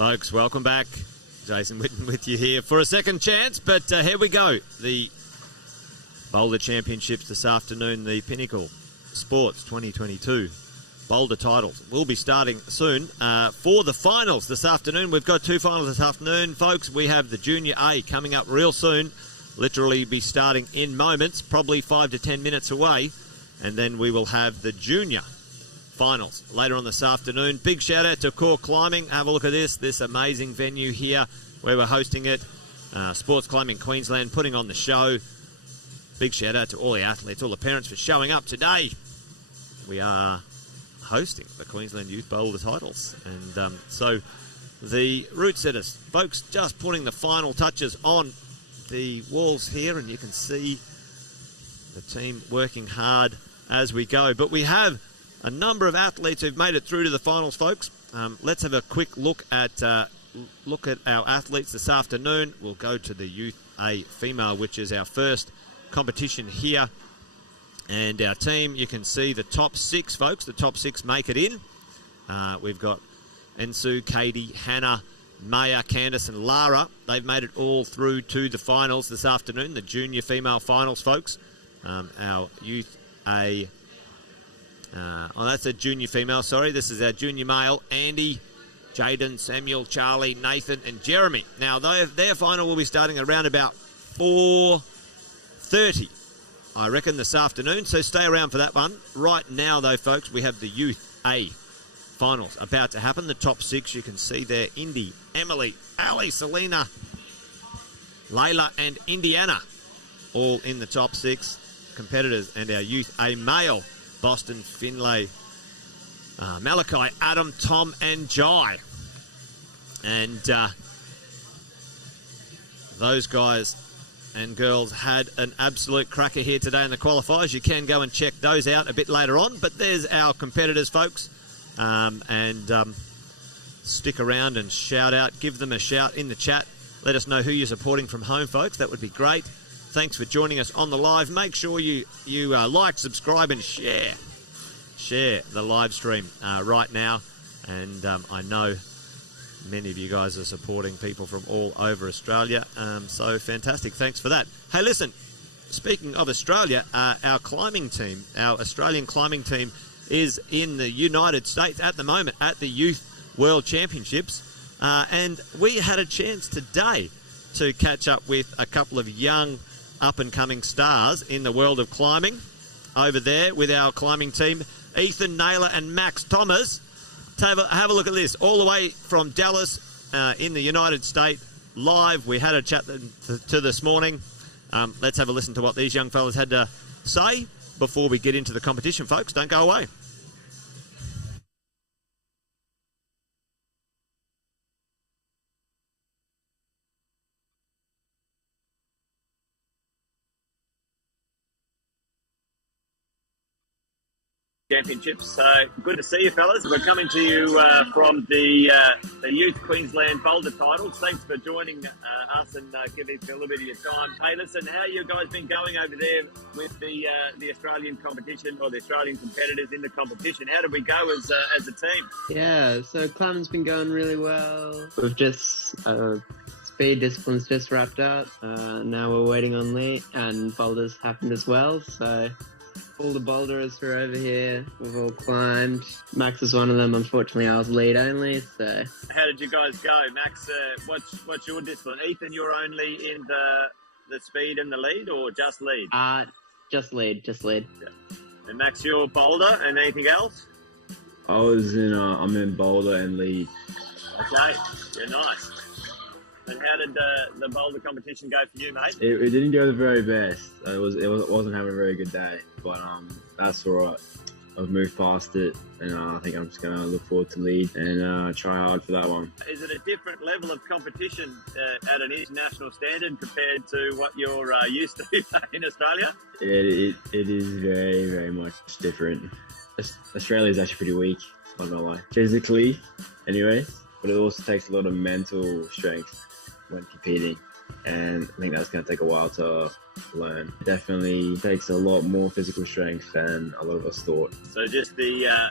Folks, welcome back. Jason Whitten with you here for a second chance, but here we go. The Boulder Championships this afternoon, the Pinnacle Sports 2022 Boulder titles will be starting soon for the finals this afternoon. We've got two finals this afternoon, folks. We have the Junior A coming up real soon, literally be starting in moments, probably 5 to 10 minutes away, and then we will have the Junior finals later on this afternoon. Big shout out to Core Climbing. Have a look at this amazing venue here where we're hosting it. Sports Climbing Queensland putting on the show. Big shout out to all the athletes, all the parents for showing up today. We are hosting the Queensland Youth Boulder titles, and so the route setters, folks, just putting the final touches on the walls here, and you can see the team working hard as we go. But we have a number of athletes who've made it through to the finals, folks. Let's have a quick look at our athletes this afternoon. We'll go to the Youth A female, which is our first competition here. And our team, you can see the top 6, folks. The top 6 make it in. We've got Ensu, Katie, Hannah, Maya, Candice and Lara. They've made it all through to the finals this afternoon, the junior female finals, folks. Our Youth A... that's a junior female, sorry. This is our junior male, Andy, Jaden, Samuel, Charlie, Nathan and Jeremy. Now, their final will be starting around about 4:30, I reckon, this afternoon. So stay around for that one. Right now, though, folks, we have the Youth A finals about to happen. The top 6, you can see there, Indy, Emily, Ali, Selena, Layla and Indiana, all in the top 6 competitors. And our Youth A male, Boston, Finlay, Malachi, Adam, Tom and Jai. And those guys and girls had an absolute cracker here today in the qualifiers. You can go and check those out a bit later on. But there's our competitors, folks. Stick around and shout out. Give them a shout in the chat. Let us know who you're supporting from home, folks. That would be great. Thanks for joining us on the live. Make sure you like, subscribe and share the live stream right now. And I know many of you guys are supporting people from all over Australia. So fantastic. Thanks for that. Hey, listen, speaking of Australia, our climbing team, our Australian climbing team, is in the United States at the moment at the Youth World Championships. And we had a chance today to catch up with a couple of young up-and-coming stars in the world of climbing over there with our climbing team, Ethan Naylor and Max Thomas. Have a look at this, all the way from Dallas in the United States, live. We had a chat to this morning. Let's have a listen to what these young fellas had to say before we get into the competition, folks. Don't go away. Championships. Good to see you, fellas. We're coming to you from the Youth Queensland Boulder titles. Thanks for joining us and giving us a little bit of your time. Hey, listen, how you guys been going over there with the Australian competition, or the Australian competitors in the competition? How did we go as a team? Yeah, so climbing's been going really well. We've just speed discipline's just wrapped up. Now we're waiting on lead, and boulders happened as well. So all the boulderers are over here. We've all climbed. Max is one of them. Unfortunately, I was lead only. So how did you guys go, Max? What's your discipline? Ethan, you're only in the speed and the lead, or just lead? Just lead. Yeah. And Max, you're boulder and anything else? I'm in boulder and lead. Okay, you're nice. And how did the boulder competition go for you, mate? It didn't go the very best. It wasn't having a very good day, but that's all right. I've moved past it, and I think I'm just going to look forward to lead and try hard for that one. Is it a different level of competition at an international standard compared to what you're used to in Australia? It is very, very much different. Australia is actually pretty weak, I'm not gonna lie. Physically, anyway, but it also takes a lot of mental strength when competing, and I think that's going to take a while to learn. It definitely takes a lot more physical strength than a lot of us thought. So just the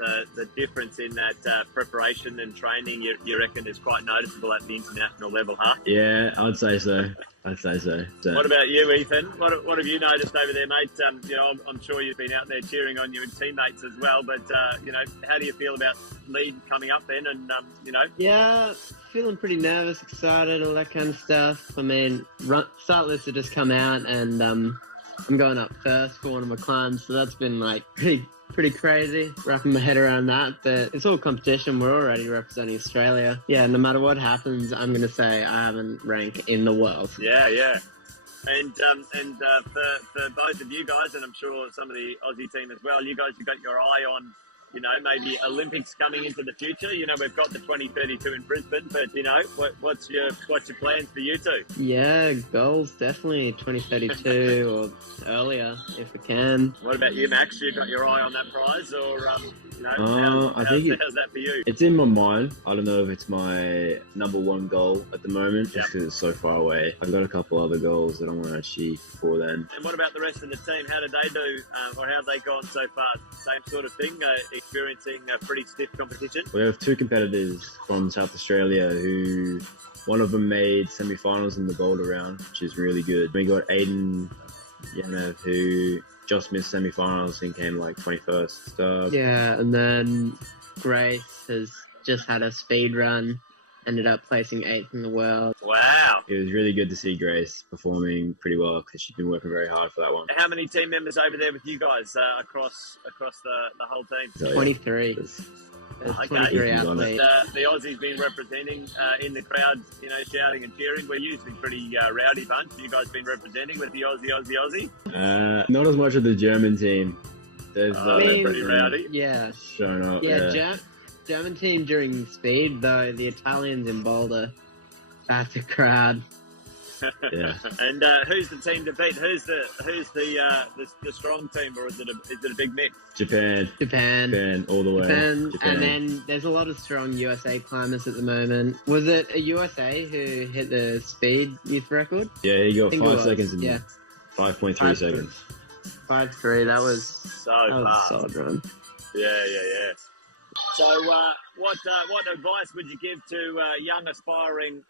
the difference in that preparation and training, you reckon, is quite noticeable at the international level, huh? Yeah, I'd say so. So, what about you, Ethan? What have you noticed over there, mate? I'm sure you've been out there cheering on your teammates as well, but, how do you feel about lead coming up then? And, Yeah, feeling pretty nervous, excited, all that kind of stuff. I mean, start lists have just come out, and I'm going up first for one of my climbs, so that's been like pretty crazy, wrapping my head around that. But it's all competition. We're already representing Australia. Yeah, no matter what happens, I'm going to say I haven't ranked in the world. Yeah. And for both of you guys, and I'm sure some of the Aussie team as well, you guys have got your eye on, maybe Olympics coming into the future. We've got the 2032 in Brisbane, but, what's your plans for you two? Yeah, goals definitely 2032 or earlier if we can. What about you, Max? You got your eye on that prize, or how's that for you? It's in my mind. I don't know if it's my number one goal at the moment, just because it's so far away. I've got a couple other goals that I want to achieve before then. And what about the rest of the team? How did they do, or how have they gone so far? Same sort of thing, experiencing a pretty stiff competition? We have two competitors from South Australia who, one of them made semi-finals in the Boulder round, which is really good. We got Aiden Yenev, who just missed semi-finals and came like 21st. Yeah, and then Grace has just had a speed run, ended up placing 8th in the world. Wow. It was really good to see Grace performing pretty well because she's been working very hard for that one. How many team members over there with you guys across the whole team? So, 23. There's 23 athletes. The Aussies been representing in the crowd, shouting and cheering. We're usually pretty rowdy bunch. You guys been representing with the Aussie? Not as much of the German team. They're pretty rowdy. Yeah. Showing up. Yeah. German team during speed, though. The Italians in Boulder. That's a crowd. Yeah. And who's the team to beat? Who's the strong team, or is it a big mix? Japan all the way. Japan. And then there's a lot of strong USA climbers at the moment. Was it a USA who hit the speed youth record? Yeah, he got 5 seconds in 5.3 seconds. 5.3. That was fast. Solid run. Yeah. So, what advice would you give to young aspiring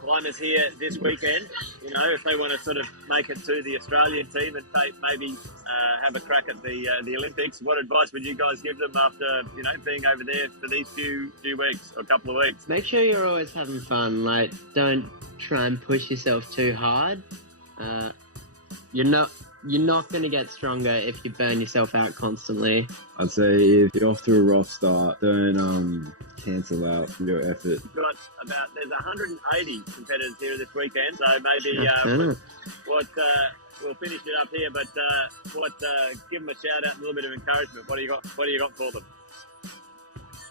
climbers here this weekend? If they want to sort of make it to the Australian team and maybe have a crack at the Olympics, what advice would you guys give them after being over there for these few weeks or couple of weeks? Make sure you're always having fun. Like, don't try and push yourself too hard. You're not going to get stronger if you burn yourself out constantly. I'd say if you're off to a rough start, don't cancel out your effort. There's 180 competitors here this weekend, so maybe we'll finish it up here. But give them a shout out and a little bit of encouragement. What do you got for them?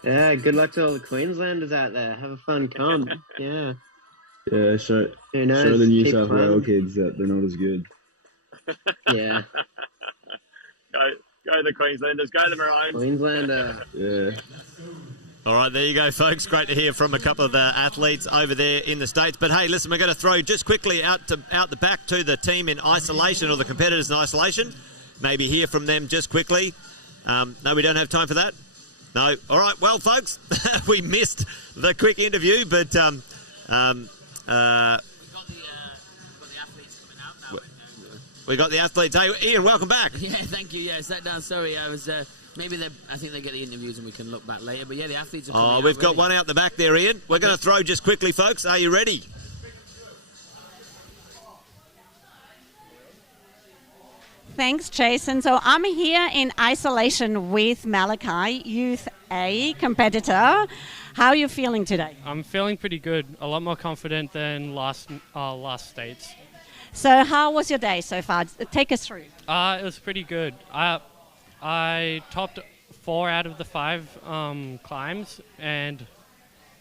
Yeah, good luck to all the Queenslanders out there. Have a fun comp. Yeah. Yeah, show the New South Wales kids that they're not as good. Yeah. Go the Queenslanders. Go the Maroons. Queenslander. Yeah. All right, there you go, folks. Great to hear from a couple of the athletes over there in the States. But, hey, listen, we're going to throw just quickly out the back to the team in isolation, or the competitors in isolation. Maybe hear from them just quickly. No, we don't have time for that? No. All right, well, folks, we missed the quick interview, but... we got the athletes. Hey, Ian, welcome back. Yeah, thank you. Yeah, sat down. Sorry, I was... I think they get the interviews and we can look back later. But yeah, the athletes are coming out. We've got one out the back there, Ian. We're going to throw just quickly, folks. Are you ready? Thanks, Jason. So I'm here in isolation with Malachi, Youth A competitor. How are you feeling today? I'm feeling pretty good. A lot more confident than last states. So how was your day so far? Take us through. It was pretty good. I topped 4 out of the 5 climbs, and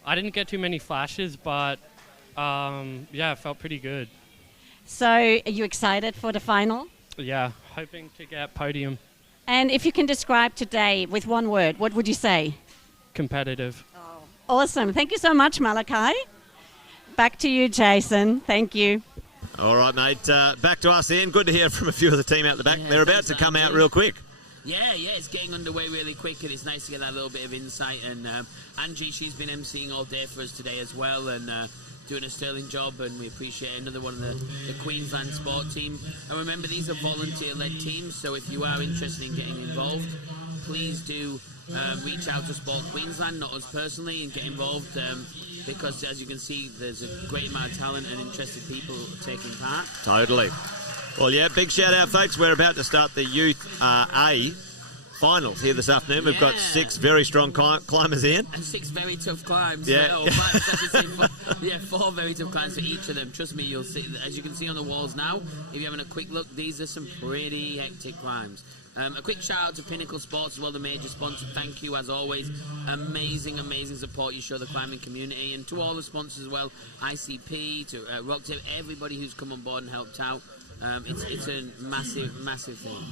I didn't get too many flashes, but it felt pretty good. So are you excited for the final? Yeah, hoping to get podium. And if you can describe today with one word, what would you say? Competitive. Oh, awesome. Thank you so much, Malachi. Back to you, Jason. Thank you. All right, mate. Back to us, Ian. Good to hear from a few of the team out the back. Yeah, They're about to come out real quick. Yeah, it's getting underway really quick, and it's nice to get that little bit of insight. And Angie, she's been emceeing all day for us today as well, and doing a sterling job, and we appreciate another one of the Queensland sport team. And remember, these are volunteer-led teams, so if you are interested in getting involved, please do reach out to Sport Queensland, not us personally, and get involved, because as you can see, there's a great amount of talent and interested people taking part. Totally. Well, yeah, big shout out, folks. We're about to start the Youth A finals here this afternoon. We've got 6 very strong climbers in. And 6 very tough climbs. Yeah. Or 5, I should say 4 very tough climbs for each of them. Trust me, you'll see, as you can see on the walls now, if you're having a quick look, these are some pretty hectic climbs. A quick shout out to Pinnacle Sports as well, the major sponsor. Thank you, as always. Amazing support you show the climbing community. And to all the sponsors as well, ICP, to RockTip, everybody who's come on board and helped out. It's a massive thing.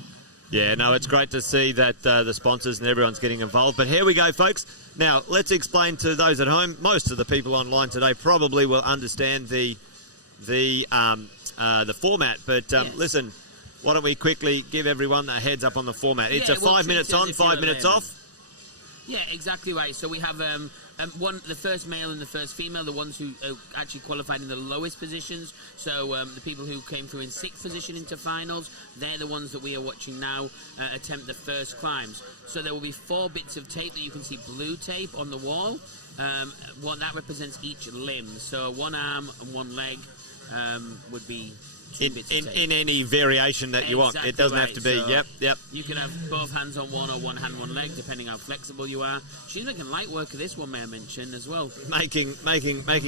Yeah, no, it's great to see that the sponsors and everyone's getting involved. But here we go, folks. Now, let's explain to those at home. Most of the people online today probably will understand the format. But Yes. listen, why don't we quickly give everyone a heads up on the format? It's a 5 minutes on, 5 minutes off. Yeah, exactly right. So we have the first male and the first female, the ones who actually qualified in the lowest positions. So the people who came through in 6th position into finals, they're the ones that we are watching now attempt the first climbs. So there will be 4 bits of tape that you can see, blue tape on the wall. That represents each limb. So 1 arm and 1 leg would be In any variation that you want. It doesn't have to be, so yep. You can have both hands on one or 1 hand, 1 leg, depending how flexible you are. She's making light work of this one, may I mention, as well. Making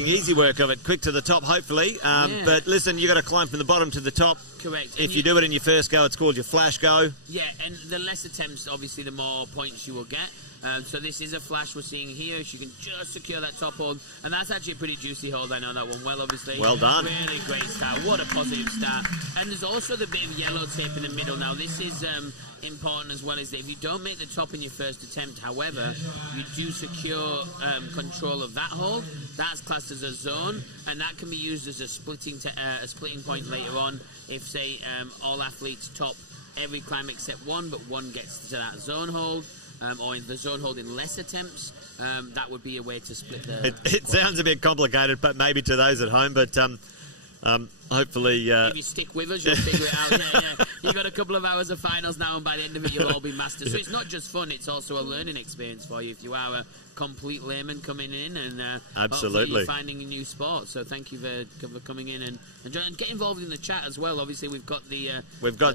easy work of it, quick to the top, hopefully. But listen, you got to climb from the bottom to the top. Correct. If you do it in your first go, it's called your flash go. Yeah, and the less attempts, obviously, the more points you will get. So this is a flash we're seeing here. She can just secure that top hold. And that's actually a pretty juicy hold. I know that one well, obviously. Well done. Really great start. What a positive start. And there's also the bit of yellow tape in the middle. Now, this is important as well, is that if you don't make the top in your first attempt, however, you do secure control of that hold. That's classed as a zone, and that can be used as a splitting point later on if, say, all athletes top every climb except one, but one gets to that zone hold. Or in the zone hold in less attempts, that would be a way to split the... It sounds a bit complicated, but maybe to those at home, but hopefully... if you stick with us, you'll figure it out. Yeah. You've got a couple of hours of finals now, and by the end of it, you'll all be masters. So it's not just fun, it's also a learning experience for you if you are a complete layman coming in and absolutely you're finding a new sport. So thank you for coming in and get involved in the chat as well. Obviously, we've got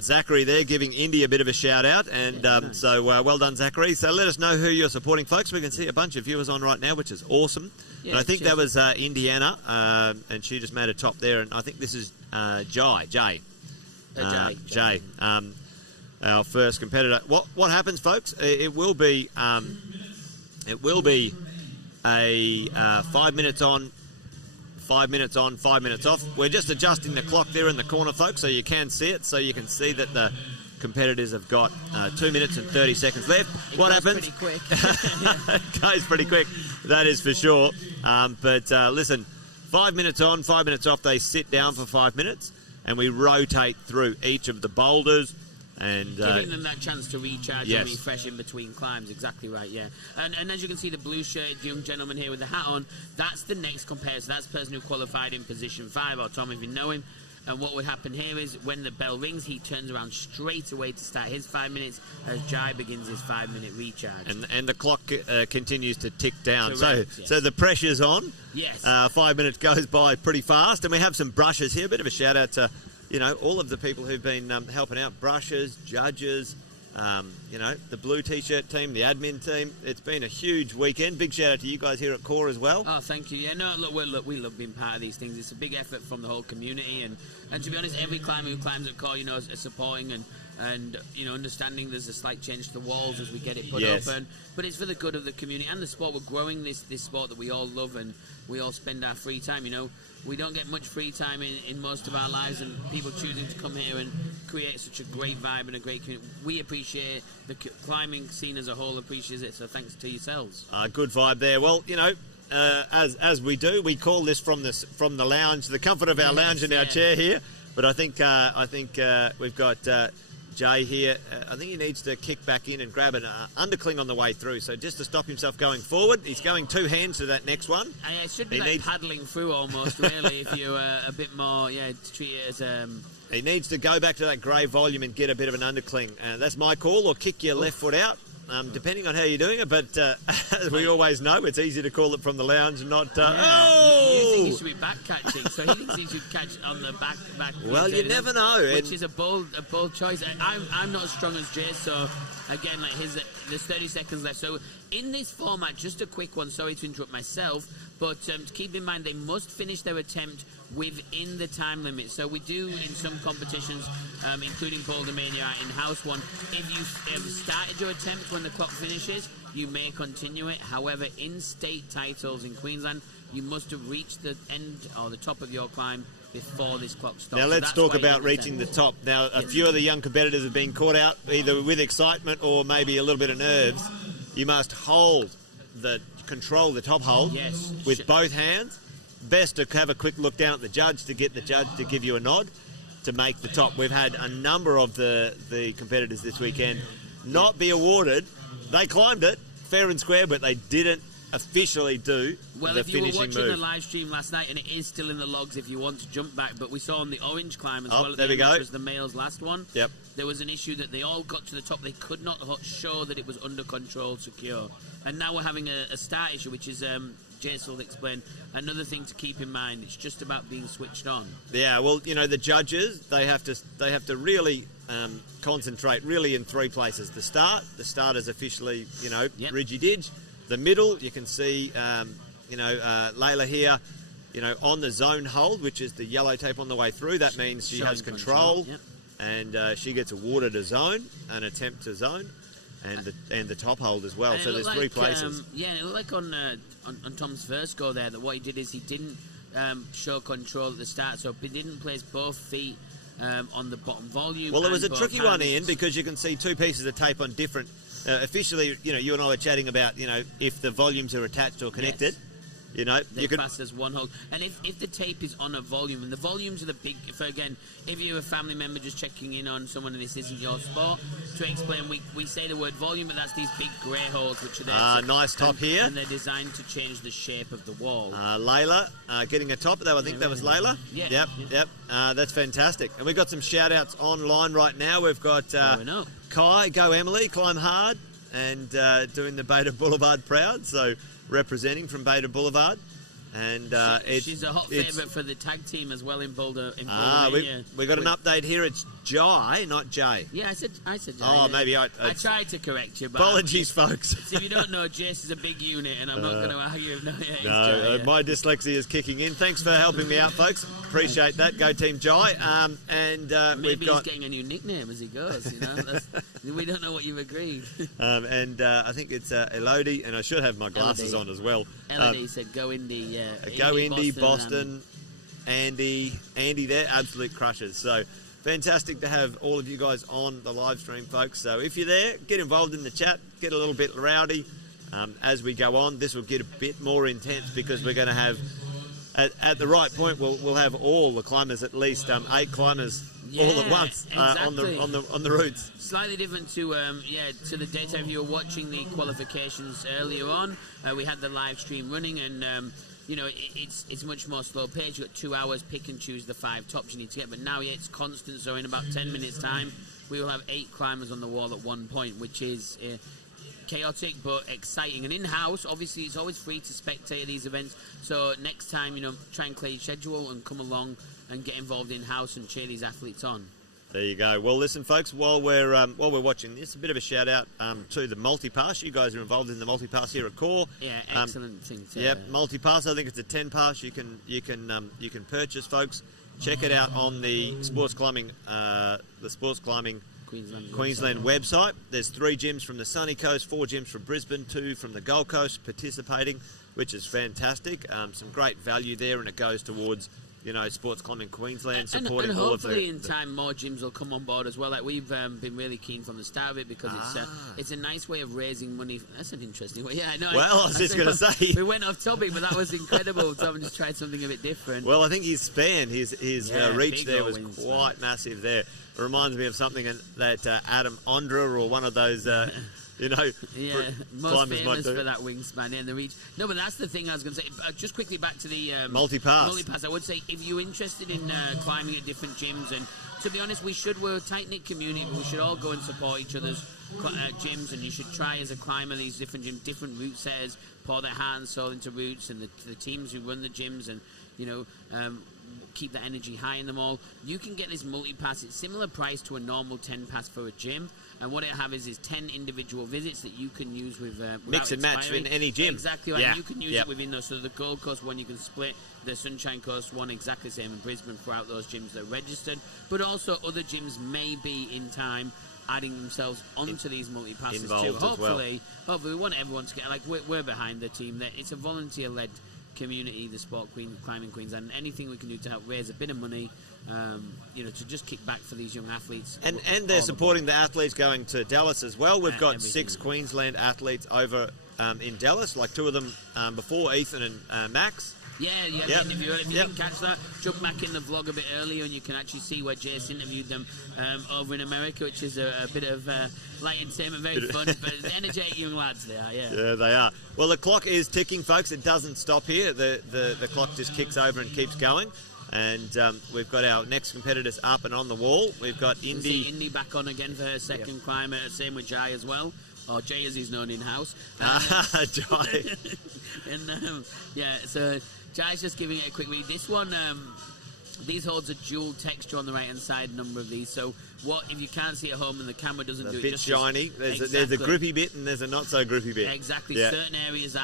Zachary there giving Indy a bit of a shout out, and nice. So well done, Zachary. So let us know who you're supporting, folks. We can see a bunch of viewers on right now, which is awesome. Yeah, and I think that was Indiana, and she just made a top there, and I think this is Jay, our first competitor. What happens, folks? It will be a 5 minutes on, 5 minutes on, 5 minutes off. We're just adjusting the clock there in the corner, folks, so you can see it, so you can see that the competitors have got 2 minutes and 30 seconds left. What happens? Pretty quick. It goes pretty quick, that is for sure. But listen, 5 minutes on, 5 minutes off. They sit down for 5 minutes, and we rotate through each of the boulders. And giving them that chance to recharge yes. and refresh in between climbs. Exactly right, yeah. And as you can see, the blue-shirted young gentleman here with the hat on, that's the next competitor. So that's the person who qualified in position 5, or Tom, if you know him. And what would happen here is when the bell rings, he turns around straight away to start his 5 minutes as Jai begins his 5 minute recharge. And the clock continues to tick down. Correct, yes. So the pressure's on. Yes. 5 minutes goes by pretty fast. And we have some brushes here. A bit of a shout out to all of the people who've been helping out, brushes, judges, the blue T-shirt team, the admin team. It's been a huge weekend. Big shout out to you guys here at Core as well. Oh, thank you. Yeah, no, look, we love being part of these things. It's a big effort from the whole community, and to be honest, every climber who climbs at Core, is supporting and understanding there's a slight change to the walls as we get it put yes. up, but it's for the good of the community and the sport. We're growing this sport that we all love and we all spend our free time. We don't get much free time in most of our lives, and people choosing to come here and create such a great vibe and a great community. We appreciate the climbing scene as a whole, appreciates it, so thanks to yourselves. Good vibe there. Well, as we do, we call this from the lounge, the comfort of our lounge and our chair here. But I think we've got Jay here, I think he needs to kick back in and grab an undercling on the way through. So just to stop himself going forward, he's going 2 hands to that next one. It should be paddling through almost, really, if you're a bit more, treat it as... He needs to go back to that grey volume and get a bit of an undercling. That's my call, or kick your left foot out, depending on how you're doing it. But as we always know, it's easy to call it from the lounge and not... You think he should be back catching, so he thinks he should catch on the back. Well, you never know. Which is a bold choice. I'm not as strong as Jay, so again, there's 30 seconds left. So in this format, just a quick one, sorry to interrupt myself, but to keep in mind they must finish their attempt within the time limit. So we do in some competitions, including Boulder Mania in House 1, if you have started your attempt when the clock finishes, you may continue it. However, in state titles in Queensland, you must have reached the end or the top of your climb before this clock stops. Now let's talk about reaching the top. Now a few of the young competitors have been caught out either with excitement or maybe a little bit of nerves. You must control the top hold with both hands. Best to have a quick look down at the judge to get the judge to give you a nod to make the top. We've had a number of the competitors this weekend not be awarded. They climbed it fair and square, but they didn't officially do the finishing move. Well, if you were watching the live stream last night, and it is still in the logs if you want to jump back, but we saw on the orange climb as well, there we go, which was the male's last one. Yep. There was an issue that they all got to the top. They could not show that it was under control, secure. And now we're having a start issue, which is, Jason will explain, another thing to keep in mind. It's just about being switched on. Yeah, well, the judges, they have to really concentrate really in 3 places. The start is officially, ridgy-didge. The middle, you can see, Layla here, on the zone hold, which is the yellow tape on the way through. That means she has control. Yep. And she gets awarded a zone, an attempt to zone, and the top hold as well. So there's 3 places. And it looked like on Tom's first go there that what he did is he didn't show control at the start, so he didn't place both feet on the bottom volume. Well, it was a tricky one, Ian, because you can see 2 pieces of tape on different. Officially, you and I were chatting about, if the volumes are attached or connected. Yes. You could class as one hold. And if the tape is on a volume, and the volumes are the big, if you're a family member just checking in on someone and this isn't your sport, to explain, we say the word volume, but that's these big grey holes which are there. Nice top here. And they're designed to change the shape of the wall. Layla getting a top. I think that was Layla. Yeah. Yep. That's fantastic. And we've got some shout-outs online right now. We've got Kai, go Emily, climb hard, and doing the Boulder Boulevard proud. So representing from Boulder Boulevard, and she's a hot favourite for the tag team as well in Boulder. We got an update here. It's Jai, not Jay. Yeah, I said Jai. Oh, maybe I tried to correct you. But apologies, folks. If you don't know, Jace is a big unit, and I'm not going to argue. My dyslexia is kicking in. Thanks for helping me out, folks. Appreciate that. Go Team Jai. Maybe he's getting a new nickname as he goes. We don't know what you've agreed. I think it's Elodie, and I should have my glasses on as well. Elodie said, "Go Indy." Go Indy, Boston, Andy there, absolute crushers. So fantastic to have all of you guys on the live stream, folks. So if you're there, get involved in the chat, get a little bit rowdy as we go on. This will get a bit more intense because we're going to have, at the right point, we'll have all the climbers, at least 8 climbers all at once on the routes. Slightly different to the daytime. If you were watching the qualifications earlier on, we had the live stream running, and it's much more slow paced. You've got 2 hours, pick and choose the 5 tops you need to get. But now, it's constant. So in about 10 minutes' time, we will have 8 climbers on the wall at one point, which is chaotic but exciting. And in-house, obviously, it's always free to spectate these events. So next time, try and clear your schedule and come along and get involved in-house and cheer these athletes on. There you go. Well, listen, folks, while we're watching this, a bit of a shout-out to the multi-pass. You guys are involved in the multi-pass here at Core. Yeah, excellent thing. Yep, multi-pass. I think it's a 10-pass. You can purchase, folks. Check it out on the sports climbing Queensland website. There's 3 gyms from the sunny coast, 4 gyms from Brisbane, 2 from the Gold Coast participating, which is fantastic. Some great value there, and it goes towards Sports Climbing Queensland And supporting all of hopefully in time more gyms will come on board as well. Like we've been really keen from the start of it because it's a nice way of raising money. That's an interesting way. Yeah, I know. Well, I was just going to say we went off topic, but that was incredible. Someone just tried something a bit different. Well, I think his span, his reach there was wins, quite massive there. It reminds me of something that Adam Ondra or one of those, most famous for that wingspan and the reach. No, but that's the thing I was going to say. Just quickly back to the multi-pass. I would say if you're interested in climbing at different gyms, and to be honest, we're a tight-knit community, but we should all go and support each other's gyms, and you should try as a climber these different gyms, different route setters, pour their heart and soul into routes, and the teams who run the gyms, and keep that energy high in them all. You can get this multi-pass. It's similar price to a normal 10 pass for a gym, and what it have is 10 individual visits that you can use with mix and match in any gym. Exactly right. Yeah. You can use it within those. So the Gold Coast one you can split, the Sunshine Coast one exactly the same in Brisbane throughout those gyms that are registered, but also other gyms may be in time adding themselves onto these multi-passes too. Hopefully we want everyone to get, like, we're behind the team. That it's a volunteer-led community, the Sport Climbing Queensland, and anything we can do to help raise a bit of money, to just kick back for these young athletes. And they're supporting the athletes going to Dallas as well. We've got 6 Queensland athletes over in Dallas, like 2 of them before Ethan and Max. Yeah, the interview. If you didn't catch that, jump back in the vlog a bit earlier and you can actually see where Jace interviewed them over in America, which is a bit of light entertainment, very fun, but energetic young lads they are, Yeah, they are. Well, the clock is ticking, folks. It doesn't stop here. The clock just kicks over and keeps going. And we've got our next competitors up and on the wall. We've got Indy back on again for her second climb. Same with Jai as well. Or Jay as he's known in-house. Jai. And, so Jai's just giving it a quick read. This one, these holds a dual texture on the right-hand side number of these. So what if you can't see at home and the camera doesn't do it? A bit shiny. There's a grippy bit and there's a not-so-grippy bit. Exactly. Yeah. Certain areas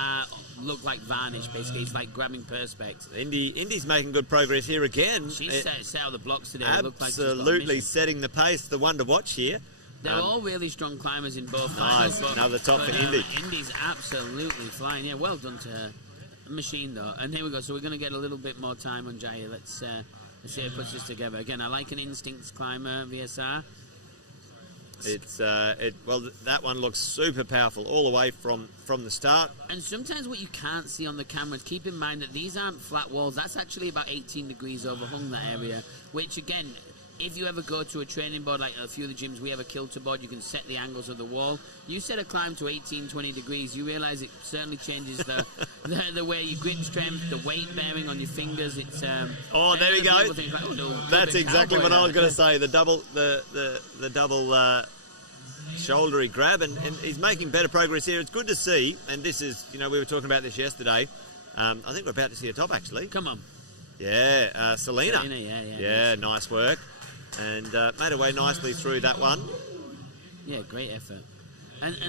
look like varnish, basically. It's like grabbing perspex. Indy's making good progress here again. She's set out the blocks today. Absolutely setting the pace. The one to watch here. They're all really strong climbers in both finals. Nice. Another top for Indy. Indy's absolutely flying. Yeah, well done to her. Machine though. And here we go. So we're going to get a little bit more time on Jaya. Let's see how it puts this together. Again, I like an instincts climber, VSR. That one looks super powerful all the way from the start. And sometimes what you can't see on the camera, keep in mind that these aren't flat walls. That's actually about 18 degrees overhung, that area, which again, if you ever go to a training board, like a few of the gyms, we have a kilter board, you can set the angles of the wall. You set a climb to 18, 20 degrees, you realise it certainly changes the way you grip strength, the weight bearing on your fingers. It's there we go. That's exactly what I was going to say. The double shouldery grab, and he's making better progress here. It's good to see, and this is, we were talking about this yesterday. I think we're about to see a top, actually. Come on. Yeah, Selena. Yeah, nice work. And made her way nicely through that one. Yeah, great effort. And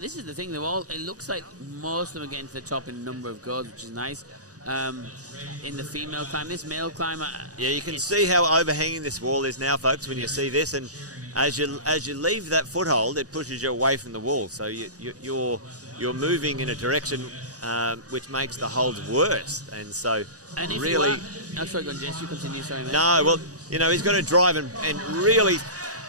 this is the thing, it looks like most of them are getting to the top in number of goals, which is nice. In the female climb, this male climber... Yeah, you can see how overhanging this wall is now, folks, when you see this. And as you leave that foothold, it pushes you away from the wall. So you're moving in a direction which makes the holds worse. And so really... sorry, go on, Jess, you continue, sorry, mate. No, well, he's got to drive and really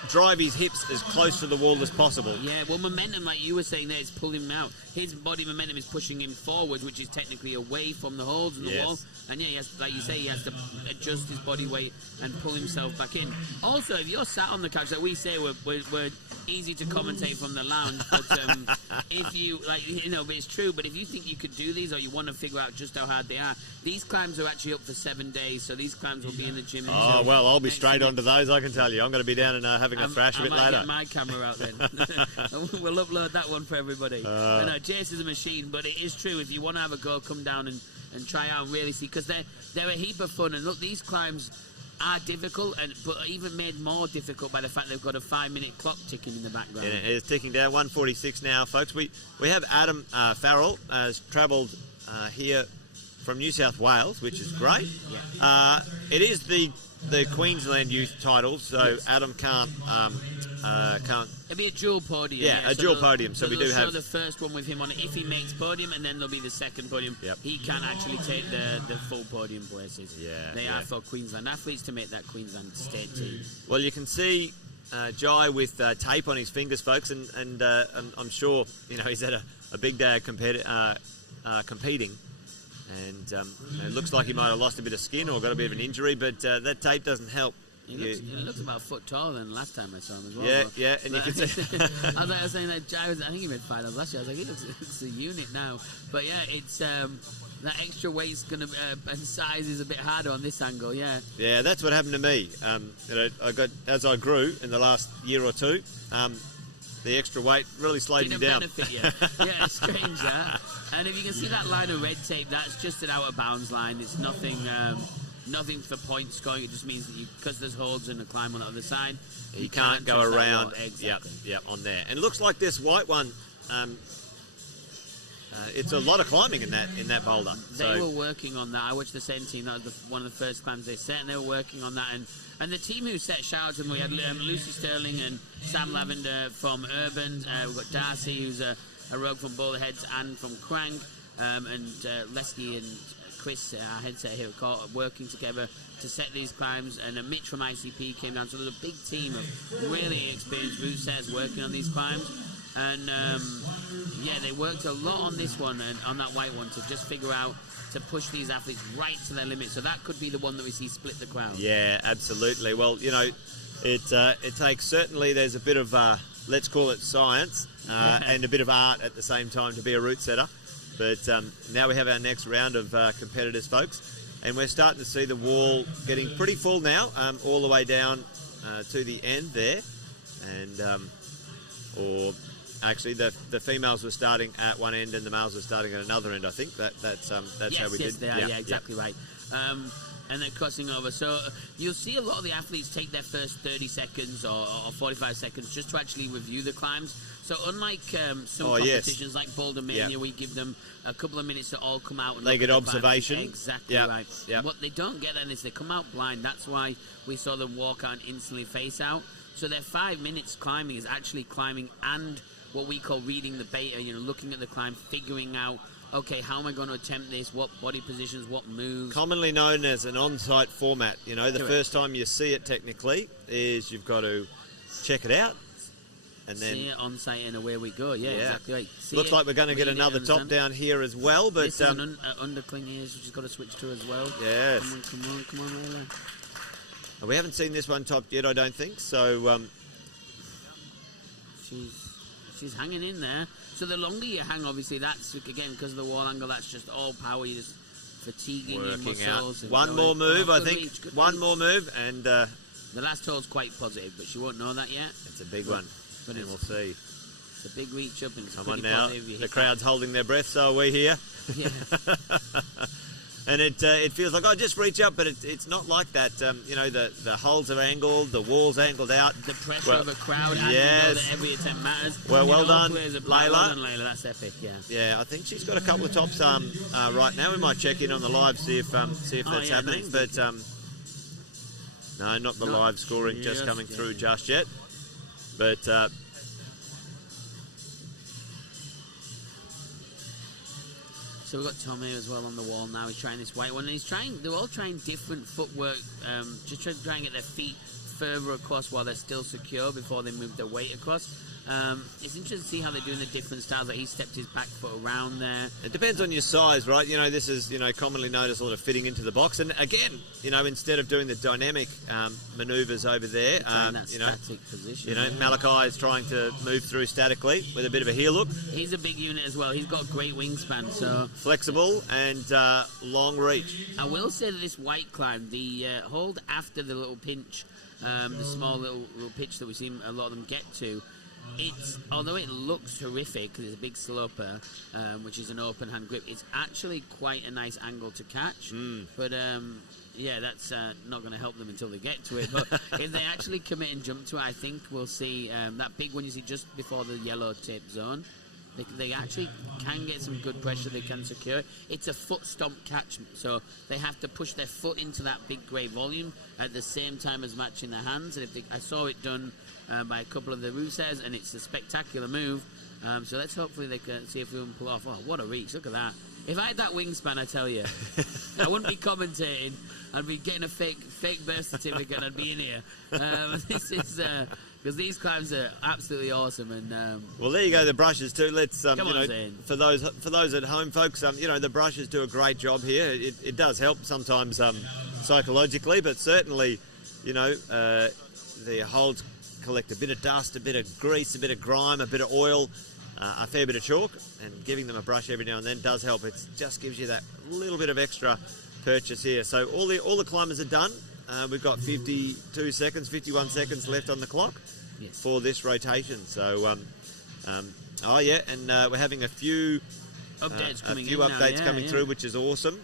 drive his hips as close to the wall as possible. Yeah, well, momentum, like you were saying there, is pulling him out. His body momentum is pushing him forward, which is technically away from the holes in the wall. And yeah, he has, like you say, he has to adjust his body weight and pull himself back in. Also, if you're sat on the couch, like we say, we're easy to commentate from the lounge, but if you, but it's true, but if you think you could do these or you want to figure out just how hard they are, these climbs are actually up for 7 days, so these climbs will be in the gym. Oh, well, I'll be straight onto those, I can tell you. I'm going to be down and having a thrash a bit later. I might get my camera out then. We'll upload that one for everybody. Jace is a machine, but it is true. If you want to have a go, come down and try out and really see, because they're a heap of fun. And look, these climbs are difficult, but even made more difficult by the fact they've got a 5-minute clock ticking in the background. Yeah, it is ticking down, 1:46 now, folks. We have Adam Farrell has travelled here from New South Wales, which is great. Yeah. It is the the Queensland youth titles, so Yes. Adam can't. It'll be a dual podium. Yeah, a dual podium. So we they'll do show have the first one with him on it if he makes podium, and then there'll be the second podium. Yep. He can actually take the full podium places. Yeah, they yeah. are for Queensland athletes to make that Queensland state team. Well, you can see Jai with tape on his fingers, folks, and I'm sure he's had a big day of competing, and it looks like he might have lost a bit of skin or got a bit of an injury, but that tape doesn't help. He looks about a foot taller than last time I saw him as well. Yeah, though. yeah, and you can see. I was saying that Jai I think he made finals last year. I was like, he looks a unit now. But yeah, it's that extra weight's gonna and size is a bit harder on this angle. Yeah. Yeah, that's what happened to me. I got as I grew in the last year or two. The extra weight really slowed me down. Benefit you. Yeah, it's strange that. And if you can see that line of red tape, that's just an out of bounds line. It's nothing. Nothing for point scoring. It just means that because there's holds in the climb on the other side, you can't go touch that around. wall. Exactly. Yep, on there. And it looks like this white one. It's a lot of climbing in that boulder. They were working on that. I watched the same team. That was one of the first climbs they set, and they were working on that. And the team who set, shout out to them. We had Lucy Sterling and Sam Lavender from Urban. We've got Darcy, who's a rogue from Boulder Heads, and from Crank, and Leslie and Chris, our headset here, working together to set these climbs, and Mitch from ICP came down. So there's a big team of really experienced route setters working on these climbs, and they worked a lot on this one and on that white one to just figure out to push these athletes right to their limit. So that could be the one that we see split the crowd. Yeah, absolutely. Well, it takes certainly there's a bit of let's call it science and a bit of art at the same time to be a route setter. But now we have our next round of competitors, folks, and we're starting to see the wall getting pretty full now, all the way down to the end there, and or actually the females were starting at one end and the males were starting at another end. I think that's how we did. They are, yeah, exactly right. And they're crossing over. So you'll see a lot of the athletes take their first 30 seconds or 45 seconds just to actually review the climbs. So unlike some competitions like Boulder Mania, we give them a couple of minutes to all come out and they get look at the observation. climbs. Exactly right. Yep. What they don't get then is they come out blind. That's why we saw them walk out and instantly face out. So their 5 minutes climbing is actually climbing and what we call reading the beta, looking at the climb, figuring out, okay, how am I going to attempt this? What body positions? What moves? Commonly known as an on-site format. The Correct. first time you see it technically is you've got to check it out. And then see it on site and away we go. Yeah, exactly right. Looks like we're going to get another top down here as well. But this is an undercling here, which has got to switch to as well. Yes. Come on, Wheeler. We haven't seen this one topped yet, I don't think. So she's hanging in there. So the longer you hang, obviously, that's again because of the wall angle. That's just all power. You're just fatiguing your muscles. One more move, I think. One more move, and the last hole's quite positive, but she won't know that yet. It's a big one. But and we'll see. It's a big reach up, and it's Come on pretty now. positive. The crowd's holding their breath, so are we here. Yeah. And it feels like, just reach up, but it's not like that. The holes are angled, the wall's angled out. The pressure of a crowd, and yes. that every attempt matters. Well done, Layla. Layla. That's epic, yeah. Yeah, I think she's got a couple of tops right now. We might check in on the live, see if that's happening. Nice. But no, not the live scoring just coming through just yet. But so we've got Tommy as well on the wall now. He's trying this white one. And they're all trying different footwork, just trying to get their feet further across while they're still secure before they move their weight across. It's interesting to see how they're doing the different styles. Like he stepped his back foot around there. It depends on your size, right? This is, commonly known as sort of fitting into the box. And again, instead of doing the dynamic manoeuvres over there, static position. Malachi is trying to move through statically with a bit of a heel look. He's a big unit as well. He's got great wingspan, so flexible and long reach. I will say that this white climb, the hold after the little pinch, the small little pitch that we've seen a lot of them get to, although it looks horrific because it's a big sloper, which is an open hand grip, it's actually quite a nice angle to catch. But that's not going to help them until they get to it. But if they actually commit and jump to it, I think we'll see that big one you see just before the yellow tape zone. They actually can get some good pressure. They can secure it. It's a foot stomp catch, so they have to push their foot into that big grey volume at the same time as matching their hands. And I saw it done by a couple of the Rusers, and it's a spectacular move. So let's hopefully they can see if we can pull off. Oh, what a reach! Look at that. If I had that wingspan, I tell you, I wouldn't be commentating. I'd be getting a fake birth certificate and I'd be in here. This is because these climbs are absolutely awesome. And well, there you go, the brushes too. Let's come on, Zane. for those at home, folks. The brushes do a great job here. It does help sometimes psychologically, but certainly, the holds collect a bit of dust, a bit of grease, a bit of grime, a bit of oil. A fair bit of chalk, and giving them a brush every now and then does help. It just gives you that little bit of extra purchase here. So all the climbers are done. We've got 51 seconds left on the clock for this rotation. So, we're having a few updates coming through, which is awesome.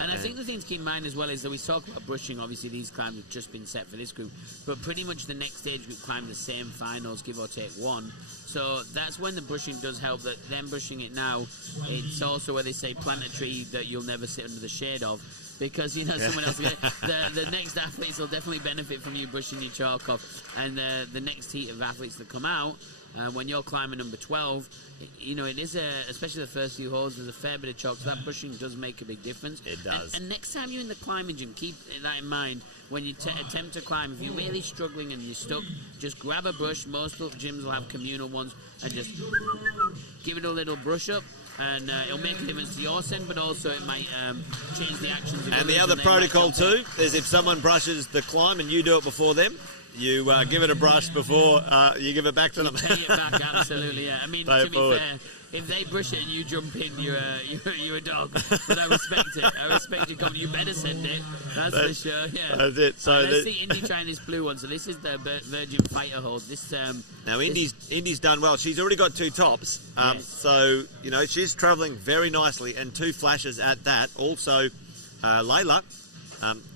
And I think the thing to keep in mind as well is that we talk about brushing. Obviously, these climbs have just been set for this group, but pretty much the next age group climb the same finals, give or take one. So that's when the brushing does help. That them brushing it now, it's also where they say plant a tree that you'll never sit under the shade of, because someone else. The next athletes will definitely benefit from you brushing your chalk off, and the next heat of athletes that come out. When you're climbing number 12, it is especially the first few holes, there's a fair bit of chalk, so that brushing does make a big difference. It does. And next time you're in the climbing gym, keep that in mind. When you attempt to climb, if you're really struggling and you're stuck, just grab a brush. Most gyms will have communal ones, and just give it a little brush up. And it'll make a difference to your send, but also it might change the actions. And the other protocol too is if someone brushes the climb and you do it before them, you give it a brush before you give it back to them. Pay it back, absolutely. Yeah. I mean, to be fair, if they brush it and you jump in, you're a dog. But I respect it. I respect your comment. You better send it. That's for sure. Yeah. That's it. So let's see Indy trying this blue one. So this is the Virgin Fighter hold. This now Indy's done well. She's already got 2 tops. Yes. So she's travelling very nicely, and 2 flashes at that. Also, Layla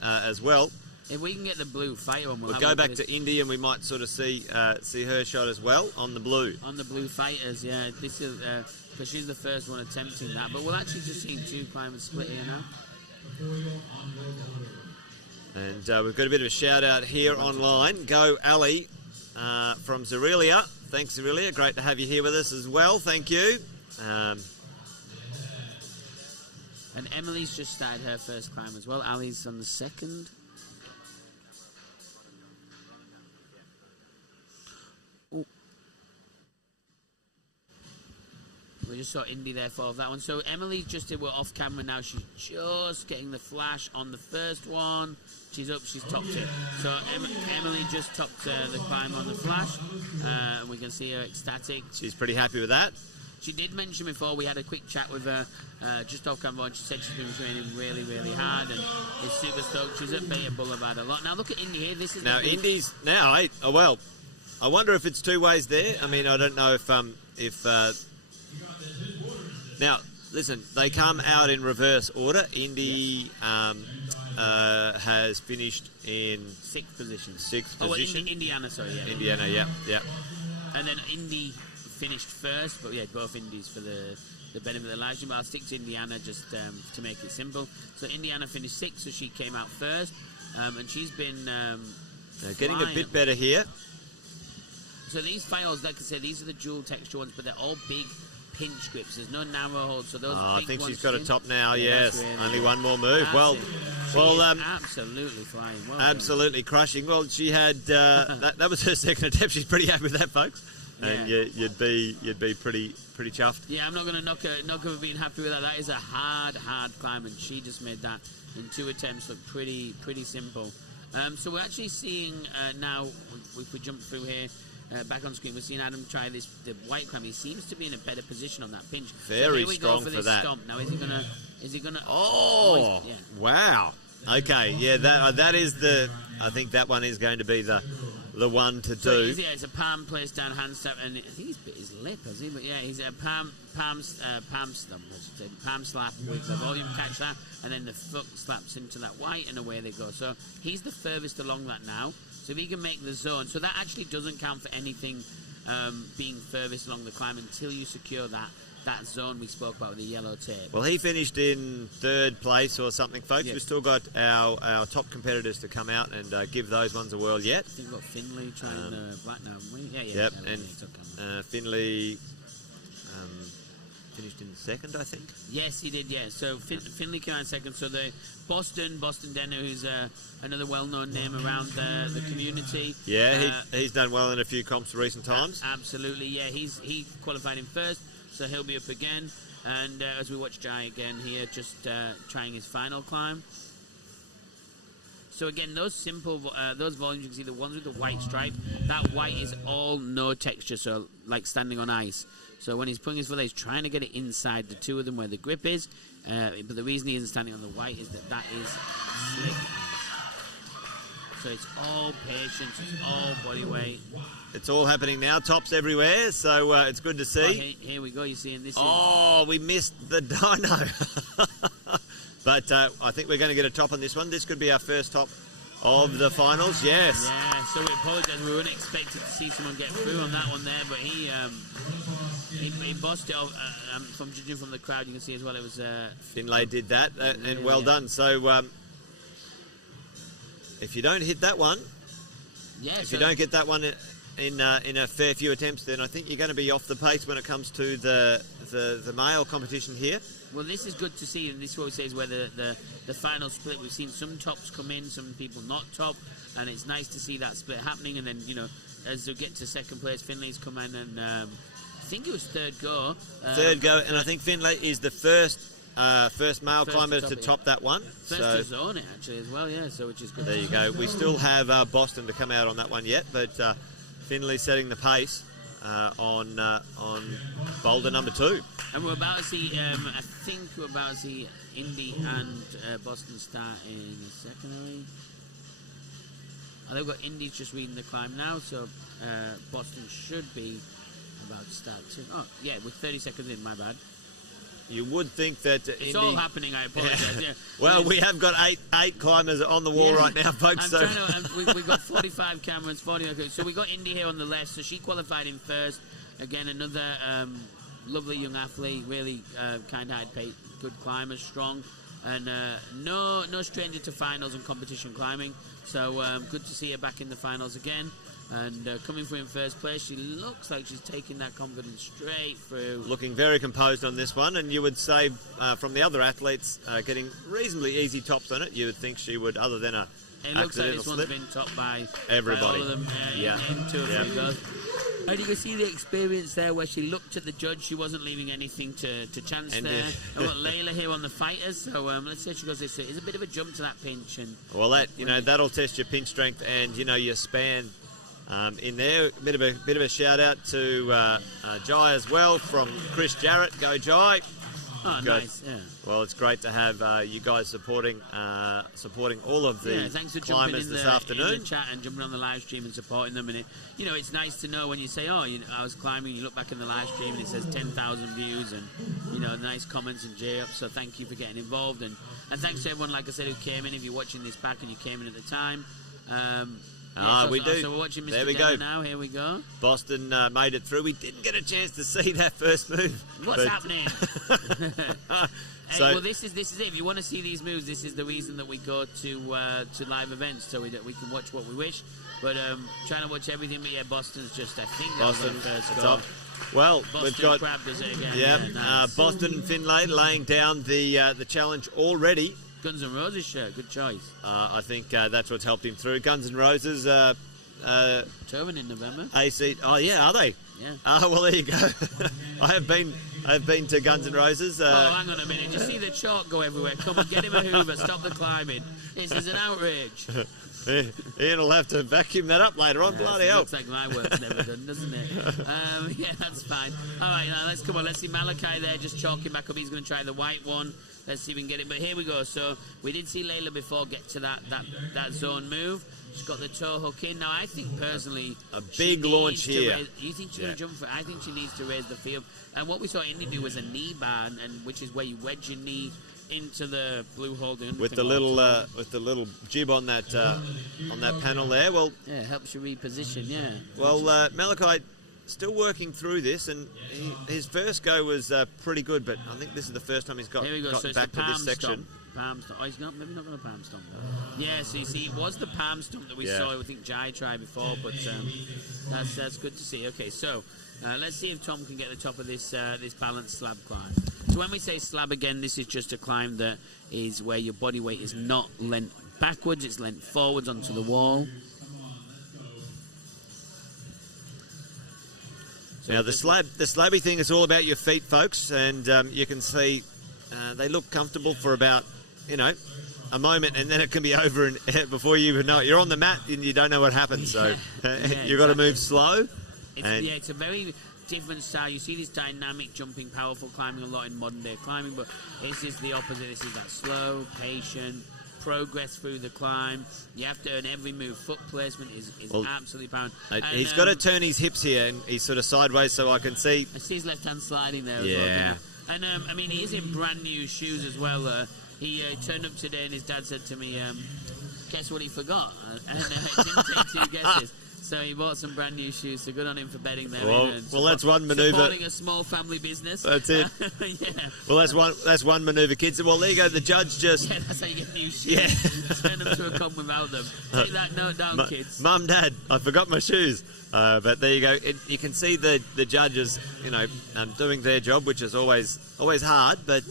as well. If we can get the blue Fighter one, we'll go back to Indy, and we might sort of see her shot as well on the blue. On the blue Fighters, yeah. This is because she's the first one attempting that. But we'll actually just see 2 climbers split here now. And we've got a bit of a shout out here online. Go Ali from Zerelia. Thanks, Zerelia. Great to have you here with us as well. Thank you. And Emily's just started her first climb as well. Ali's on the second. We just saw Indy there for that one. So Emily's just we're off camera now. She's just getting the flash on the first one. She's up. She's topped it. So Emily just topped the climb on the flash, and we can see her ecstatic. She's pretty happy with that. She did mention before, we had a quick chat with her just off camera, and she said she's been training really, really hard and is super stoked. She's at Beta Boulevard a lot. Now look at Indy here. This is now Indy's now. I wonder if it's 2 ways there. I mean, I don't know if. Now, listen, they come out in reverse order. Indy has finished in 6th position. 6th well, position. Indiana, sorry, yeah. Indiana, yeah. And then Indy finished first, but yeah, both Indies for the benefit of the live stream. But I'll stick to Indiana just to make it simple. So Indiana finished 6th, so she came out first, and she's been getting a bit better here. So these files, like I said, these are the dual texture ones, but they're all big pinch grips. There's no narrow holds, so those. I big think ones she's got a top now. Yeah, Yes, really only one more move. Well, absolutely flying. Well absolutely crushing. Well, she had that was her second attempt. She's pretty happy with that, folks. Yeah. And you'd be pretty chuffed. Yeah, I'm not going to knock her for being happy with that. That is a hard climb, and she just made that in 2 attempts look pretty simple. So we're actually seeing now, if we jump through here. Back on screen, we're seeing Adam try the white climb. He seems to be in a better position on that pinch. Very so strong for that. Stomp. Now, is he gonna? Oh, yeah. Wow. Okay, yeah, that is the. I think that one is going to be the one to do. Yeah, it's a palm placed down, hand slap, and I think he's bit his lip, has he? But yeah, he's a palm stomp, I should say, palm slap with the volume catch that, and then the foot slaps into that white, and away they go. So he's the furthest along that now. So if he can make the zone, so that actually doesn't count for anything being furthest along the climb until you secure that zone we spoke about with the yellow tape. Well, he finished in 3rd place or something, folks. Yes. We've still got our top competitors to come out and give those ones a whirl yet. I think we've got Finley trying black now, haven't we? Yeah. Yep, yeah, and it's okay. Finley finished in 2nd, I think. Yes, he did, yeah. So Finley came out 2nd. So the Boston Denner, who's another well-known name around the community. Yeah, he's done well in a few comps recent times. Absolutely, yeah. He qualified in 1st, so he'll be up again. And as we watch Jai again here, just trying his final climb. So again, those volumes, you can see the ones with the white stripe, that white is all no texture, so like standing on ice. So when he's putting his foot there, he's trying to get it inside the 2 of them where the grip is. But the reason he isn't standing on the white is that is slick. So it's all patience, it's all body weight. It's all happening now, tops everywhere, so it's good to see. Here we go, you're seeing this. We missed the dyno. But I think we're going to get a top on this one. This could be our first top of the finals, yes. Yeah, so we apologise. We weren't expected to see someone get through on that one there, but he bossed it off. From judging from the crowd, you can see as well it was... Finlay did that, and well done. So if you don't hit that one, if you don't get that one in a fair few attempts, then I think you're going to be off the pace when it comes to the male competition here. Well, this is good to see, and this is what we say is where the final split. We've seen some tops come in, some people not top, and it's nice to see that split happening. And then, as we get to 2nd place, Finlay's come in, and I think it was 3rd go. Third go, and I think Finlay is the first male climber to top that one. First to zone it, actually, as well, yeah, so which is good. There you go. We still have Boston to come out on that one yet, but Finlay setting the pace on Boulder number 2. And we're about to see, I think we're about to see Indy and Boston start in a second, are we? Oh, they've got Indy's just reading the climb now, so Boston should be about to start too. Oh, yeah, with 30 seconds in, my bad. You would think that it's all happening, I apologise. Yeah. Well, we have got eight climbers on the wall right now, folks. We've got 45 cameras, 40. Okay, so we got Indy here on the left, so she qualified in 1st. Again, another lovely young athlete, really kind-hearted, good climber, strong, and no stranger to finals and competition climbing. So good to see her back in the finals again. And coming through in 1st place, she looks like she's taking that confidence straight through. Looking very composed on this one, and you would say from the other athletes getting reasonably easy tops on it, you would think she would, other than a it looks like this one's been topped by everybody. By all of them, in 2 or 3 goes. And you can see the experience there where she looked at the judge. She wasn't leaving anything to chance there. I've got Layla here on the fighters. So let's see how she goes this. It's a bit of a jump to that pinch. And well, that'll test your pinch strength and your span. In there, a bit of a shout out to Jai as well from Chris Jarrett. Go Jai! Oh, nice. Yeah. Well, it's great to have you guys supporting all of the thanks for climbers this afternoon. In the chat and jumping on the live stream and supporting them. And it's nice to know when you say, I was climbing. You look back in the live stream and it says 10,000 views and nice comments and J up. So thank you for getting involved and thanks to everyone, like I said, who came in. If you're watching this back and you came in at the time. We do. So we're watching Mr. There we Denner go. now. Here we go. Boston made it through. We didn't get a chance to see that first move. What's happening? Well, this is it. If you want to see these moves, this is the reason that we go to live events, so we can watch what we wish. But trying to watch everything. But Boston's just, I think that's Boston first goal. Well, Boston we've got Crab does it again. Nice. Boston and Finlay laying down the challenge already. Guns N' Roses shirt, good choice. I think that's what's helped him through. Guns N' Roses. Touring in November. AC. Oh yeah, are they? Yeah. Well, there you go. I have been to Guns N' Roses. Hang on a minute. Just see the chalk go everywhere. Come on, get him a Hoover. Stop the climbing. This is an outrage. Ian will have to vacuum that up later on. Bloody hell. Looks like my work's never done, doesn't it? Yeah, that's fine. All right, now let's see Malachi there just chalking back up. He's going to try the white one. Let's see if we can get it. But here we go. So we did see Layla before get to that zone move. She's got the toe hook in. Now, I think personally... A big launch here. You think she's going to jump for it? I think she needs to raise the field. And what we saw Indy do was a knee bar, and which is where you wedge your knee into the blue hole. With the little jib on that panel there. Well, yeah, it helps you reposition, yeah. Well, Malachi, still working through this, and his first go was pretty good, but I think this is the first time he's Here we go. gotten So back to this section. Palm stomp. Oh, he's maybe not going to palm stomp. Yeah, so you see, it was the palm stomp that we saw, I think Jai tried before, but that's good to see. Okay, so let's see if Tom can get the top of this this balanced slab climb. So when we say slab again, this is just a climb that is where your body weight is not lent backwards, it's lent forwards onto the wall. Now the slabby thing is all about your feet, folks, and you can see they look comfortable for about, a moment, and then it can be over and before you even know it. You're on the mat and you don't know what happens, so you've got to move slow. It's a very different style. You see this dynamic, jumping, powerful climbing a lot in modern day climbing, but this is the opposite. This is that slow, patient, progress through the climb. You have to earn every move. Foot placement is absolutely pound. He's got to turn his hips here, and he's sort of sideways, so I can see. I see his left hand sliding there as well. And I mean, he is in brand new shoes as well. He turned up today, and his dad said to me, "Guess what he forgot?" And it didn't take 2 guesses. So he bought some brand new shoes, so good on him for betting them. Well, that's one manoeuvre. Supporting a small family business. That's it. Well, that's one manoeuvre, kids. Well, there you go. The judge just. Yeah, that's how you get new shoes. Yeah. Send them to a comp without them. Take that note down, kids. Mum, Dad, I forgot my shoes. But there you go. You can see the judges, doing their job, which is always hard. But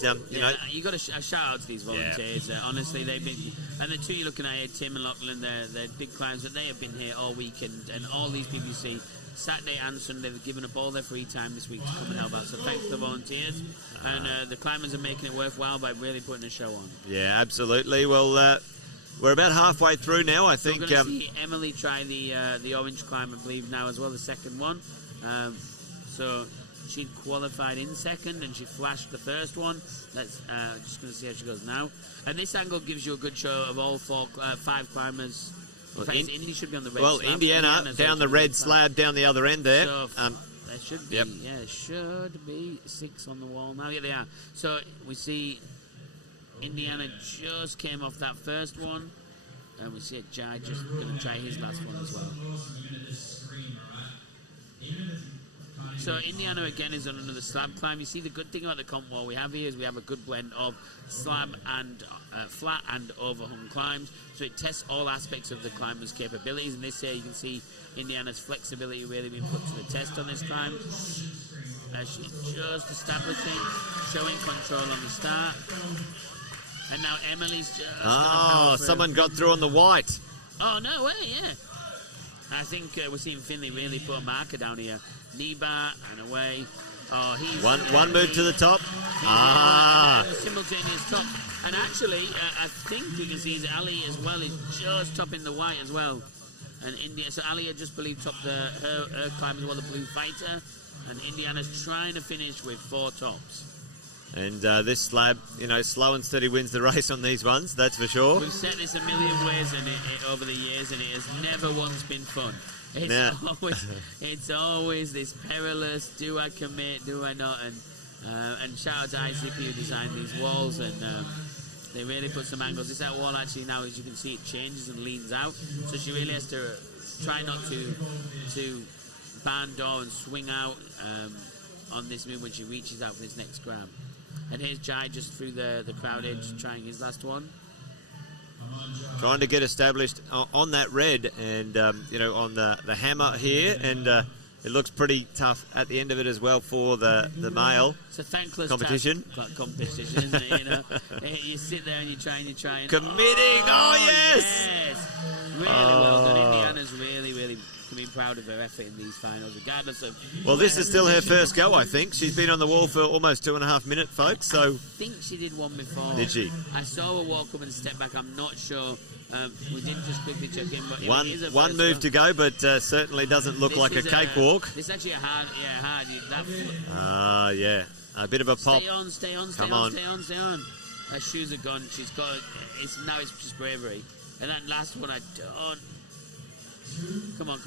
you got to shout out to these volunteers. Honestly, they've been, and the two you're looking at here, Tim and Lachlan, they're big climbers, but they have been here all week, and all these people you see, Saturday and Sunday, they've given up all their free time this week to come and help out. So thanks to the volunteers, and the climbers are making it worthwhile by really putting a show on. Yeah, absolutely. Well. We're about halfway through now, I think. We're going to see Emily try the orange climb, I believe, now as well, the second one. So she qualified in second, and she flashed the first one. Let's just going to see how she goes now. And this angle gives you a good show of all 5 climbers. Well, Indy should be on the red slab. Indiana down the red slab, down the other end there. So there should be, should be 6 on the wall now. Yeah, they are. So we see Indiana just came off that first one, and we see Jai just going to try his last one as well. So Indiana again is on another slab climb. You see, the good thing about the comp wall we have here is we have a good blend of slab and flat and overhung climbs, so it tests all aspects of the climber's capabilities. And this here you can see Indiana's flexibility really being put to the test on this climb. She's just establishing, showing control on the start. And now Emily's just someone got through on the white. Oh, no way, yeah. I think we're seeing Finley really put a marker down here. Knee bar and away. Oh, he's... One move to the top. Simultaneous top. And actually, I think you can see Ali as well is just topping the white as well. And India, so Ali, I just believe, topped her climb as well, the blue fighter. And Indiana's trying to finish with 4 tops. And this slab, slow and steady wins the race on these ones, that's for sure. We've said this a million ways over the years, and it has never once been fun. It's always this perilous, do I commit, do I not? And shout out to ICP who designed these walls, and they really put some angles. This wall actually now, as you can see, it changes and leans out, so she really has to try not to barn door and swing out on this move when she reaches out for this next grab. And here's Jai just through the crowd edge, trying his last one. Trying to get established on that red and, on the hammer here. And it looks pretty tough at the end of it as well for the male. It's a thankless competition, isn't it? You sit there and you try. And, committing! Yes! Really well done. Indiana's really can be proud of her effort in these finals, regardless of... Well, this is still her first go, I think. She's been on the wall for almost 2.5 minutes, folks, so... I think she did one before. Did she? I saw her walk up and step back. I'm not sure. We did just quickly check in, but... One move to go, but certainly doesn't look like a cakewalk. This is actually a hard... Yeah. A bit of a pop. Stay on. Her shoes are gone. She's got... Now it's just bravery. And that last one, I don't... Come on.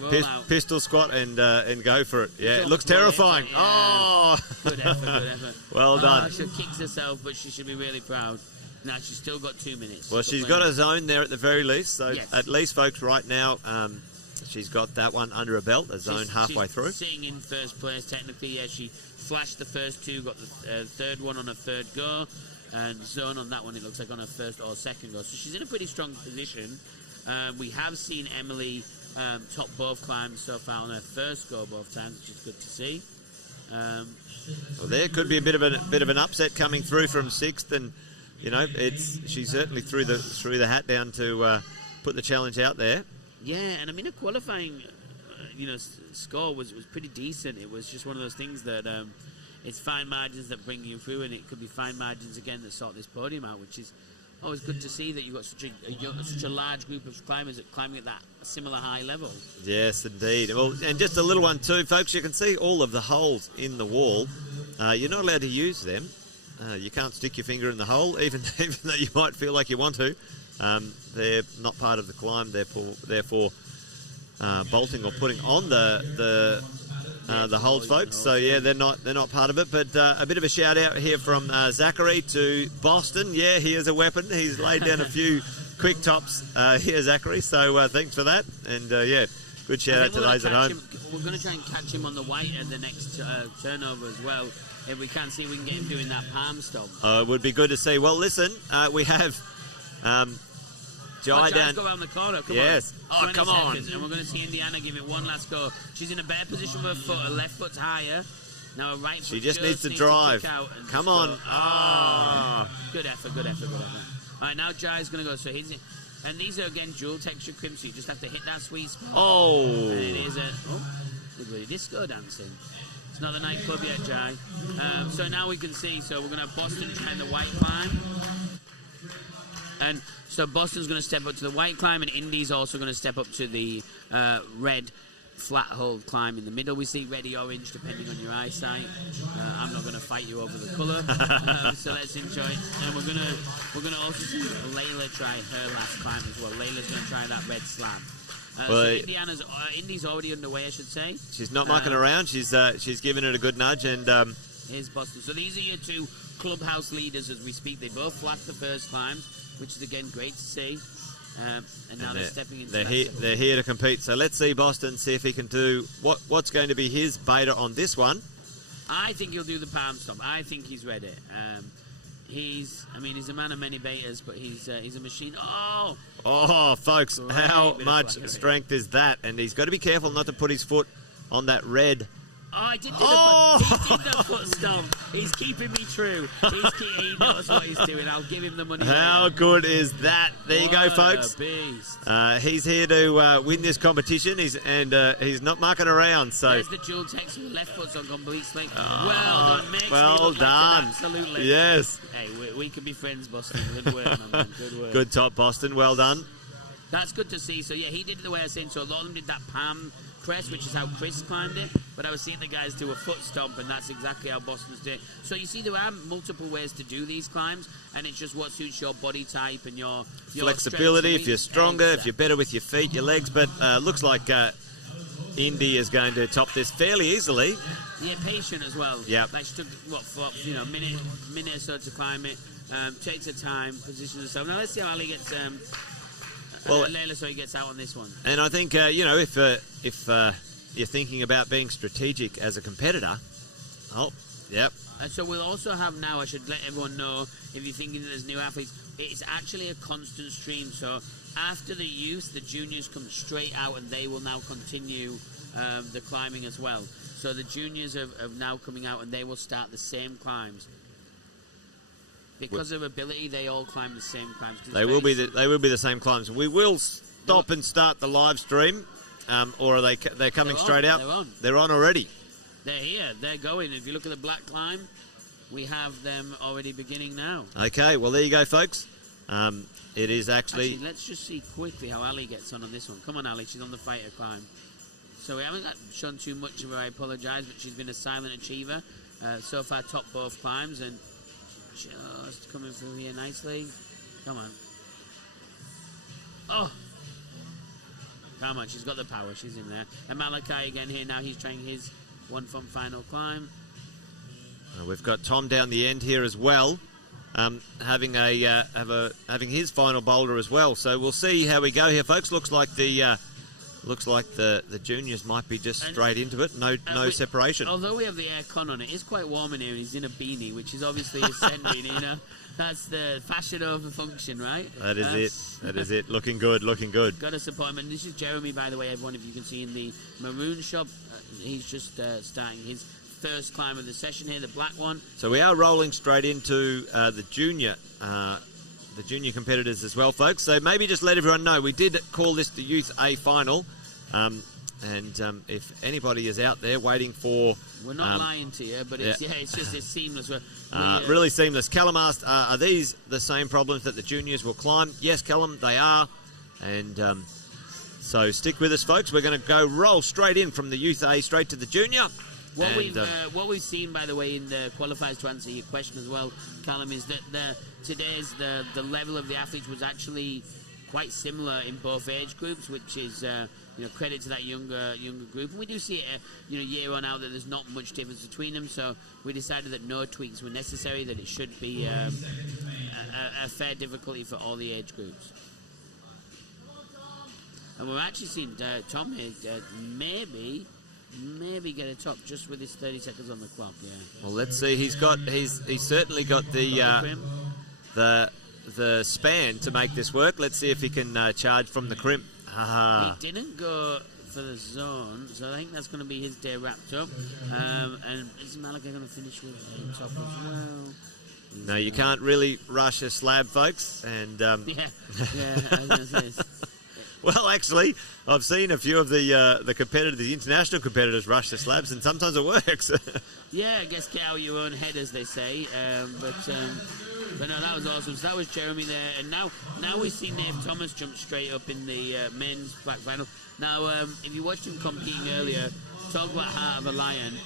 Roll out. Pistol squat and go for it. Yeah, it looks terrifying. Yeah. Oh! Good effort. Well done. She kicks herself, but she should be really proud. Now, she's still got 2 minutes. Well, she's got a zone there at the very least. So yes. At least, folks, right now, she's got that one under her belt, a zone halfway she's through. Sitting in first place, technically, yeah. She flashed the first two, got the third one on her third go, and zone on that one, it looks like on her first or second go. So she's in a pretty strong position. We have seen Emily top both climbs so far on her first go both times, which is good to see. Well, there could be a bit of an upset coming through from sixth, and she certainly threw the hat down to put the challenge out there. Yeah, and I mean, a qualifying, score was pretty decent. It was just one of those things that it's fine margins that bring you through, and it could be fine margins again that sort this podium out, which is always good to see that you've got such a large group of climbers climbing at that similar high level. Yes, indeed. Well, and just a little one too, folks. You can see all of the holes in the wall. You're not allowed to use them. You can't stick your finger in the hole, even though you might feel like you want to. They're not part of the climb. Therefore, bolting or putting on the holes, folks. So yeah, they're not part of it. But a bit of a shout out here from Zachary to Boston. Yeah, he is a weapon. He's laid down a few quick tops here, Zachary. So thanks for that. And yeah, good shout out to those at home. We're going to try and catch him on the white at the next turnover as well. If we can see, we can get him doing that palm stomp. It would be good to see. Well, listen, we have Jai down. Go around the corner. Come yes. on. Oh, come on. And we're going to see Indiana give it one last go. She's in a better position with her foot. Her left foot's higher. Now her right foot. She just needs to drive. Come on. Oh. Good effort. All right, now Jai's going to go. So he's in. And these are, again, dual texture crimps, so you just have to hit that sweet spot. Oh. And it is a disco dancing. It's not the nightclub yet, Jai. So now we can see. So we're going to have Boston trying the white climb. And so Boston's going to step up to the white climb, and Indy's also going to step up to the red flat hold climb in the middle. We see reddy orange depending on your eyesight. I'm not going to fight you over the colour, so let's enjoy it. And we're gonna also see Layla try her last climb as well. Layla's going to try that red slab. So Indy's already underway, I should say. She's not mucking around. She's giving it a good nudge, and here's Boston. So these are your two clubhouse leaders as we speak. They both flagged the first climb, which is again great to see. And now they're stepping into. They're here to compete. So let's see Boston, see if he can do what's going to be his beta on this one. I think he'll do the palm stomp. I think he's ready. He's a man of many betas, but he's a machine. Oh, folks, how much strength is that? And he's got to be careful not to put his foot on that red. Oh, he did the foot stomp. He's keeping me true. He knows what he's doing. I'll give him the money. How good is that? There you go, folks. He's here to win this competition. He's not mucking around. So there's the dual text with left foot's on complete swing. Well done, Max. Well done. Absolutely. Yes. Hey, we can be friends, Boston. Good work, man. Good work. Good top, Boston. Well done. That's good to see. So yeah, he did it the way I said. So a lot of them did that palm press, which is how Chris climbed it, but I was seeing the guys do a foot stomp, and that's exactly how Boston's doing. So you see, there are multiple ways to do these climbs, and it's just what suits your body type and your flexibility. If you're stronger, if you're better with your feet, your legs, but looks like Indy is going to top this fairly easily. Yeah, patient as well. Yeah. Like she took minute or so to climb it. Takes her time, positions herself. Now let's see how Ali gets. Layla, so he gets out on this one. And I think if you're thinking about being strategic as a competitor, so we'll also have now. I should let everyone know, if you're thinking that there's new athletes, it's actually a constant stream. So after the youth, the juniors come straight out, and they will now continue the climbing as well. So the juniors are now coming out, and they will start the same climbs. Because of ability, they all climb the same climbs. They will be the same climbs. We will stop and start the live stream, or are they're coming straight out? They're on already. They're here. They're going. If you look at the black climb, we have them already beginning now. Okay. Well, there you go, folks. It is actually. Let's just see quickly how Ali gets on this one. Come on, Ali. She's on the fighter climb. So we haven't shown too much of her. I apologise, but she's been a silent achiever so far. Top both climbs and. Just coming through here nicely. Come on. Oh! Come on, she's got the power. She's in there. And Malachi again here. Now he's trying his one from final climb. We've got Tom down the end here as well, having his final boulder as well. So we'll see how we go here, folks. Looks like the looks like the juniors might be just straight into it. No separation. Although we have the air con on, it is quite warm in here, and he's in a beanie, which is obviously his scent beanie, you know. That's the fashion over function, right? That is it. Looking good. Got to support him. And this is Jeremy, by the way, everyone, if you can see in the maroon shop. He's just starting his first climb of the session here, the black one. So we are rolling straight into the junior competitors as well, folks. So maybe just let everyone know, we did call this the Youth A final. And if anybody is out there waiting for... We're not lying to you, but it's seamless. Really seamless. Callum asked, are these the same problems that the juniors will climb? Yes, Callum, they are. And so stick with us, folks. We're going to roll straight in from the Youth A straight to the junior. What we've seen, by the way, in the qualifiers, to answer your question as well, Callum, is that the level of the athletes was actually quite similar in both age groups, which is credit to that younger group. And we do see it year on out that there's not much difference between them. So we decided that no tweaks were necessary, that it should be a fair difficulty for all the age groups. And we're actually seeing Tom here maybe get a top just with his 30 seconds on the clock. Yeah. Well, let's see. He's certainly got the span to make this work. Let's see if he can charge from the crimp. He didn't go for the zone, so I think that's going to be his day wrapped up. And is Malachi going to finish with a top as well? No, you can't really rush a slab, folks. And I was going to say this. Well, actually, I've seen a few of the competitors, the international competitors, rush the slabs, and sometimes it works. Yeah, I guess get out your own head, as they say. But no, that was awesome. So that was Jeremy there, and now we see Nave Thomas jump straight up in the men's black final. Now, if you watched him competing earlier, talk about heart of a lion.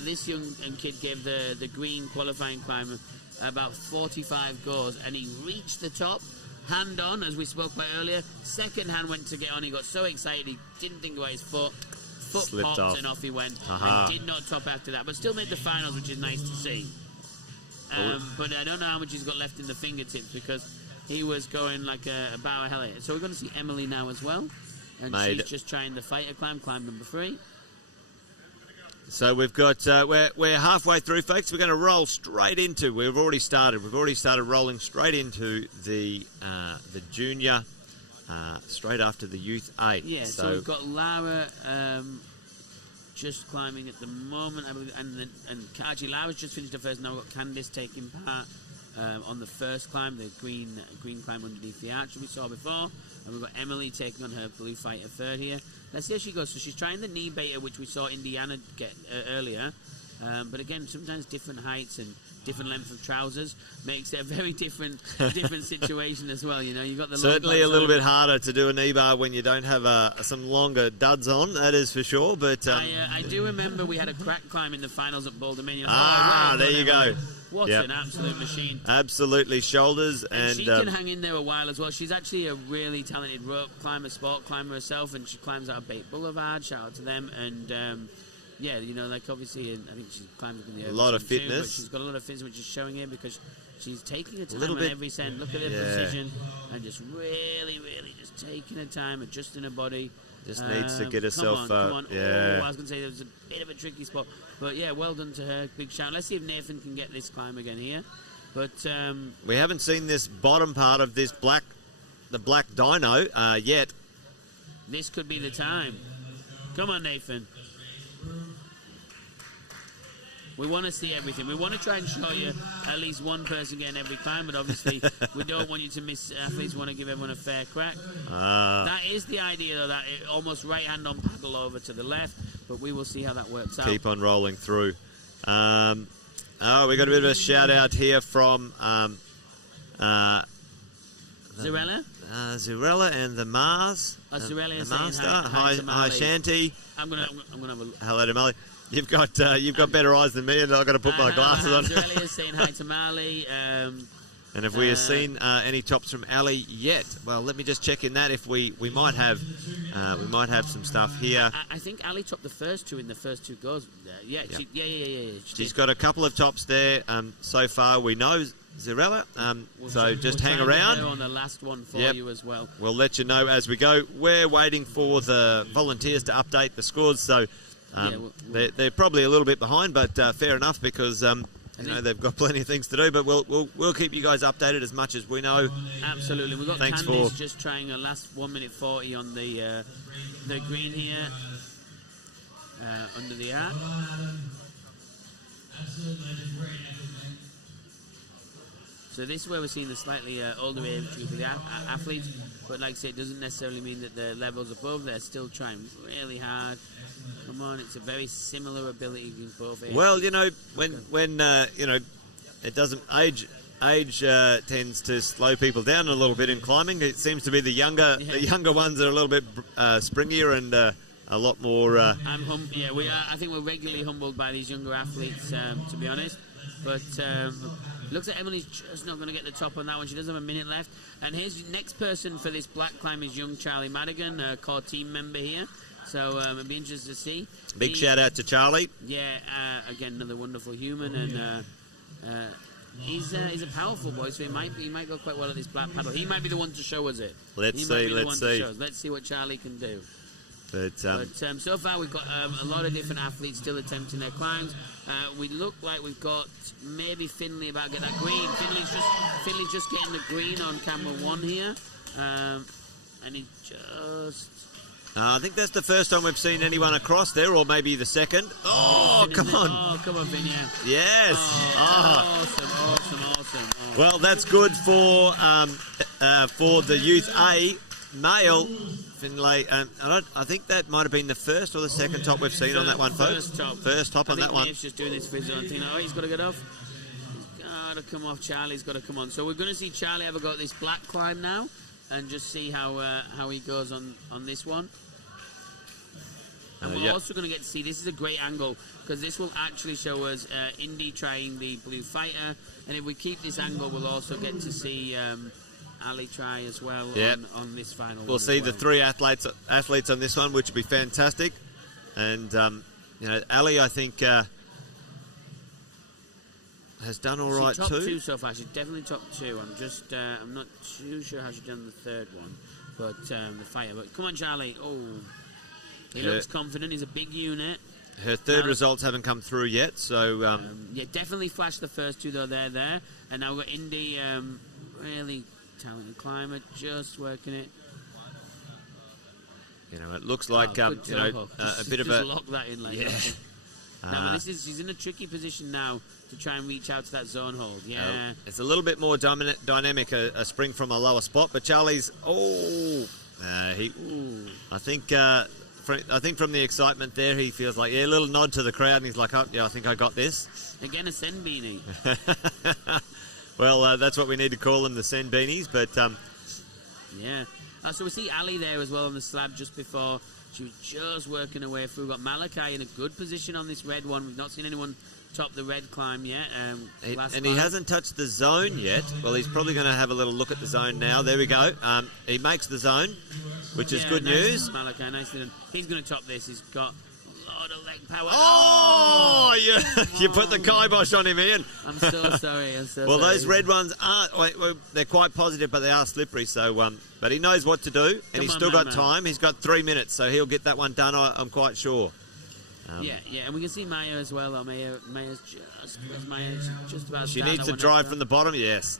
This young kid gave the green qualifying climb about 45 goes, and he reached the top. Hand on, as we spoke about earlier. Second hand went to get on. He got so excited he didn't think about his foot. Foot slipped popped off. And off he went. And did not top after that, but still made the finals, which is nice to see. But I don't know how much he's got left in the fingertips because he was going like a bow of hell. So we're going to see Emily now as well. And she's just trying the fighter climb number 3. So we've got we're halfway through, folks. We're going to roll straight into. We've already started rolling straight into the junior, straight after the Youth A. Yeah. So we've got Lara just climbing at the moment, I believe, and actually Lara's just finished her first. Now we've got Candice taking part on the first climb, the green climb underneath the arch that we saw before, and we've got Emily taking on her blue fighter third here. Let's see how she goes. So she's trying the knee baiter, which we saw Indiana get earlier. But again, sometimes different heights and different length of trousers makes it a very different situation as well. You got the certainly a little bit harder to do a knee bar when you don't have some longer duds on. That is for sure. But I do remember we had a crack climb in the finals at Boulder. There you go. What an absolute machine! Absolutely, shoulders and she can hang in there a while as well. She's actually a really talented rope climber, sport climber herself, and she climbs out of Bait Boulevard. Shout out to them. And obviously, I think she's climbed up in the a lot of fitness. Too, but she's got a lot of fitness, which is showing here because she's taking her time on every cent. Look at her precision, and just really, really just taking her time, adjusting her body. Just needs to get herself. Come on. Yeah. I was going to say there was a bit of a tricky spot, but yeah, well done to her. Big shout. Let's see if Nathan can get this climb again here. But we haven't seen this bottom part of the black dyno yet. This could be the time. Come on, Nathan. We want to see everything. We want to try and show you at least one person getting every climb, but obviously we don't want you to miss athletes. We want to give everyone a fair crack. That is the idea, though, that it almost right hand on paddle over to the left, but we will see how that works out. Keep on rolling through. We got a bit of a shout out here from Zurella? Zurella and the Mars. Zurella the saying Master. Hi, Shanty. I'm gonna have a look. Hello to Molly. You've got better eyes than me, and I've got to put my glasses on. Zurella is saying hi to Mali. And have we seen any tops from Ali yet? Well, let me just check in that if we might have some stuff here. I think Ali topped the first two in the first two goes. Yeah. She's got a couple of tops there so far. We know Zirella. We'll So just we'll hang try and get around. her on the last one for Yep. you as well. We'll let you know as we go. We're waiting for the volunteers to update the scores, so they're probably a little bit behind, but fair enough because they've got plenty of things to do. But we'll keep you guys updated as much as we know. Absolutely. We've got Thanks Candice for- just trying a last 1 minute 40 on the green here under the arc. So this is where we're seeing the slightly older age group of the athletes, but like I say, it doesn't necessarily mean that the levels above. They're still trying really hard. Come on, it's a very similar ability in both ages. Well, when it doesn't age tends to slow people down a little bit in climbing. It seems to be the younger ones that are a little bit springier and a lot more. We are. I think we're regularly humbled by these younger athletes, to be honest. But looks like Emily's just not going to get the top on that one. She does have a minute left. And here's the next person for this black climb is young Charlie Madigan, a core team member here. So it'll be interesting to see. Big shout out to Charlie. Yeah, again another wonderful human, and he's a powerful boy, so he might go quite well at this black paddle. He might be the one to show us it. Let's see. Let's see what Charlie can do. But so far we've got a lot of different athletes still attempting their climbs. We look like we've got maybe Finley about to get that green. Finley's just getting the green on camera 1 here, and he just. I think that's the first time we've seen anyone across there, or maybe the second. Oh, come on. Oh, come on, Vinny. Yes. Awesome. Oh. Well, that's good for the Youth A male. Finlay, I think that might have been the first or the second top we've seen on that one, folks. First top on that one. Dave's just doing this for his own thing. Oh, he's got to get off. He's got to come off. Charlie's got to come on. So we're going to see Charlie have a go at this black climb now, and just see how he goes on this one. And we're also going to get to see, this is a great angle, because this will actually show us Indy trying the blue fighter, and if we keep this angle, we'll also get to see Ali try as well on this final. We'll see the 3 athletes on this one, which will be fantastic. And Ali, I think, has done all right top too. 2 so far. She's definitely top 2. I'm not too sure how she's done the third one, but the fighter. But come on, Charlie. Oh. He looks confident. He's a big unit. Her third results haven't come through yet, so... definitely flashed the first 2, though. They're there. And now we've got Indy, really talented climber, just working it. It looks like, a bit of a... lock that in later. Yeah. Now, she's in a tricky position now to try and reach out to that zone hold. Yeah. It's a little bit more dynamic, a spring from a lower spot, but Charlie's... I think from the excitement there, he feels like, a little nod to the crowd, and he's like, I think I got this. Again, a Sen beanie. Well, that's what we need to call them, the Sen beanies, but... Yeah. So we see Ali there as well on the slab just before. She was just working her way through. We've got Malachi in a good position on this red one. We've not seen anyone top the red climb yet. He hasn't touched the zone yet. Well, he's probably going to have a little look at the zone now. There we go. He makes the zone, which is good news. Malachi, nicely done. He's going to top this. He's got a lot of leg power. Oh, you put the kibosh on him, Ian. I'm so sorry. Well, those red ones they're quite positive, but they are slippery. So, but he knows what to do, and he's still got time. He's got 3 minutes, so he'll get that one done. I'm quite sure. And we can see Maya as well. Maya's just about. She needs to drive from the bottom. Yes.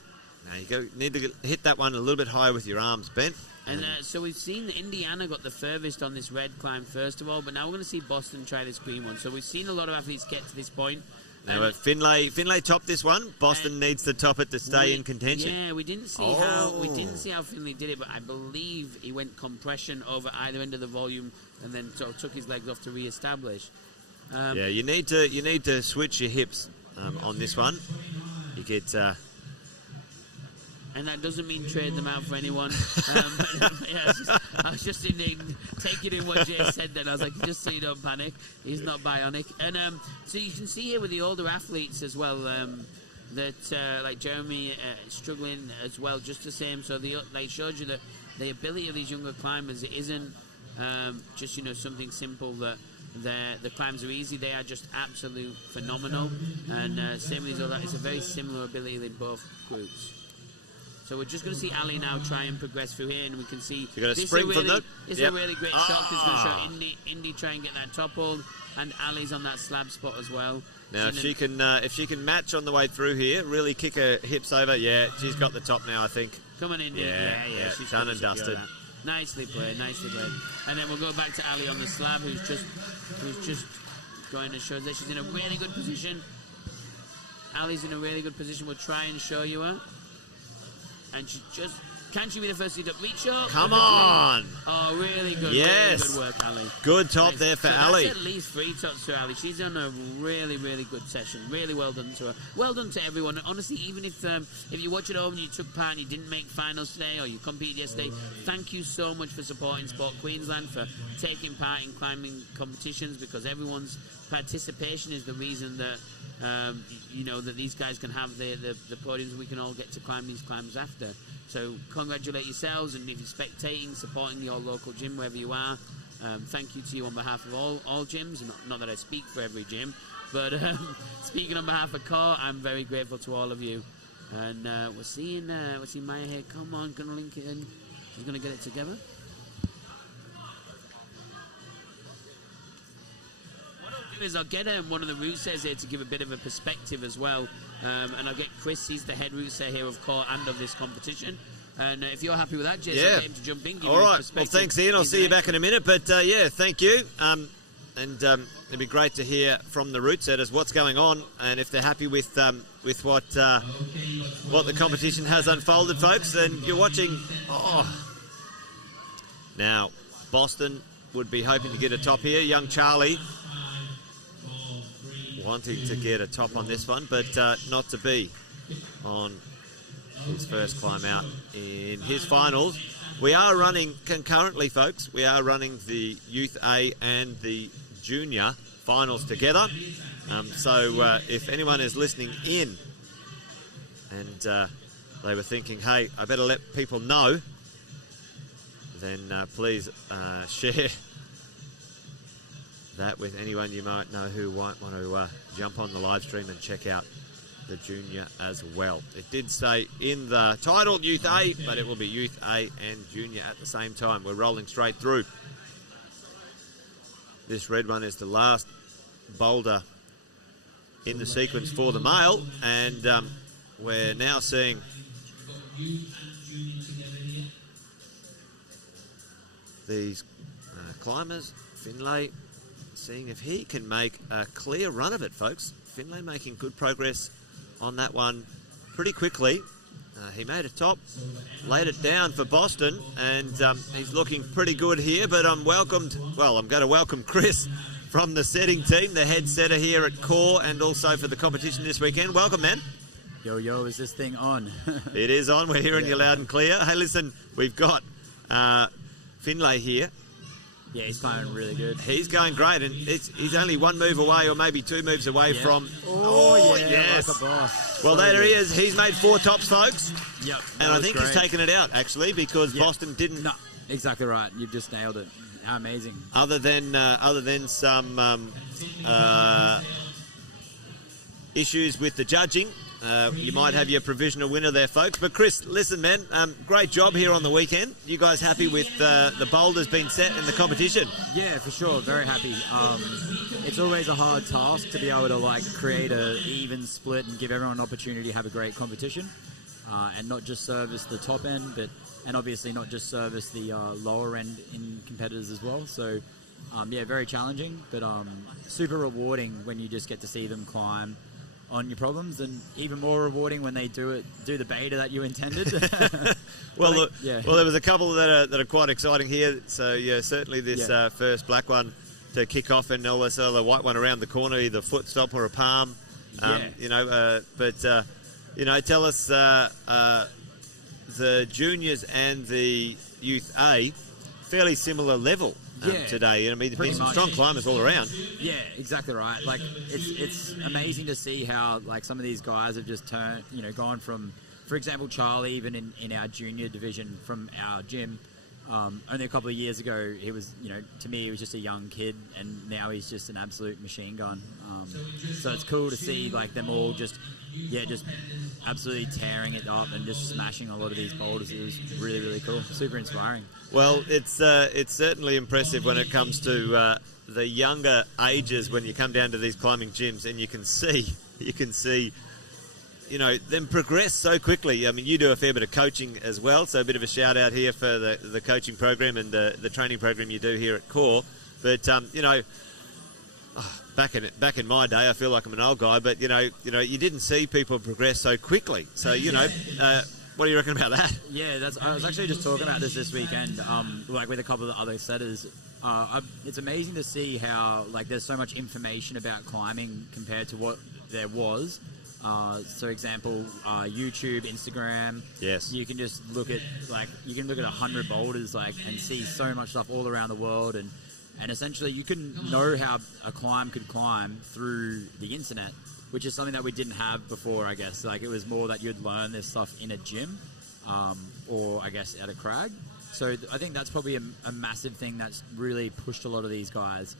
Now you need to hit that one a little bit higher with your arms bent. And so we've seen Indiana got the furthest on this red climb first of all, but now we're going to see Boston try this green one. So we've seen a lot of athletes get to this point. Now, Finlay topped this one. Boston needs to top it to stay in contention. Yeah, we didn't see how Finlay did it, but I believe he went compression over either end of the volume and then sort of took his legs off to re-establish. You need to switch your hips on this one. You get. And that doesn't mean trade them out for anyone. I was just taking in what Jay said then. I was like, just so you don't panic, he's not bionic. And so you can see here with the older athletes as well, that like Jeremy struggling as well, just the same. So they showed you that the ability of these younger climbers, it isn't just something simple that The climbs are easy. They are just absolute phenomenal. And same with these other. It's a very similar ability in both groups. So we're just going to see Ali now try and progress through here, and we can see You got a sprint from that? It's a really great shot. It's going to show Indy try and get that top hold, and Ali's on that slab spot as well. Now, if she can match on the way through here, really kick her hips over, yeah, she's got the top now, I think. Come on, Indy. Yeah, She's done gonna and secure dusted. that. Nicely played. And then we'll go back to Ali on the slab, who's just going to show that she's in a really good position. Ali's in a really good position. We'll try and show you her. And can she be the first lead up? Reach up. Come on. Oh, really good. Yes. Really good work, Ali. Good top there for Ali. That's at least 3 tops for Ali. She's done a really, really good session. Really well done to her. Well done to everyone. Honestly, even if you watch it over and you took part and you didn't make finals today or you competed yesterday, thank you so much for supporting Sport Queensland, for taking part in climbing competitions, because everyone's participation is the reason that that these guys can have the podiums and we can all get to climb these climbs after. So congratulate yourselves, and if you're spectating, supporting your local gym wherever you are, thank you to you on behalf of all gyms. Not that I speak for every gym, but speaking on behalf of CORE, I'm very grateful to all of you. And we're seeing Maya here. Come on, gonna link it in. She's gonna get it together. Is I'll get one of the route says here to give a bit of a perspective as well, and I'll get Chris, he's the head route set here of CORE and of this competition, and if you're happy with that, Jess, I'll get him to jump in. All right, well thanks Ian, I'll see you back in a minute, but thank you, and it'd be great to hear from the route setters what's going on, and if they're happy with what the competition has unfolded, folks. Then you're watching. Now Boston would be hoping to get a top here. Young Charlie wanting to get a top on this one, but not to be on his first climb out in his finals. We are running concurrently, folks. We are running the Youth A and the Junior finals together. So if anyone is listening in and they were thinking, hey, I better let people know, then please share that with anyone you might know who might want to jump on the live stream and check out the Junior as well. It did say in the title Youth A, but it will be Youth A and Junior at the same time. We're rolling straight through. This red one is the last boulder in the sequence for the male, and we're now seeing these climbers. Finlay seeing if he can make a clear run of it, folks. Finlay making good progress on that one pretty quickly. He made a top, laid it down for Boston, and he's looking pretty good here, but I'm going to welcome Chris from the setting team, the head setter here at CORE, and also for the competition this weekend. Welcome, man. Yo, is this thing on? It is on. We're hearing you loud and clear. Hey, listen, we've got Finlay here. Yeah, he's climbing really good. He's going great, and he's only one move away, or maybe 2 moves away from... yes. Like a boss. Well, there he is. He's made 4 tops, folks. Yep. And I think he's taken it out, actually, because Boston didn't... No, exactly right. You've just nailed it. How amazing. Other than some issues with the judging, you might have your provisional winner there, folks. But Chris, listen, man, great job here on the weekend. You guys happy with the boulders being set in the competition? Yeah, for sure. Very happy. It's always a hard task to be able to create a even split and give everyone an opportunity to have a great competition, and not just service the top end, and obviously not just service the lower end in competitors as well. So, very challenging, but super rewarding when you just get to see them climb on your problems, and even more rewarding when they do the beta that you intended. Well, there was a couple that are quite exciting here. So yeah, certainly this first black one to kick off, and also the white one around the corner, either foot stop or a palm. Tell us the juniors and the youth A, fairly similar level. Today, I mean, there's been some strong climbers all around. Yeah, exactly right. It's amazing to see how some of these guys have just gone from, for example, Charlie, even in our junior division from our gym, Only a couple of years ago, he was, to me, he was just a young kid, and now he's just an absolute machine gun. So it's cool to see like them all just absolutely tearing it up and just smashing a lot of these boulders. It was really, really cool, super inspiring. Well, it's certainly impressive when it comes to the younger ages when you come down to these climbing gyms, and you can see them progress so quickly. I mean, you do a fair bit of coaching as well, so a bit of a shout out here for the coaching program and the training program you do here at Core. But back in my day, I feel like I'm an old guy, but you didn't see people progress so quickly. So what do you reckon about that? Yeah, I was actually just talking about this weekend, like with a couple of the other setters. It's amazing to see how like there's so much information about climbing compared to what there was. So example, YouTube, Instagram. Yes. You can just look at 100 boulders and see so much stuff all around the world, and essentially you can know how a climb could climb through the internet, which is something that we didn't have before, I guess. Like it was more that you'd learn this stuff in a gym, or I guess at a crag. So I think that's probably a massive thing that's really pushed a lot of these guys.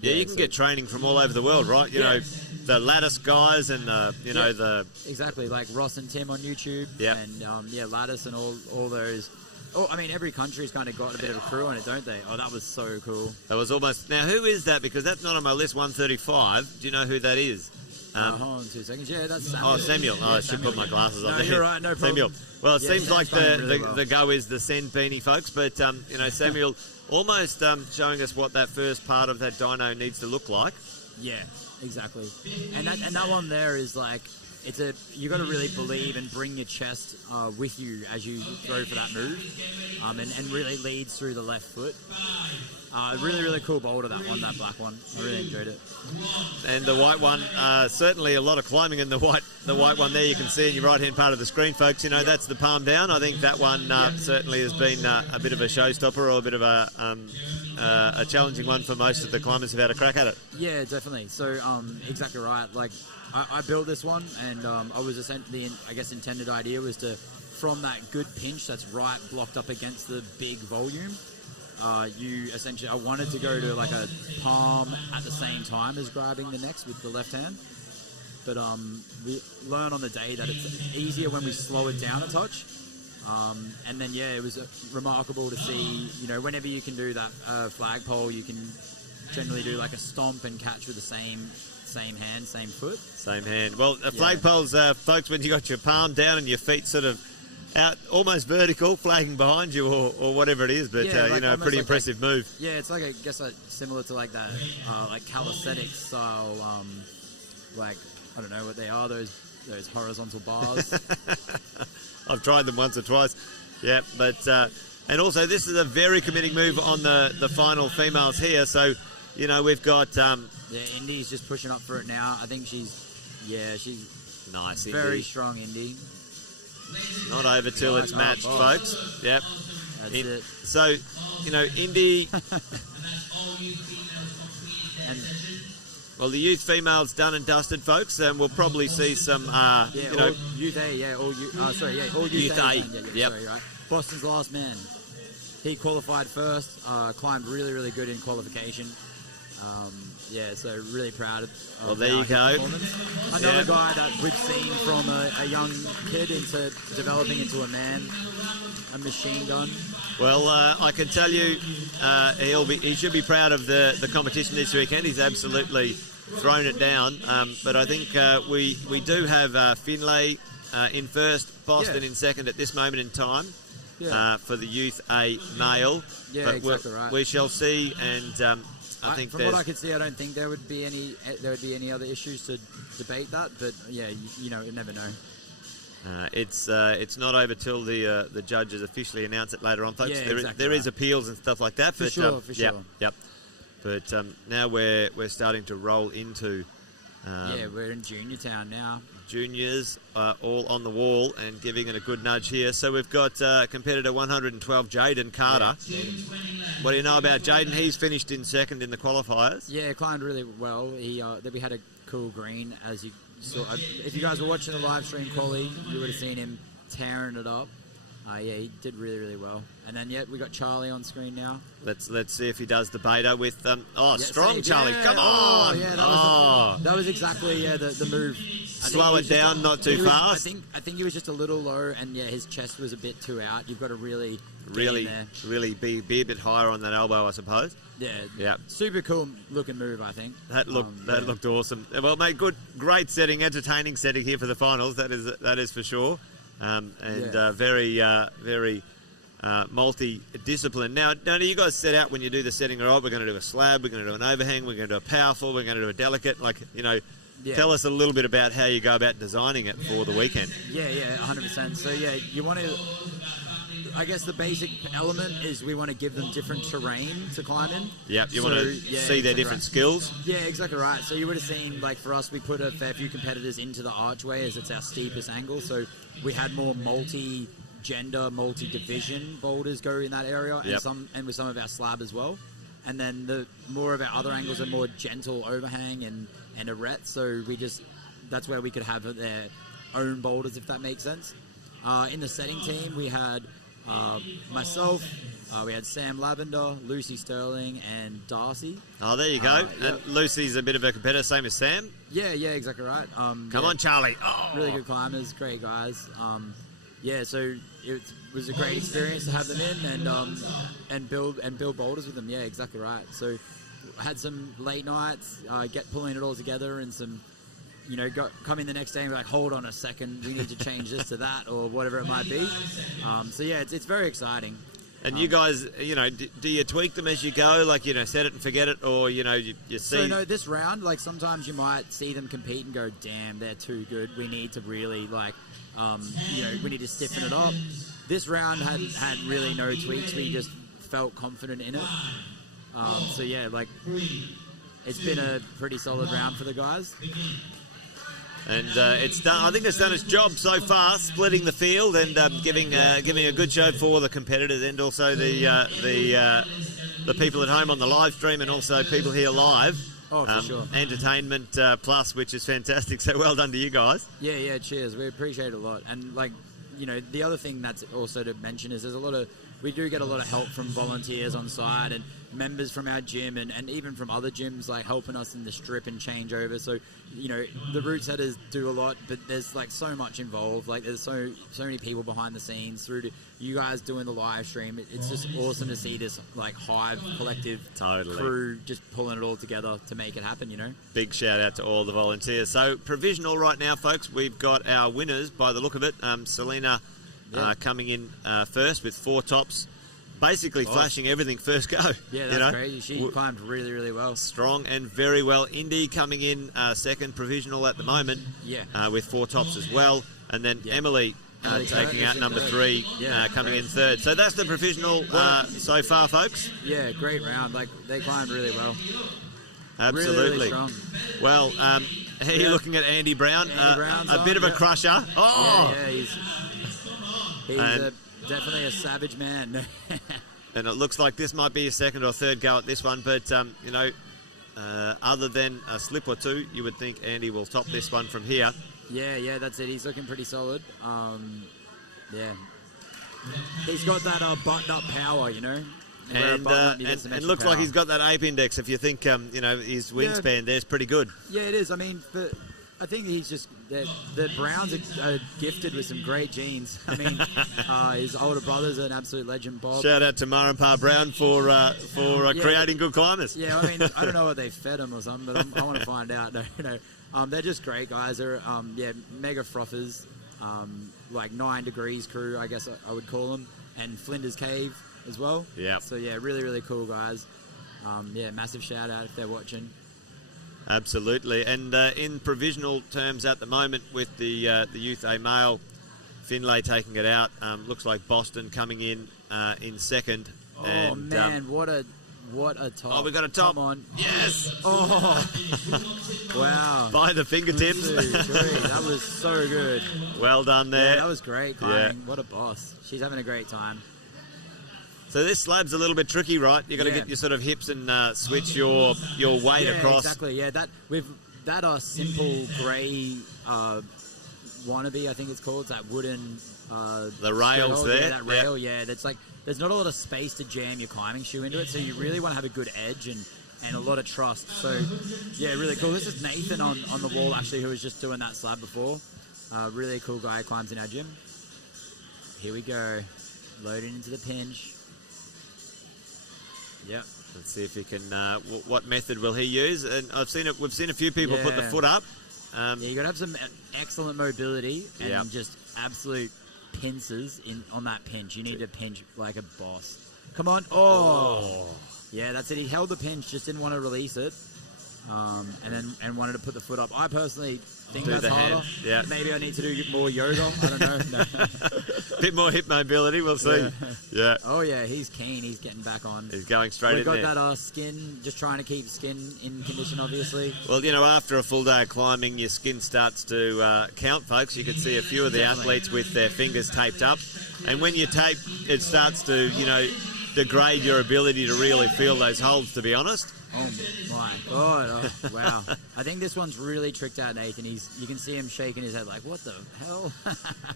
You can get training from all over the world, right? You know, the Lattice guys and the exactly, like Ross and Tim on YouTube. Yeah. And Lattice and all those. Oh, I mean, every country's kind of got a bit of a crew on it, don't they? Oh, that was so cool. That was almost. Now, who is that? Because that's not on my list. 135. Do you know who that is? Hold on 2 seconds. Yeah, that's Samuel. Oh, Samuel. Oh, I should put my glasses on. No, you're right. No problem. Samuel. Well, it seems like really well. the go is the send beanie, folks. But Samuel almost showing us what that first part of that dyno needs to look like. Yeah, exactly. And that one there is like, you got to really believe and bring your chest with you as you throw for that move, and really leads through the left foot. Really, really cool boulder, that black one. I really enjoyed it. And the white one, certainly a lot of climbing in the white one there. You can see in your right-hand part of the screen, folks. That's the palm down. I think that one certainly has been a bit of a showstopper, or a bit of a challenging one for most of the climbers who've had a crack at it. Yeah, definitely. So exactly right. Like I built this one, and I was essentially, I guess, intended idea was to, from that good pinch that's right blocked up against the big volume. I wanted to go to like a palm at the same time as grabbing the next with the left hand. But we learn on the day that it's easier when we slow it down a touch. And then, it was remarkable to see, whenever you can do that flagpole, you can generally do like a stomp and catch with the same hand, same foot. Same hand. Well, flagpoles, folks, when you got your palm down and your feet sort of out almost vertical, flagging behind you or whatever it is, but a pretty impressive move. Yeah, it's like, I guess, similar to like that like calisthenics style, like, I don't know what they are, those horizontal bars. I've tried them once or twice. Yeah, but and also this is a very committing move on the final females here. So we've got Indy's just pushing up for it now. I think she's nice. Very Indy. strong Indy. Not over till it's matched, folks. Yep. That's it. So, Indy. Well, the youth female's done and dusted, folks, and we'll probably see some. Youth A, all youth Youth A. Yep. Sorry, right. Boston's last man. He qualified first. Climbed really, really good in qualification. So really proud of. Well, there you go. Another guy that we've seen from a young kid into developing into a man, a machine gun. Well, I can tell you, he should be proud of the competition this weekend. He's absolutely thrown it down. But I think we do have Finlay in first, Boston in second at this moment in time for the Youth A male. Yeah, but exactly right. We shall see, and I think from what I could see, I don't think there would be any other issues to debate that. But you never know. It's not over till the judges officially announce it later on, folks. Yeah, there is appeals and stuff like that. For sure. Yep. But now we're starting to roll into. We're in junior town now. Juniors are all on the wall and giving it a good nudge here. So we've got competitor 112, Jaden Carter. Yeah. What do you know about Jaden? He's finished in second in the qualifiers. Yeah, climbed really well. We had a cool green, as you saw. If you guys were watching the live stream quali, you would have seen him tearing it up. Yeah, he did really, really well. And then, yeah, we got Charlie on screen now. Let's see if he does the beta with strong save. Charlie. Yeah. Come on. Oh, yeah, that was exactly the move. Slow it down, not too fast. I think he was just a little low, and yeah, his chest was a bit too out. You've got to really be a bit higher on that elbow, I suppose. Yeah. Super cool looking move, I think. That looked awesome. Well, mate, great setting, entertaining setting here for the finals. That is for sure. Very multi-discipline. Now, do you guys set out when you do the setting? All right, we're going to do a slab, we're going to do an overhang, we're going to do a powerful, we're going to do a delicate. Tell us a little bit about how you go about designing it for the weekend. Yeah, 100%. So yeah, you want to. I guess the basic element is we want to give them different terrain to climb in. Yep, you want to see their different skills. Yeah, exactly right. So you would have seen, like for us, we put a fair few competitors into the archway as it's our steepest angle. So we had more multi-gender, multi-division boulders go in that area, and with some of our slab as well. And then the more of our other angles are more gentle overhang and arete. So that's where we could have their own boulders, if that makes sense. In the setting team, we had myself, we had Sam Lavender, Lucy Sterling, and Darcy. Oh, there you go. And Lucy's a bit of a competitor, same as Sam. Yeah, exactly right. Come on, Charlie. Oh. Really good climbers, great guys. So it was a great experience to have them in and build boulders with them. Yeah, exactly right. So I had some late nights, pulling it all together, and some. Come in the next day and be like, hold on a second, we need to change this to that, or whatever it might be. It's very exciting. And you guys, do you tweak them as you go, set it and forget it, or, you see... So, no, this round, sometimes you might see them compete and go, damn, they're too good, we need to really, we need to stiffen it up. This round had really no tweaks, we just felt confident in it. It's been a pretty solid round for the guys. And it's done. I think it's done its job so far, splitting the field and giving a good show for the competitors and also the people at home on the live stream and also people here live. Oh, for sure. Entertainment plus, which is fantastic. So well done to you guys. Yeah. Cheers. We appreciate it a lot. And the other thing that's also to mention is we do get a lot of help from volunteers on site and members from our gym and even from other gyms helping us in the strip and changeover. So the route setters do a lot, but there's so much involved. There's so many people behind the scenes through to you guys doing the live stream. It's just awesome to see this hive collective crew just pulling it all together to make it happen. Big shout out to all the volunteers. So provisional right now, folks. We've got our winners by the look of it. Selena coming in first with 4 tops. Basically flashing everything first go. Yeah, that's crazy. She climbed really, really well. Strong and very well. Indy coming in second, provisional at the moment. Yeah. With 4 tops as well. And then Emily taking out number 3, coming in third. So that's the provisional so far, folks. Yeah, great round. They climbed really well. Absolutely. Really, really strong. Well, how are you looking at Andy Brown? A bit of a crusher. Oh! Yeah, he's definitely a savage man. And it looks like this might be a second or third go at this one, but, other than a slip or two, you would think Andy will top this one from here. Yeah, that's it. He's looking pretty solid. He's got that buttoned-up power, And looks like he's got that ape index. If you think, his wingspan there's pretty good. Yeah, it is. I mean, I think he's just the Browns are gifted with some great genes. I mean, his older brother's an absolute legend, Bob. Shout out to Ma and Pa Brown for creating good climbers. Yeah, I mean, I don't know what they fed him or something, but I want to find out. They're just great guys. They're mega frothers, 9 degrees crew, I guess I would call them, and Flinders Cave as well. Yeah. So really, really cool guys. Massive shout out if they're watching. Absolutely. And in provisional terms at the moment with the Youth A male, Finlay taking it out. Looks like Boston coming in second. Oh, and, man, what a top. Oh, we got a top. Come on. Yes. Oh, wow. By the fingertips. 1, 2, 3. That was so good. Well done there. Yeah, that was great climbing. What a boss. She's having a great time. So this slab's a little bit tricky, right? You've got to get your sort of hips and switch your weight across. Exactly. Yeah, that simple grey wannabe, I think it's called. It's that wooden... the rails straddle, there. Yeah, that rail, yeah. That's like, there's not a lot of space to jam your climbing shoe into it, so you really want to have a good edge and a lot of trust. So, yeah, really cool. This is Nathan on the wall, actually, who was just doing that slab before. Really cool guy who climbs in our gym. Here we go. Loading into the pinch. Yep. Let's see if he can. What method will he use? And we've seen a few people put the foot up. Yeah, you got to have some excellent mobility and Yep. just absolute pincers on that pinch. You need to pinch like a boss. Come on. Oh. Yeah, that's it. He held the pinch, just didn't want to release it. And wanted to put the foot up. I personally think Do that's the harder. hand, yeah. Maybe I need to do more yoga. I don't know. No. Bit more hip mobility, we'll see. Yeah. Oh, yeah, he's keen. He's getting back on. He's going straight We've in got there. that skin, just trying to keep skin in condition, obviously. Well, after a full day of climbing, your skin starts to count, folks. You can see a few of the athletes with their fingers taped up. And when you tape, it starts to, degrade your ability to really feel those holds, to be honest. Oh my god! Oh, wow. I think this one's really tricked out Nathan. You can see him shaking his head like, what the hell?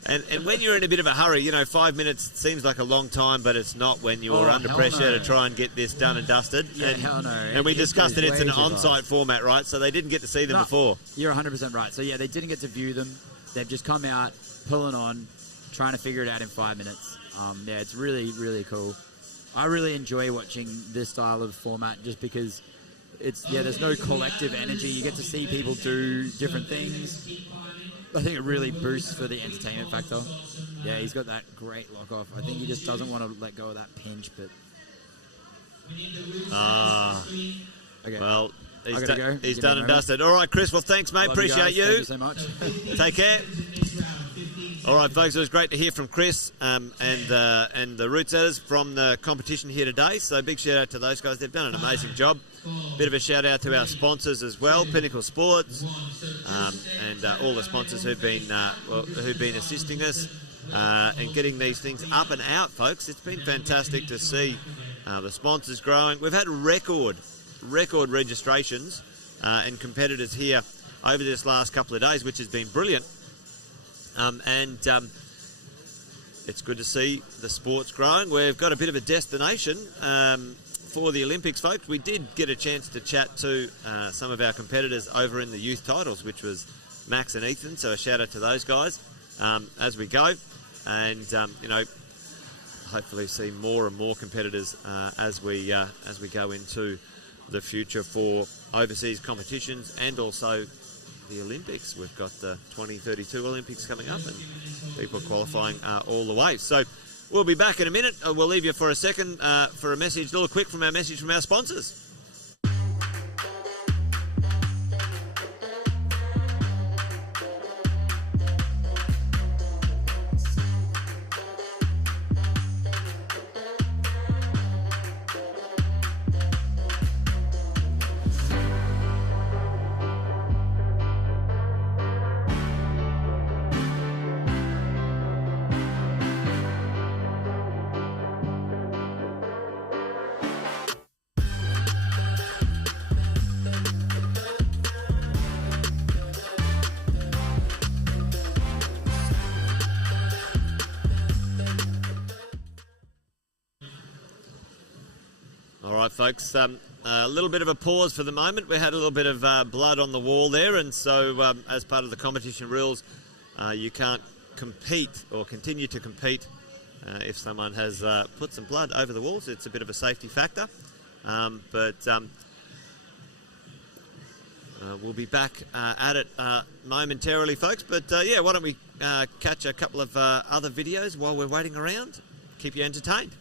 And when you're in a bit of a hurry, 5 minutes seems like a long time, but it's not when you're under hell pressure no. to try and get this done and dusted. Yeah, and, hell no. And we It discussed goes that it's an way too on-site fast. format, right? So they didn't get to see them before. You're 100% right. So yeah, they didn't get to view them. They've just come out, pulling on, trying to figure it out in 5 minutes. Yeah, it's really, really cool. I really enjoy watching this style of format just because there's no collective energy. You get to see people do different things. I think it really boosts for the entertainment factor. Yeah, he's got that great lock off. I think he just doesn't want to let go of that pinch, but... Okay. Well, I gotta go. he's Give me done a and moment. dusted. All right, Chris. Well, thanks, mate. Love you Appreciate guys. you. Thank you so much. Take care. All right, folks, it was great to hear from Chris and the route setters from the competition here today. So big shout out to those guys. They've done an amazing job. Bit of a shout out to our sponsors as well, Pinnacle Sports, and all the sponsors who've been assisting us and getting these things up and out, folks. It's been fantastic to see the sponsors growing. We've had record registrations and competitors here over this last couple of days, which has been brilliant. It's good to see the sports growing. We've got a bit of a destination for the Olympics, folks. We did get a chance to chat to some of our competitors over in the youth titles, which was Max and Ethan. So a shout out to those guys as we go, and hopefully see more and more competitors as we go into the future for overseas competitions and also the Olympics. We've got the 2032 Olympics coming up and people qualifying all the way. So we'll be back in a minute. We'll leave you for a second for a message, a little quick from our sponsors. All right, folks, a little bit of a pause for the moment. We had a little bit of blood on the wall there, and so as part of the competition rules, you can't compete or continue to compete if someone has put some blood over the walls. It's a bit of a safety factor, but we'll be back at it momentarily, folks. But yeah, why don't we catch a couple of other videos while we're waiting around? Keep you entertained.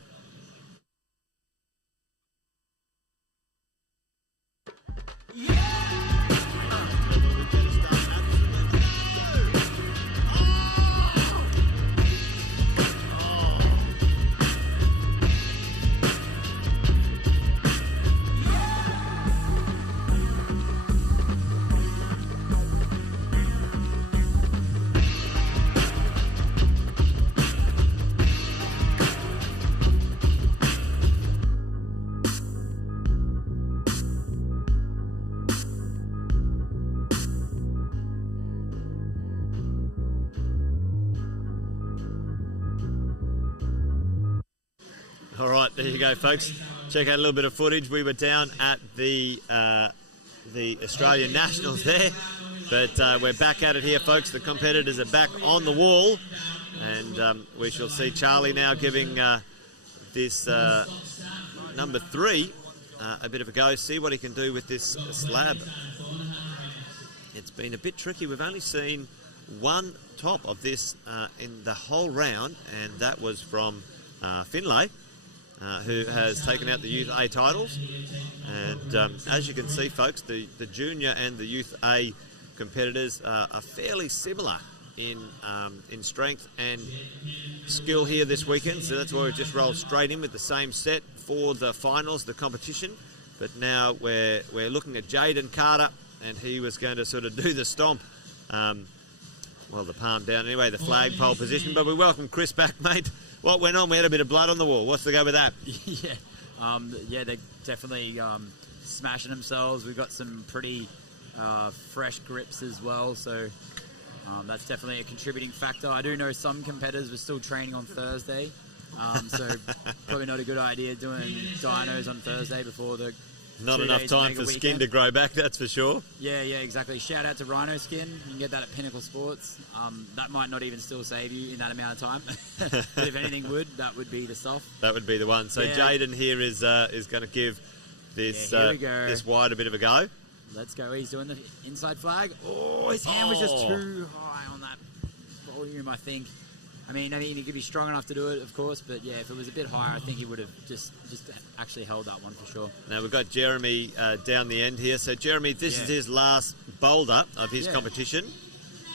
All right, there you go, folks. Check out a little bit of footage. We were down at the Australian Nationals there, but we're back at it here, folks. The competitors are back on the wall, and we shall see Charlie now giving this number 3 a bit of a go, see what he can do with this slab. It's been a bit tricky. We've only seen one top of this in the whole round, and that was from Finlay, who has taken out the Youth A titles. And as you can see, folks, the junior and the Youth A competitors are fairly similar in strength and skill here this weekend. So that's why we've just rolled straight in with the same set for the finals, the competition. But now we're looking at Jaden Carter, and he was going to sort of do the stomp. Well, the palm down anyway, the flagpole position. But we welcome Chris back, mate. What went on? We had a bit of blood on the wall. What's the go with that? Yeah, they're definitely smashing themselves. We've got some pretty fresh grips as well, so that's definitely a contributing factor. I do know some competitors were still training on Thursday, so probably not a good idea doing dynos on Thursday before the Not enough time for skin to grow back, that's for sure. Yeah, exactly. Shout out to Rhino Skin. You can get that at Pinnacle Sports. That might not even still save you in that amount of time. But if anything would, that would be the stuff. That would be the one. So yeah. Jaden here is going to give this this wide a bit of a go. Let's go. He's doing the inside flag. Oh, his hand was just too high on that volume, I think. I mean, he could be strong enough to do it, of course, but yeah, if it was a bit higher, I think he would have just actually held that one for sure. Now we've got Jeremy down the end here. So Jeremy, this is his last boulder of his competition.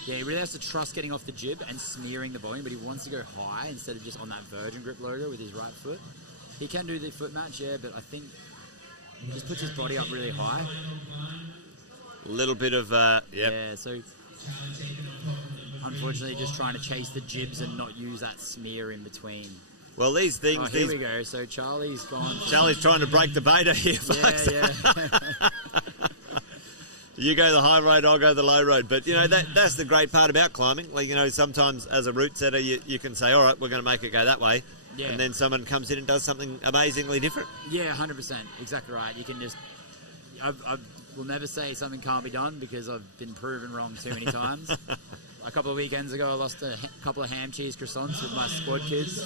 Yeah, he really has to trust getting off the jib and smearing the volume, but he wants to go high instead of just on that virgin grip logo with his right foot. He can do the foot match, but I think he just puts his body up really high. A little bit of, Yeah, so unfortunately just trying to chase the jibs and not use that smear in between. Well, these things... Here we go. So Charlie's gone... Charlie's trying to break the beta here, folks. Yeah. You go the high road, I'll go the low road. But, that's the great part about climbing. Like, sometimes as a route setter, you can say, all right, we're going to make it go that way. Yeah. And then someone comes in and does something amazingly different. Yeah, 100%. Exactly right. You can just... I will never say something can't be done because I've been proven wrong too many times. A couple of weekends ago, I lost a couple of ham cheese croissants with my squad kids,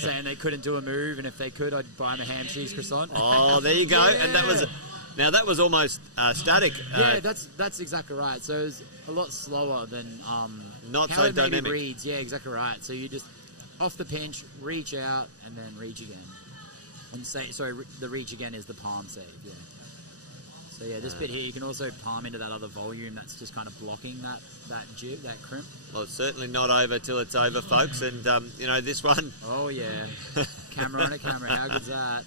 saying they couldn't do a move, and if they could, I'd buy them a ham cheese croissant. Oh, there you go. Yeah. And that was almost static. Yeah, that's exactly right. So it was a lot slower than not how so it maybe dynamic. Reads. Yeah, exactly right. So you just off the pinch, reach out, and then reach again. And the reach again is the palm save. Yeah. So yeah, this bit here, you can also palm into that other volume that's just kind of blocking that jib, that crimp. Well, it's certainly not over till it's over, folks. And, this one... Oh, yeah. Camera on a camera. How good's that?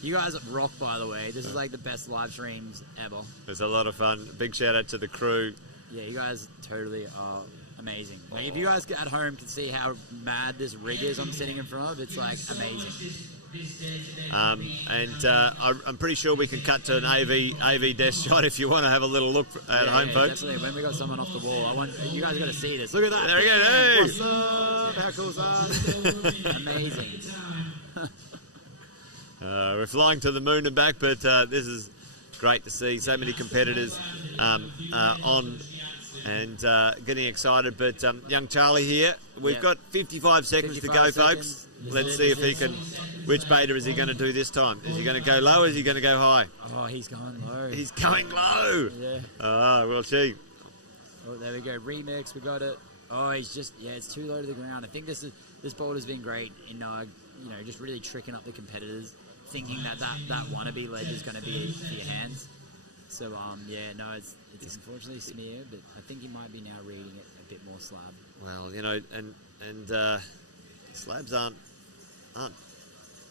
You guys rock, by the way. This is like the best live streams ever. It's a lot of fun. Big shout out to the crew. Yeah, you guys totally are amazing. Like, if you guys at home can see how mad this rig is I'm sitting in front of, it's like amazing. I'm pretty sure we can cut to an AV desk shot if you want to have a little look at home, folks. Definitely. When we got someone off the wall, you guys got to see this. Look at that. There we go. Hey. What's up? How cool is that? Amazing. We're flying to the moon and back, but this is great to see so many competitors on and getting excited. But young Charlie here, we've got 55 seconds to go, folks. Let's see if he can... Which beta is he going to do this time? Is he going to go low or is he going to go high? Oh, he's going low. He's going low. Yeah. Oh, well, gee. Oh, there we go. Remix. We got it. Oh, he's just... Yeah, it's too low to the ground. I think this boulder's been great in, just really tricking up the competitors, thinking that wannabe ledge is going to be for your hands. So, it's unfortunately smear, but I think he might be now reading it a bit more slab. Well, and slabs aren't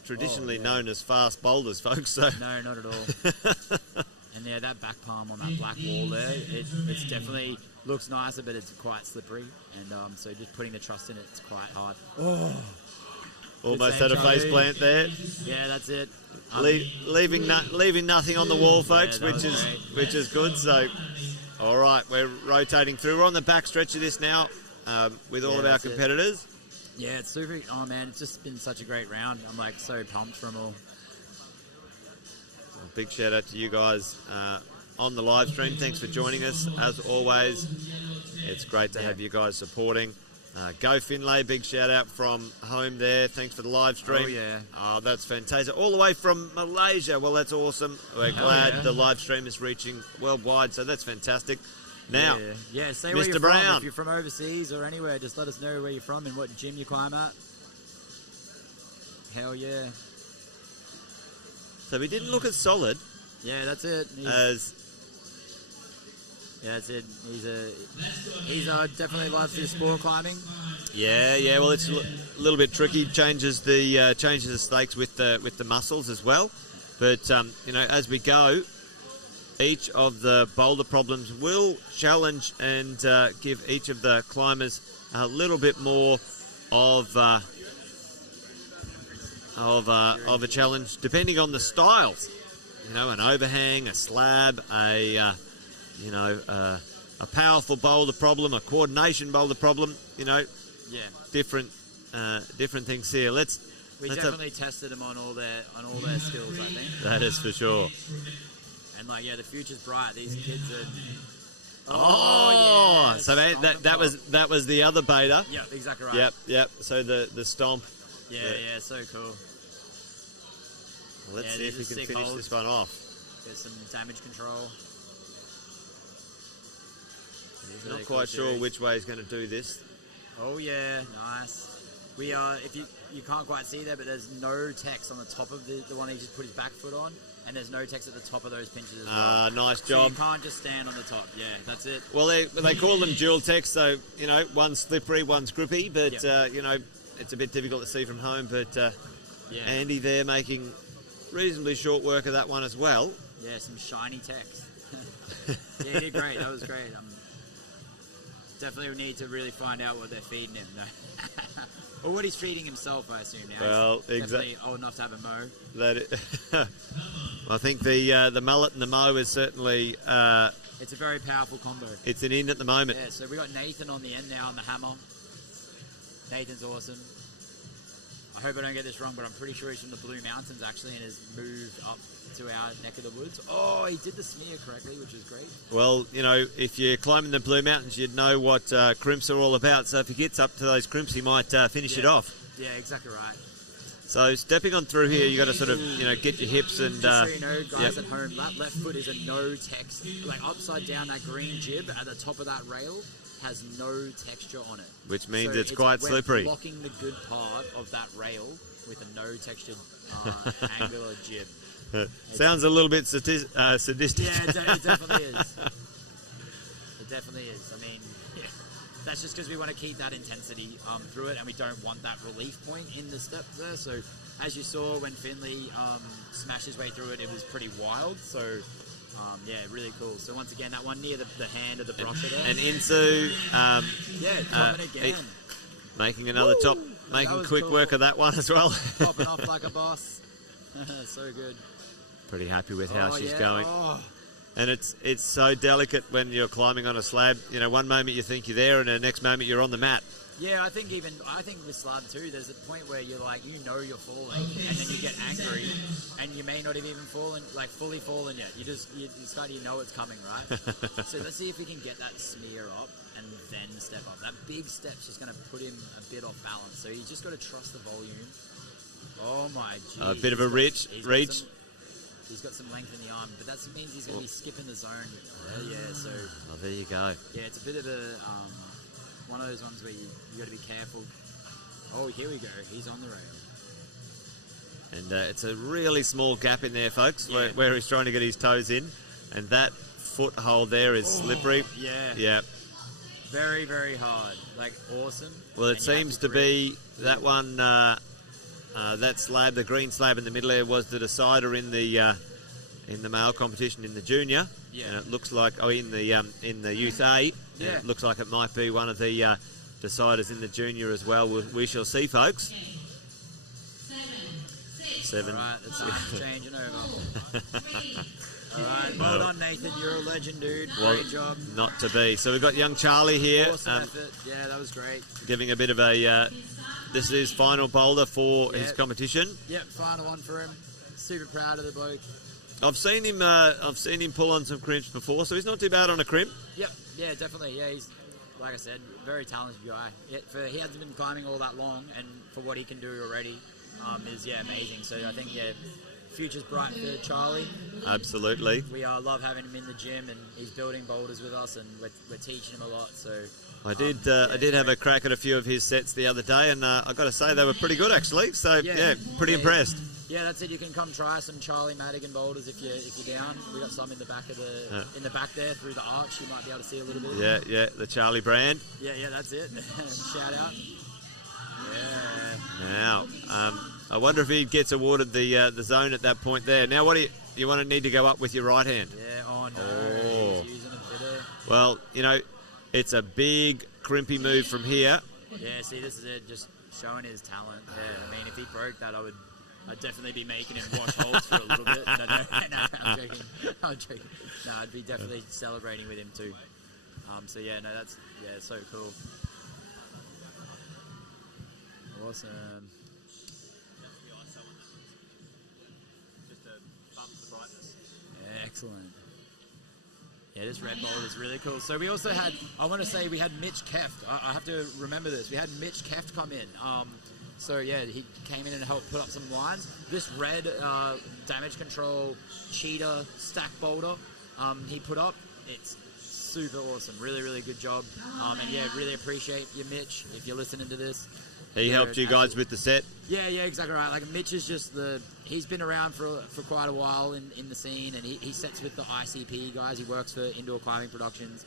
traditionally known as fast boulders, folks. So. No, not at all. And yeah, that back palm on that black wall there, it's definitely looks nicer, but it's quite slippery. And so just putting the trust in it's quite hard. Oh, almost had a face plant there. Yeah, that's it. Leaving nothing on the wall, folks, which is good. So, all right, we're rotating through. We're on the back stretch of this now with all of our competitors. Yeah, it's super. Oh man, it's just been such a great round. I'm like so pumped for them all. Well, big shout out to you guys on the live stream. Thanks for joining us as always. It's great to have you guys supporting. Go Finlay, big shout out from home there. Thanks for the live stream. Oh yeah. Oh, that's fantastic. All the way from Malaysia. Well, that's awesome. We're glad the live stream is reaching worldwide, so that's fantastic. Now, say where Mr. you're Brown. from. If you're from overseas or anywhere, just let us know where you're from and what gym you climb at. Hell yeah. So we didn't look as solid Yeah, that's it. as... Yeah, that's it. He's definitely loves his sport climbing. Yeah. Well, it's a little bit tricky. Changes the stakes with the muscles as well. But as we go, each of the boulder problems will challenge and give each of the climbers a little bit more of a challenge, depending on the styles. An overhang, a slab, a powerful boulder problem, a coordination boulder problem. Different things here. We definitely tested them on all their skills, I think. That is for sure. And the future's bright. These kids are. So that was the other beta. Yeah, exactly right. Yep. So the stomp. Yeah, so cool. Let's see if we can finish this one off. There's some damage control. Not quite sure which way he's going to do this. Oh yeah, nice. We if you can't quite see there, but there's no text on the top of the one he just put his back foot on, and there's no text at the top of those pinches as well. Nice so job. You can't just stand on the top. Yeah, that's it. Well, they call them dual text, so one's slippery, one's grippy, but it's a bit difficult to see from home. But Andy there making reasonably short work of that one as well. Yeah, some shiny text. Yeah, he did great. That was great. Definitely need to really find out what they're feeding him. No. Or what he's feeding himself, I assume now. Well, he's definitely old enough to have a mow. I think the mullet and the mow is certainly... it's a very powerful combo. It's an in at the moment. Yeah, so we got Nathan on the end now on the hammer. Nathan's awesome. I hope I don't get this wrong, but I'm pretty sure he's from the Blue Mountains, actually, and has moved up to our neck of the woods. Oh, he did the smear correctly, which is great. Well, if you're climbing the Blue Mountains, you'd know what crimps are all about. So if he gets up to those crimps, he might finish it off. Yeah, exactly right. So stepping on through here, you got to sort of get your hips and. Just so you know, guys at home, that left foot is a no text. Like upside down, that green jib at the top of that rail has no texture on it. Which means it's quite slippery. We're blocking the good part of that rail with a no textured angular jib. Sounds a little bit sadistic. Yeah, it definitely is. It definitely is. I mean, that's just because we want to keep that intensity through it, and we don't want that relief point in the step there. So, as you saw when Finley smashed his way through it, it was pretty wild. So, really cool. So once again, that one near the hand of the brusher there. And Insu, dropping again. Making another top, making quick work of that one as well. Popping off like a boss. So good. Pretty happy with how she's going. Oh. And it's so delicate when you're climbing on a slab. One moment you think you're there, and the next moment you're on the mat. Yeah, I think with slab too, there's a point where you're like, you're falling, and then you get angry, and you may not have even fallen, fully fallen yet. You start, it's coming, right? So let's see if we can get that smear up and then step up. That big step's just going to put him a bit off balance. So you just got to trust the volume. Oh my geez. A bit of a reach. He's got some length in the arm, but that means he's going to be skipping the zone. So. Oh, there you go. Yeah, it's a bit of a one of those ones where you got to be careful. Oh, here we go. He's on the rail. And it's a really small gap in there, folks, where he's trying to get his toes in, and that foothold there is slippery. Yeah. Very, very hard. Awesome. Well, it seems to be that one. That slab, the green slab in the middle there, was the decider in the male competition in the junior. Yeah. And it looks like in the youth A. Yeah. It looks like it might be one of the deciders in the junior as well. We shall see, folks. 7. All right, it's changing over. All right, well done, Nathan. You're a legend, dude. Well, Great job. not to be. So we've got young Charlie here. Awesome effort. Yeah, that was great. Giving a bit of a... this is his final boulder for his Yep. competition. Yep, final one for him. Super proud of the bloke. I've seen him pull on some crimps before, so he's not too bad on a crimp. Yep, yeah, definitely. Yeah, he's, like I said, very talented guy. He hasn't been climbing all that long, and for what he can do already is, amazing. So I think, future's bright for Charlie. Absolutely. We love having him in the gym, and he's building boulders with us, and we're teaching him a lot. So I did have a crack at a few of his sets the other day, and I got to say they were pretty good actually. So pretty impressed. Yeah, that's it. You can come try some Charlie Madigan boulders if you're down. We got some in the back of in the back there through the arch. You might be able to see a little bit. Yeah, the Charlie brand. Yeah, that's it. Shout out. Yeah. Now, I wonder if he gets awarded the zone at that point there. Now, what do you want to need to go up with your right hand? Yeah. Oh no. He's using a bit of... Well, it's a big crimpy move from here. Yeah. See, this is it. Just showing his talent. Yeah. I mean, if he broke that, I'd definitely be making him wash holes for a little bit. No, I'm joking. I'm joking. No, I'd be definitely celebrating with him too. That's so cool. Awesome. Excellent. Yeah, this red boulder is really cool. So we also had, we had Mitch Keft. I have to remember this. We had Mitch Keft come in. He came in and helped put up some lines. This red damage control cheetah stack boulder he put up, it's super awesome. Really, really good job. Really appreciate you, Mitch, if you're listening to this. He helped you guys with the set? Yeah, exactly right. Like, Mitch is just he's been around for quite a while in the scene, and he sets with the ICP guys. He works for Indoor Climbing Productions.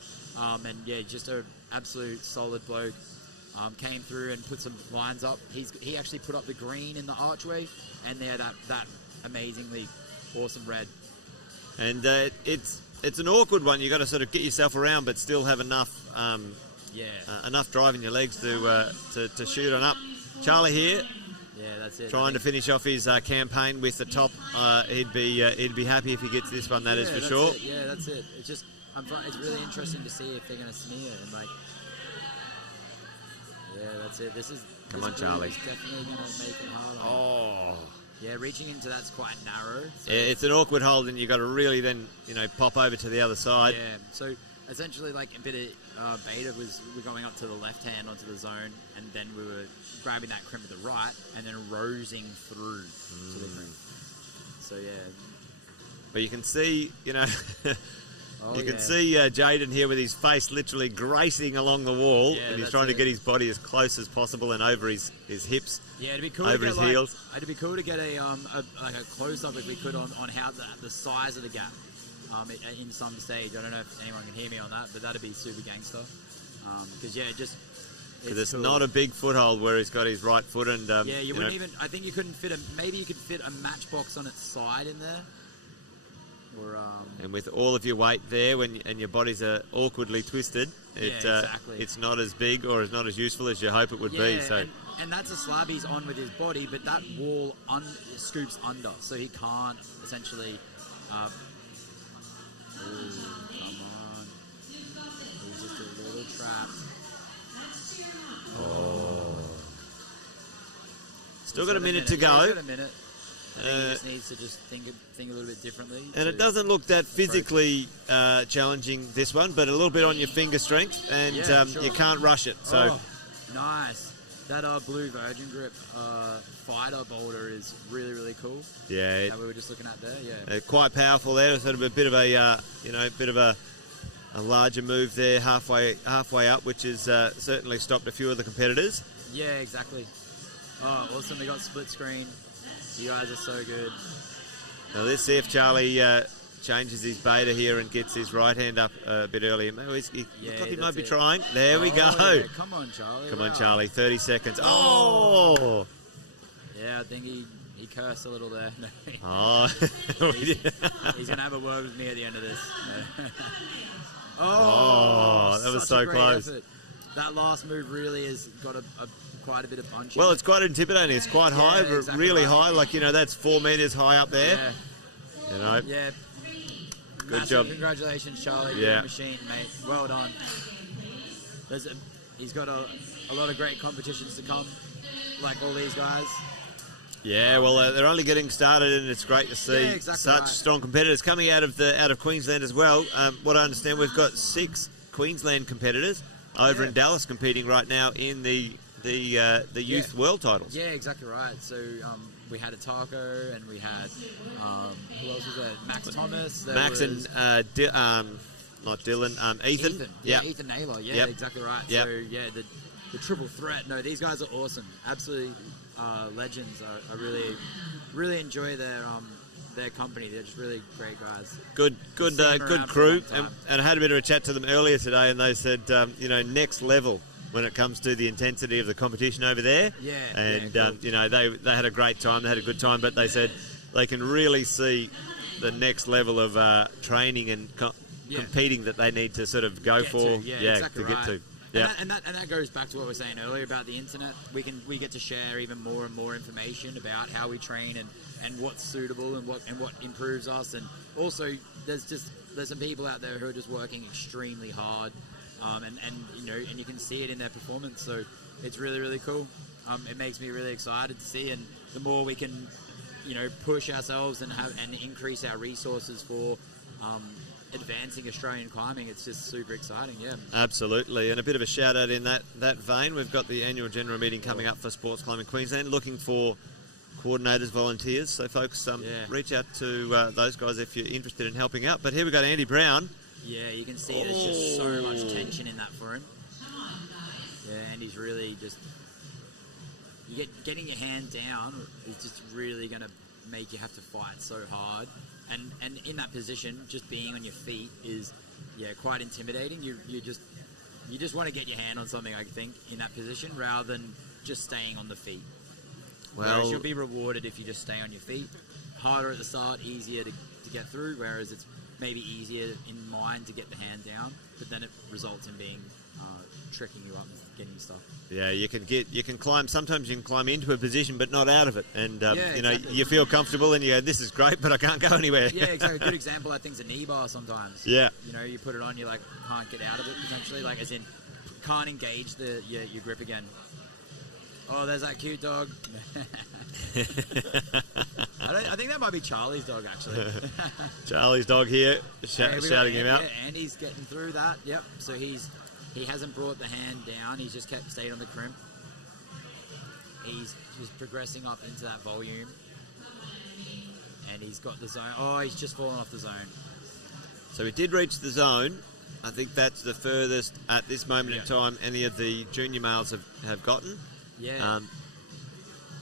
Just an absolute solid bloke. Came through and put some lines up. He actually put up the green in the archway, and there that amazingly awesome red. And it's an awkward one. You got to sort of get yourself around, but still have enough enough drive in your legs to shoot on up. Charlie here. Yeah, that's it. Trying to finish off his campaign with the top. He'd be happy if he gets this one. That is for sure. Yeah, that's it. It's just it's really interesting to see if they're going to smear and like. Yeah, that's it. Come on, Charlie. Definitely going to make it hard. Oh. Yeah, reaching into that's quite narrow. So. Yeah, it's an awkward hold, and you've got to really then pop over to the other side. Yeah. So essentially, like a bit of beta we're going up to the left hand onto the zone, and then we were grabbing that crimp with the right, and then rosing through to the crimp. So yeah. But you can see, You can see Jaden here with his face literally gracing along the wall, and he's trying to get his body as close as possible and over his hips. Yeah, it'd be cool over to get his heels. It'd be cool to get a close up if we could on how the size of the gap in some stage. I don't know if anyone can hear me on that, but that'd be super gangster. Because it's cool. not a big foothold where he's got his right foot and you wouldn't even. I think you couldn't fit maybe you could fit a matchbox on its side in there. And with all of your weight there, and your bodies are awkwardly twisted, exactly. It's not as big or it's not as useful as you hope it would be. So, and that's a slab he's on with his body, but that wall scoops under, so he can't essentially. Come on, he's just a little trapped. Still got a minute to go. Got a minute. I think he just needs to just think a little bit differently. And it doesn't look that physically challenging, this one, but a little bit on your finger strength, and sure. you can't rush it. So nice. That blue Virgin Grip fighter boulder is really, really cool. Yeah. That we were just looking at there, yeah. Quite powerful there. Sort of a bit of a bit of a larger move there halfway up, which has certainly stopped a few of the competitors. Yeah, exactly. Oh, awesome. We got split screen. You guys are so good. Now let's see if Charlie changes his beta here and gets his right hand up a bit earlier. He looks like he might be trying. There we go. Yeah. Come on, Charlie. Come on, Charlie. 30 seconds. Oh! Yeah, I think he cursed a little there. Oh. He's going to have a word with me at the end of this. That was so close. Effort. That last move really has got quite a bit of punch. Well, it's quite intimidating. It's quite high, exactly really right. high. Like, that's 4 meters high up there. Yeah. Yeah. Massive job. Congratulations, Charlie. Yeah. You're a machine, mate. Well done. He's got a lot of great competitions to come, like all these guys. Yeah, well, they're only getting started, and it's great to see such strong competitors coming out of Queensland as well. What I understand, we've got 6 Queensland competitors over in Dallas competing right now in the youth world titles. Yeah, exactly right. So we had a Taco, and we had who else was there? Max Thomas. Max and not Dylan, Ethan. Yeah, Ethan Naylor. Yeah, Yep. exactly right. Yep. So yeah, the triple threat. No, these guys are awesome. Absolutely legends. I really enjoy their company. They're just really great guys. Good crew. And I had a bit of a chat to them earlier today, and they said, next level when it comes to the intensity of the competition over there. Yeah. And cool. they had a great time. They had a good time, but they said they can really see the next level of training and competing that they need to sort of go for. Exactly to right. get to. Yeah. And that goes back to what we were saying earlier about the internet. We get to share even more and more information about how we train and what's suitable and what improves us. And also there's some people out there who are just working extremely hard, and you can see it in their performance. So it's really, really cool. It makes me really excited to see, and the more we can push ourselves and increase our resources for advancing Australian climbing, it's just super exciting. Yeah, absolutely. And a bit of a shout out in that vein, we've got the annual general meeting coming up for Sports Climbing Queensland, looking for coordinators, volunteers. So folks, reach out to those guys if you're interested in helping out. But here we go to Andy Brown. Yeah, you can see there's just so much tension in that for him. Yeah, Andy's really just getting your hand down is just really going to make you have to fight so hard. And in that position, just being on your feet is quite intimidating. You just want to get your hand on something, I think, in that position rather than just staying on the feet. Whereas you'll be rewarded if you just stay on your feet. Harder at the start, easier to get through, whereas it's maybe easier in mind to get the hand down, but then it results in being tricking you up and getting you stuck. Yeah, you can climb. Sometimes you can climb into a position, but not out of it. And exactly. you feel comfortable, and you go, "This is great, but I can't go anywhere." Yeah, exactly. A good example, I think, is a knee bar. Sometimes. Yeah. You put it on, you can't get out of it potentially, as in can't engage your grip again. Oh, there's that cute dog. I think that might be Charlie's dog, actually. Charlie's dog here, shouting him out. Yeah, Andy's getting through that. Yep. So he hasn't brought the hand down. He's just stayed on the crimp. He's just progressing up into that volume. And he's got the zone. Oh, he's just fallen off the zone. So he did reach the zone. I think that's the furthest at this moment in time any of the junior males have gotten. Yeah.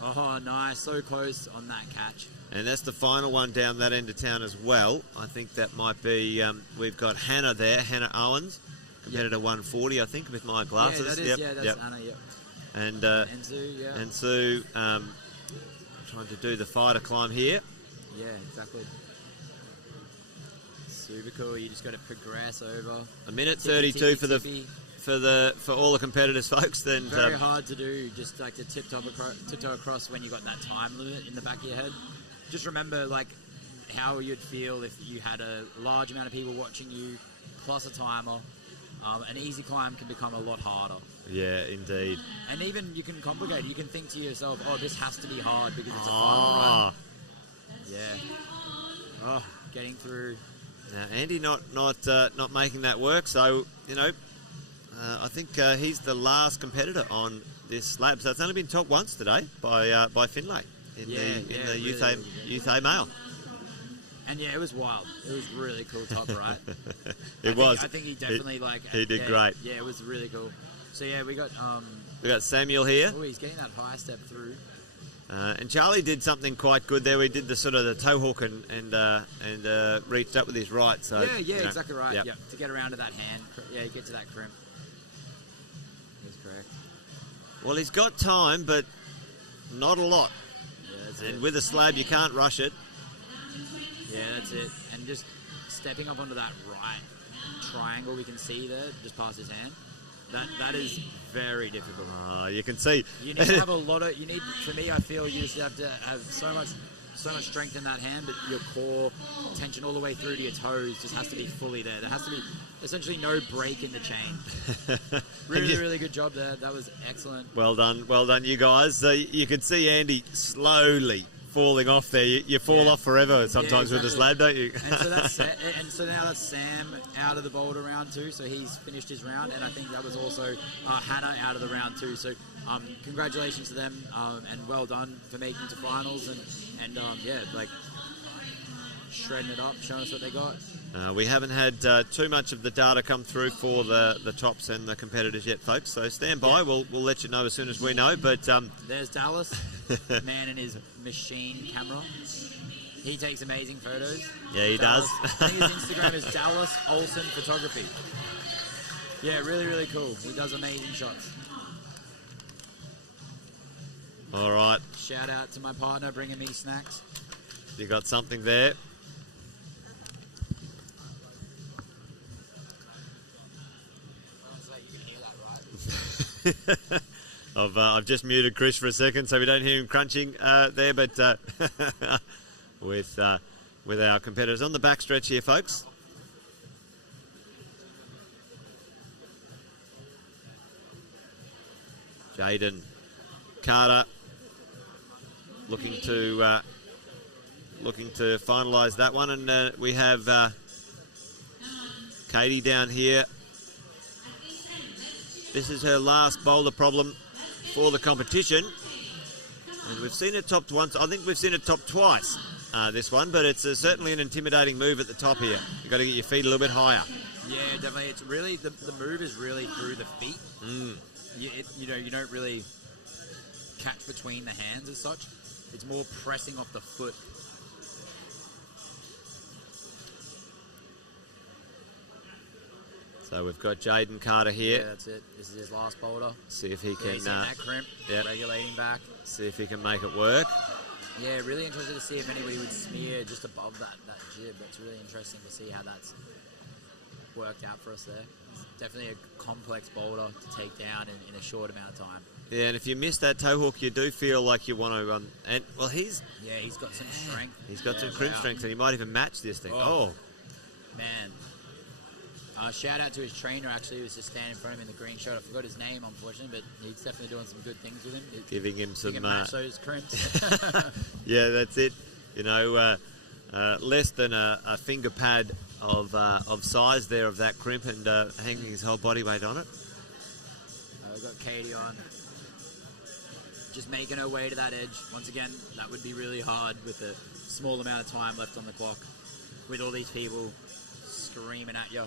Oh, nice. So close on that catch. And that's the final one down that end of town as well. I think that might be... we've got Hannah there, Hannah Owens, competitor 140, I think, with my glasses. Yeah, that's Hannah, yep. And Sue, yeah. And Sue trying to do the fighter climb here. Yeah, exactly. Super cool. You just got to progress over. A minute 32 for all the competitors, folks. Then very hard to do. Just to tiptoe across when you got that time limit in the back of your head. Just remember, how you'd feel if you had a large amount of people watching you, plus a timer. An easy climb can become a lot harder. Yeah, indeed. And even you can complicate it. You can think to yourself, "Oh, this has to be hard because it's a final run." Yeah. Oh, getting through. Now, Andy not making that work. So I think he's the last competitor on this slab. So it's only been topped once today by Finlay in the youth A male. And it was wild. It was really cool top, right? I think he definitely he did great. Yeah, it was really cool. So we got Samuel here. Oh, he's getting that high step through. And Charlie did something quite good there. We did the sort of the toe hook and reached up with his right. So exactly right. Yep. Yeah, to get around to that hand. Yeah, you get to that crimp. That's correct. Well, he's got time, but not a lot. Yeah, that's and it. with a slab, you can't rush it. Yeah, that's it. And just stepping up onto that right triangle we can see there, just past his hand. That is very difficult. You can see. You need to have a lot of. For me, I feel you just have to have so much so much strength in that hand, but your core tension all the way through to your toes just has to be fully there. There has to be essentially no break in the chain. Really, really good job there. That was excellent. Well done, you guys. You can see Andy slowly falling off there. You fall off forever sometimes with this lad, don't you? And so now that's Sam out of the Boulder round 2, so he's finished his round, and I think that was also Hannah out of the round 2. So congratulations to them, and well done for making to finals, and shredding it up, showing us what they got. We haven't had too much of the data come through for the tops and the competitors yet, folks. So stand by. We'll let you know as soon as we know. But there's Dallas, man in his machine camera. He takes amazing photos. Yeah, he does. I think his Instagram is Dallas Olsen Photography. Yeah, really, really cool. He does amazing shots. All right. Shout out to my partner bringing me snacks. You got something there. I've just muted Chris for a second so we don't hear him crunching there, but with our competitors on the backstretch here, folks. Jaden Carter looking to finalise that one, and we have Katie down here. This is her last boulder problem for the competition. And we've seen it topped once. I think we've seen it topped twice, this one, but it's certainly an intimidating move at the top here. You've got to get your feet a little bit higher. Yeah, definitely. It's really, the move is really through the feet. You don't really catch between the hands as such. It's more pressing off the foot. So we've got Jaden Carter here. Yeah, that's it. This is his last boulder. See if he can... that crimp, regulating back. See if he can make it work. Yeah, really interested to see if anybody would smear just above that jib. That's really interesting to see how that's worked out for us there. It's definitely a complex boulder to take down in a short amount of time. Yeah, and if you miss that toe hook, you do feel like you want to... he's got some strength. He's got some crimp strength, and he might even match this thing. Oh. Man. Shout out to his trainer, actually, who was just standing in front of him in the green shirt. I forgot his name, unfortunately, but he's definitely doing some good things with him. Giving him some... match those crimps. Yeah, that's it. You know, less than a finger pad of size there of that crimp, and hanging his whole body weight on it. We've got Katie on. Just making her way to that edge. Once again, that would be really hard with a small amount of time left on the clock, with all these people screaming at you.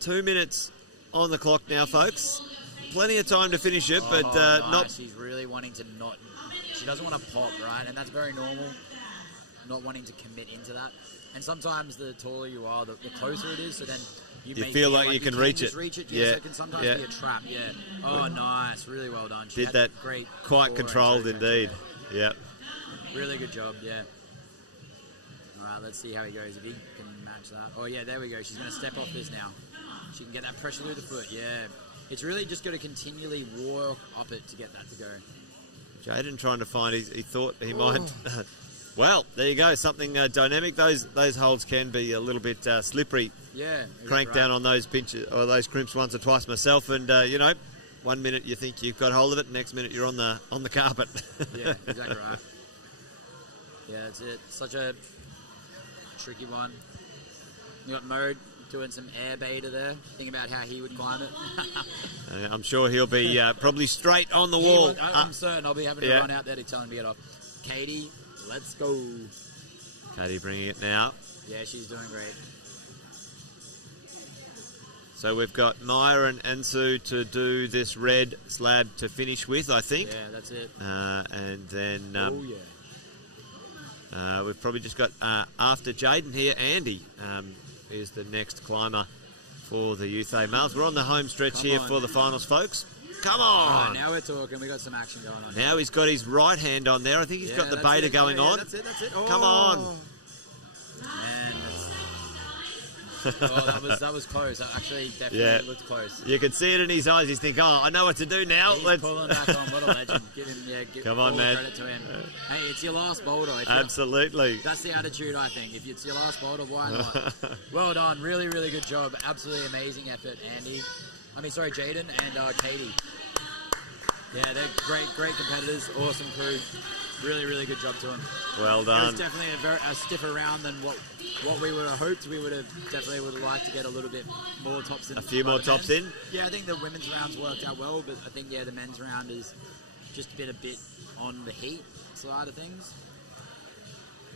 2 minutes on the clock now, folks. Plenty of time to finish it, but not... She's really wanting to not... She doesn't want to pop, right? And that's very normal, not wanting to commit into that. And sometimes the taller you are, the closer it is, so then you feel like you can reach it. Yeah, so it can sometimes be a trap, yeah. Oh, nice. Really well done. She did that great quite controlled indeed. Yeah. Really good job, yeah. All right, let's see how he goes. If he can match that. Oh, yeah, there we go. She's going to step off this now. She can get that pressure through the foot, yeah. It's really just got to continually walk up it to get that to go. Jaden trying to find, he thought he might... Well, there you go, something dynamic. Those holds can be a little bit slippery. Yeah. Crank down on those pinches or those crimps once or twice myself, and 1 minute you think you've got hold of it, next minute you're on the carpet. Yeah, exactly right. Yeah, that's it. Such a tricky one. You got Mode doing some air beta there. Think about how he would climb it. I'm sure he'll be probably straight on the wall. I'm certain I'll be having to run out there to tell him to get off. Katie, let's go. Katie bringing it now. Yeah, she's doing great. So we've got Maya and Ansu to do this red slab to finish with, I think. Yeah, that's it. And then we've probably just got, after Jaden here, Andy is the next climber for the Youth A males. We're on the home stretch here for the finals, folks. Come on! Right, now we're talking. We've got some action going on. Now he's got his right hand on there. I think he's got the beta going on. That's it. Oh. Come on. Man, that was close. That actually definitely Yeah. looked close. You could see it in his eyes. He's thinking, "Oh, I know what to do now." He's pulling back on. What a legend. Give him, Come all on, the man. credit to him. Hey, it's your last boulder. Absolutely. That's the attitude, I think. If it's your last boulder, why not? Well done. Really, really good job. Absolutely amazing effort, Andy. Jaden and Katie. Yeah, they're great competitors. Awesome crew. Really, really good job to them. Well It done. was definitely a stiffer round than what we would have hoped. We would have liked to get a little bit more tops in. A few more tops in. Yeah, I think the women's rounds worked out well, but I think the men's round is just been a bit on the heat side of things.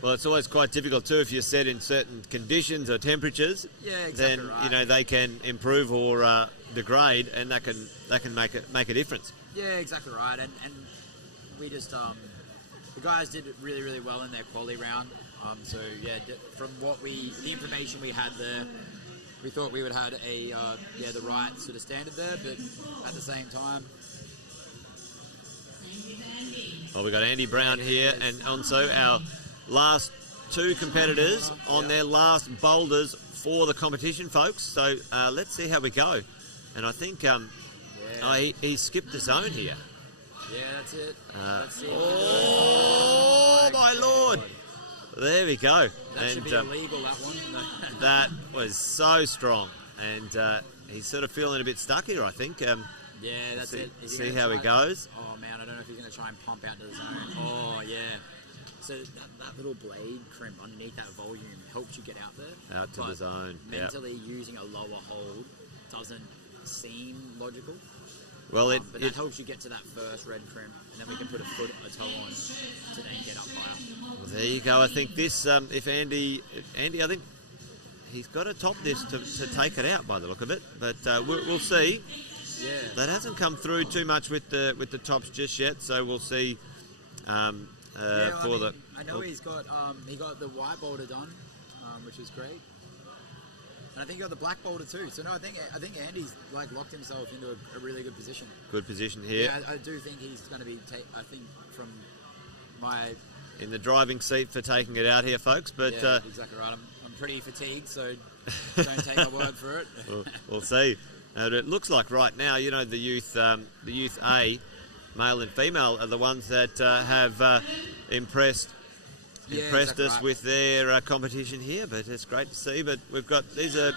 Well, it's always quite difficult too if you're set in certain conditions or temperatures. Yeah, exactly Then right. they can improve or degrade, and that can make a difference. Yeah, exactly right. And we just the guys did really, really well in their quali round. So yeah, from the information we had there, we thought we would have had the right sort of standard there, but at the same time. Well, we've got Andy Brown here, and also our last two competitors on their last boulders for the competition, folks. So let's see how we go. And I think he skipped the zone here. Yeah, that's it. Let's see. Oh, my Lord. There we go. That should be illegal, that one. That was so strong. And he's sort of feeling a bit stuck here, I think. Yeah, that's it. See how he goes. Oh, man, I don't know if he's going to try and pump out to the zone. Oh, yeah. So that little blade crimp underneath that volume helps you get out there. Out to the zone. Mentally using a lower hold doesn't seem logical. Well, but that helps you get to that first red crimp, and then we can put a toe on to then get up higher. Well, there you go. I think this, if Andy, I think he's got to top this to take it out by the look of it. But we'll see. Yeah. That hasn't come through too much with the tops just yet, so we'll see. I know he got the white boulder done, which is great. And I think he got the black boulder too. So no, I think Andy's locked himself into a really good position. Good position here. Yeah, I do think he's going to be. I think from my in the driving seat for taking it out here, folks. But yeah, exactly right. I'm pretty fatigued, so don't take my word for it. We'll see. It looks like right now, the youth A, male and female, are the ones that have impressed exactly us right. with their competition here. But it's great to see. But we've got these are.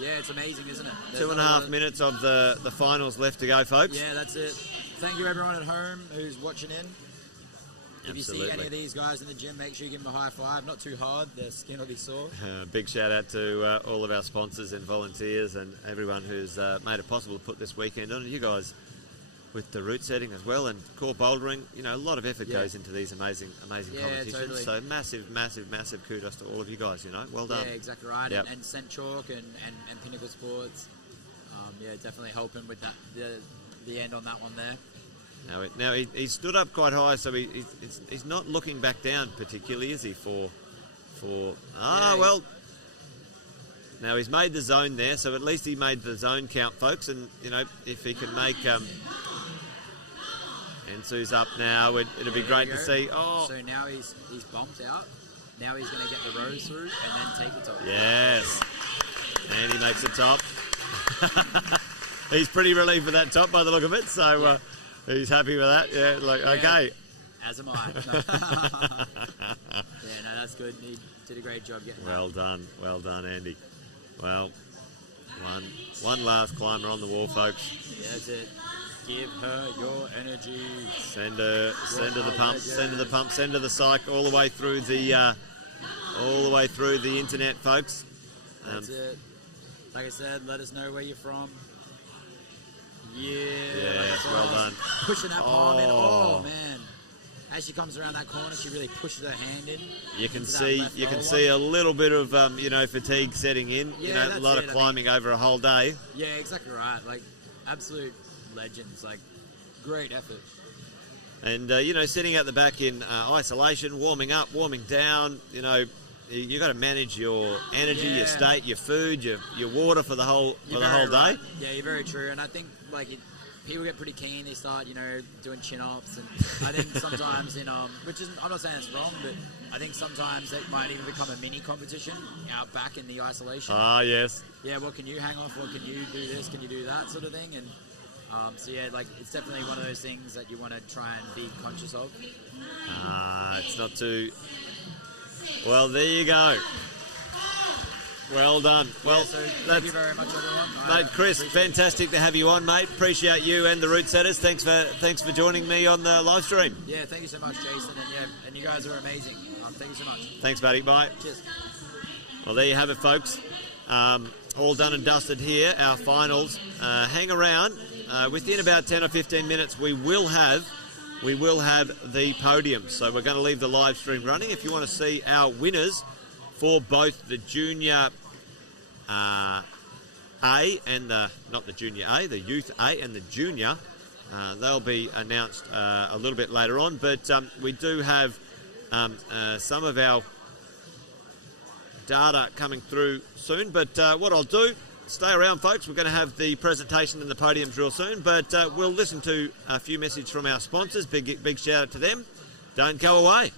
Yeah, it's amazing, isn't it? 2.5 minutes of the finals left to go, folks. Yeah, that's it. Thank you, everyone at home who's watching in. If you see any of these guys in the gym, make sure you give them a high five. Not too hard, their skin will be sore. Big shout out to all of our sponsors and volunteers and everyone who's made it possible to put this weekend on. And you guys with the route setting as well and core bouldering. A lot of effort goes into these amazing competitions. Totally. So massive kudos to all of you guys. Well done. Yeah, exactly right. Yep. And St. Chalk and Pinnacle Sports. Definitely helping with that the end on that one there. Now he stood up quite high, so he's not looking back down particularly, is he? Well. Now he's made the zone there, so at least he made the zone count, folks. And if he can make Ensu's up now, it'll be great to see. Oh, so now he's bumped out. Now he's going to get the rows through and then take the top. Yes, and he makes the top. He's pretty relieved with that top by the look of it, so he's happy with that. Okay. As am I. Yeah, no, that's good. He did a great job getting well done, Andy. Well, one last climber on the wall, folks. Yeah, that's it. Give her your energy. Send her the pump. Send her the pump. Send her the psych all the way through the internet, folks. That's it. Like I said, let us know where you're from. Yes, well done. Pushing that palm in. Oh man! As she comes around that corner, she really pushes her hand in. You can see a little bit of fatigue setting in. Yeah, a lot of climbing over a whole day. Yeah, exactly right. Absolute legends. Great effort. And sitting at the back in isolation, warming up, warming down. You got to manage your energy, your state, your food, your water for the whole day. Right. Yeah, you're very true. And I think people get pretty keen. They start, doing chin-ups, and I think sometimes which is, I'm not saying it's wrong, but I think sometimes it might even become a mini competition out back in the isolation. Ah, yes. Yeah, what can you hang off? What can you do this? Can you do that sort of thing? And so yeah, like it's definitely one of those things that you want to try and be conscious of. It's not too... Well, there you go. Well done. Well, thank you very much, everyone. Mate, Chris, fantastic to have you on, mate. Appreciate you and the Route Setters. Thanks for joining me on the live stream. Yeah, thank you so much, Jason, and you guys are amazing. Thank you so much. Thanks, buddy. Bye. Cheers. Well, there you have it, folks. All done and dusted here. Our finals. Hang around. Within about 10 or 15 minutes, we will have the podium. So we're going to leave the live stream running. If you want to see our winners for both the junior A and the youth A and the junior, they'll be announced a little bit later on. But we do have some of our data coming through soon. But what I'll do, stay around, folks. We're going to have the presentation and the podiums real soon. But we'll listen to a few messages from our sponsors. Big shout out to them. Don't go away.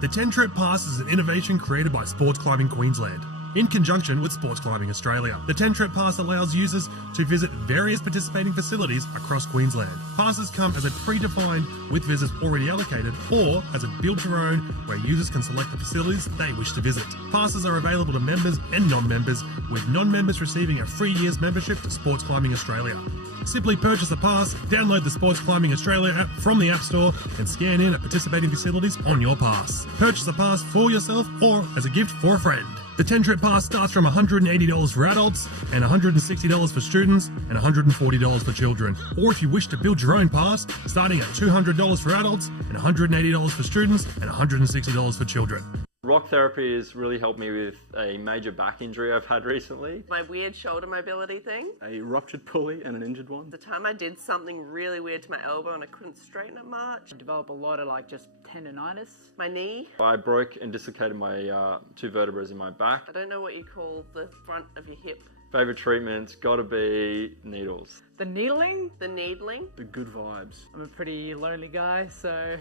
The 10 Trip Pass is an innovation created by Sports Climbing Queensland, in conjunction with Sports Climbing Australia. The 10 Trip Pass allows users to visit various participating facilities across Queensland. Passes come as a predefined with visits already allocated, or as a build-your-own where users can select the facilities they wish to visit. Passes are available to members and non-members, with non-members receiving a free year's membership to Sports Climbing Australia. Simply purchase a pass, download the Sports Climbing Australia app from the App Store, and scan in at participating facilities on your pass. Purchase a pass for yourself or as a gift for a friend. The 10 Trip Pass starts from $180 for adults and $160 for students and $140 for children. Or if you wish to build your own pass, starting at $200 for adults and $180 for students and $160 for children. Rock therapy has really helped me with a major back injury I've had recently. My weird shoulder mobility thing. A ruptured pulley and an injured one. The time I did something really weird to my elbow and I couldn't straighten it much. I developed a lot of just tendonitis. My knee. I broke and dislocated my two vertebrae in my back. I don't know what you call the front of your hip. Favourite treatment's gotta be needles. The needling? The needling. The good vibes. I'm a pretty lonely guy, so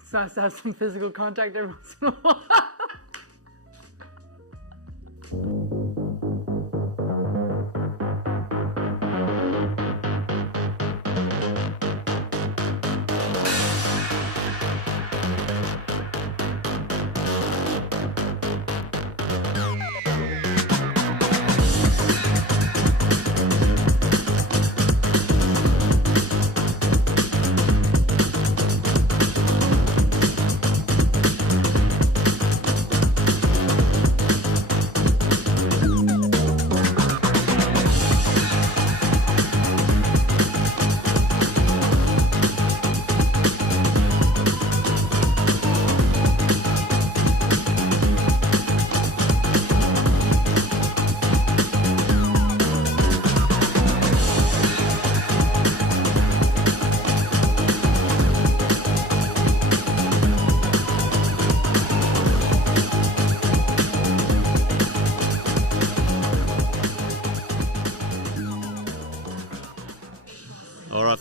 it's nice to have some physical contact every once in a while.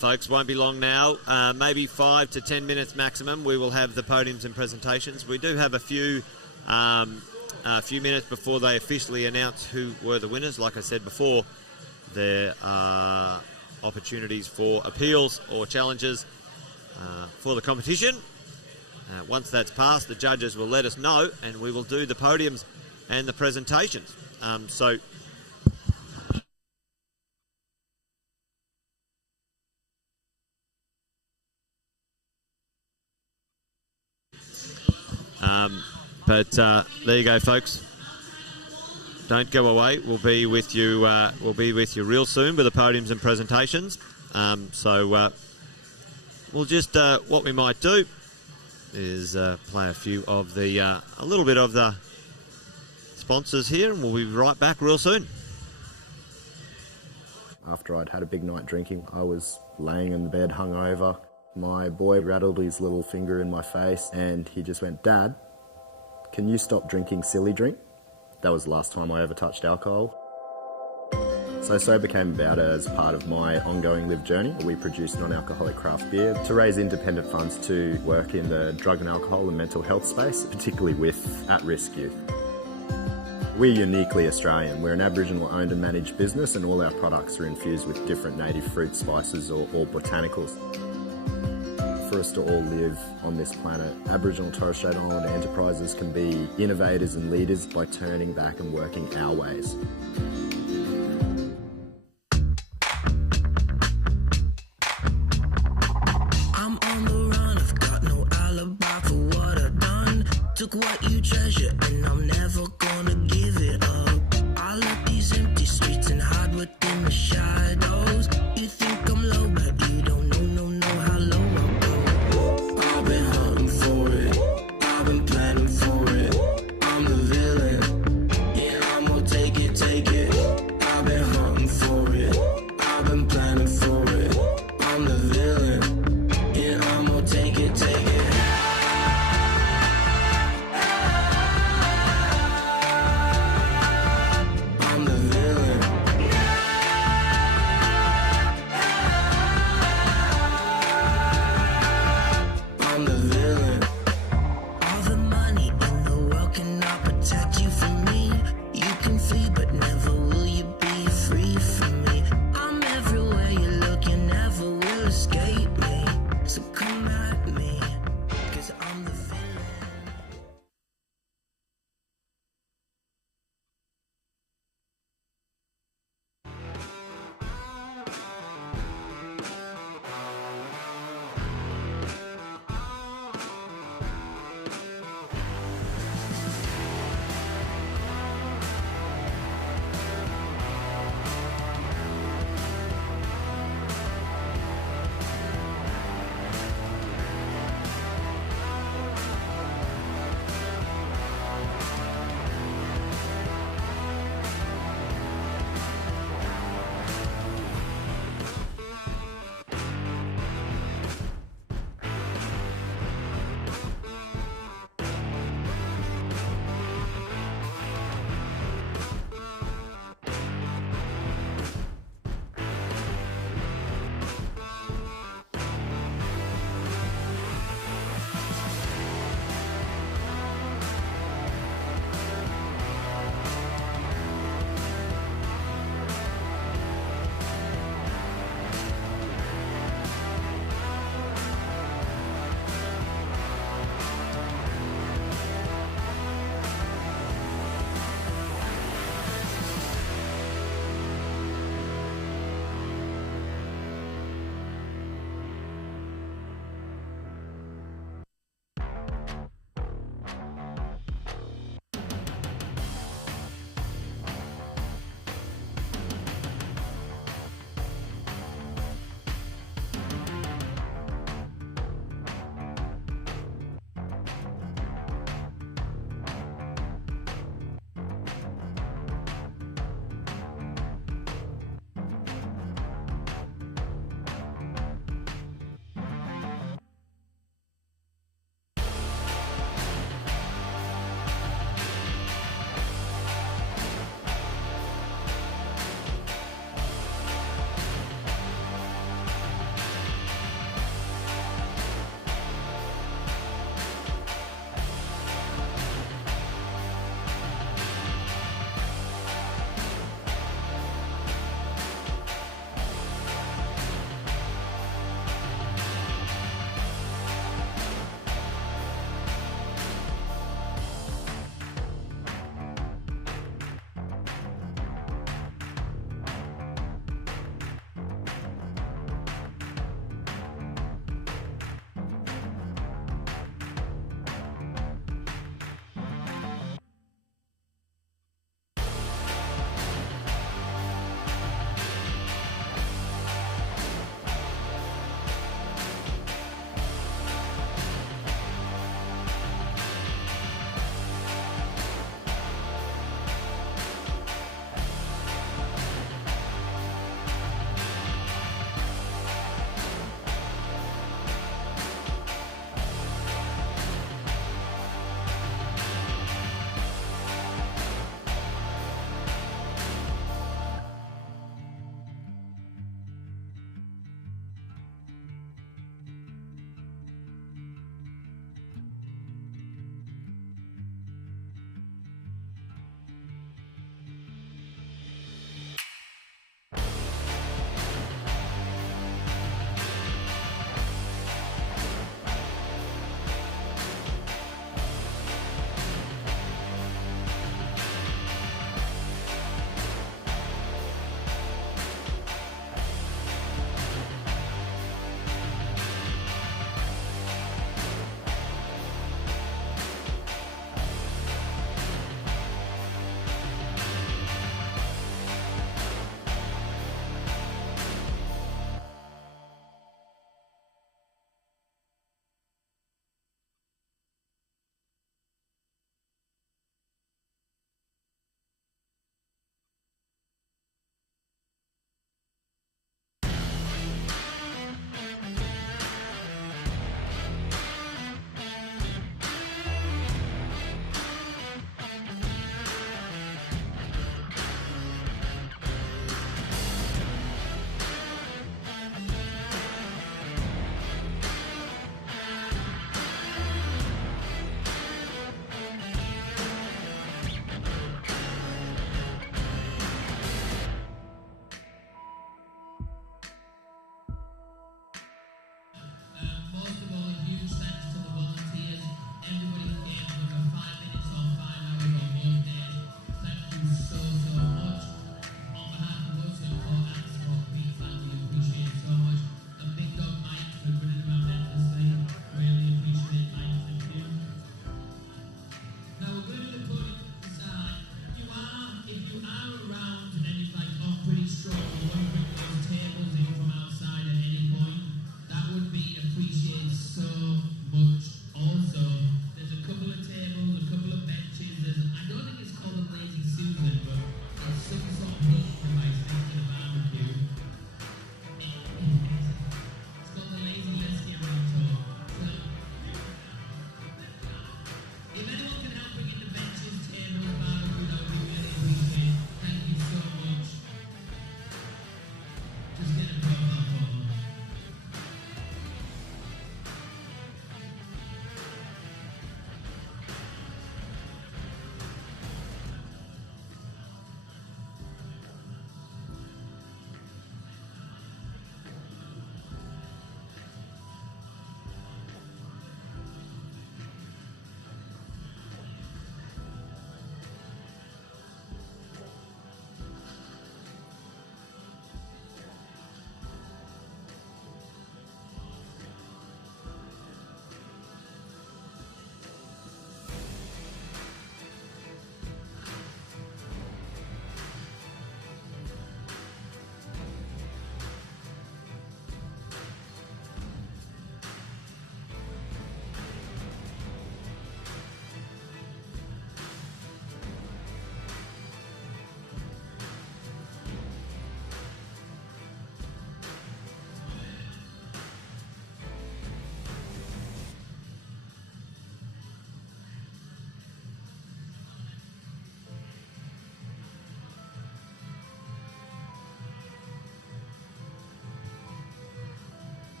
Folks, won't be long now, maybe 5 to 10 minutes maximum. We will have the podiums and presentations. We do have a few minutes before they officially announce who were the winners. Like I said before, there are opportunities for appeals or challenges for the competition. Once that's passed, the judges will let us know, and we will do the podiums and the presentations. But there you go, folks. Don't go away. We'll be with you. We'll be with you real soon with the podiums and presentations. We'll just what we might do is play a few of the a little bit of the sponsors here, and we'll be right back real soon. After I'd had a big night drinking, I was laying in the bed hungover. My boy rattled his little finger in my face, and he just went, "Dad, can you stop drinking silly drink?" That was the last time I ever touched alcohol. So Sober came about as part of my ongoing Live journey. We produce non-alcoholic craft beer to raise independent funds to work in the drug and alcohol and mental health space, particularly with at-risk youth. We're uniquely Australian. We're an Aboriginal owned and managed business, and all our products are infused with different native fruit, spices or botanicals. For us to all live on this planet, Aboriginal and Torres Strait Islander enterprises can be innovators and leaders by turning back and working our ways. I'm on the run, I've got no alibi for what I've done. Took what you treasure and I'm never gonna give it up. I left these empty streets and hide within the shadows. You think I'm low, but you don't know how low I'm going. I've been hunting for it, I've been planning for it. I'm the villain, yeah, I'm gonna take it. I've been hunting for it, I've been planning for it. I'm the villain, yeah, I'm gonna take it. I'm the villain. I'm the villain. All the money in the world cannot protect you from me. You can flee, but never will you be free from me. I'm everywhere.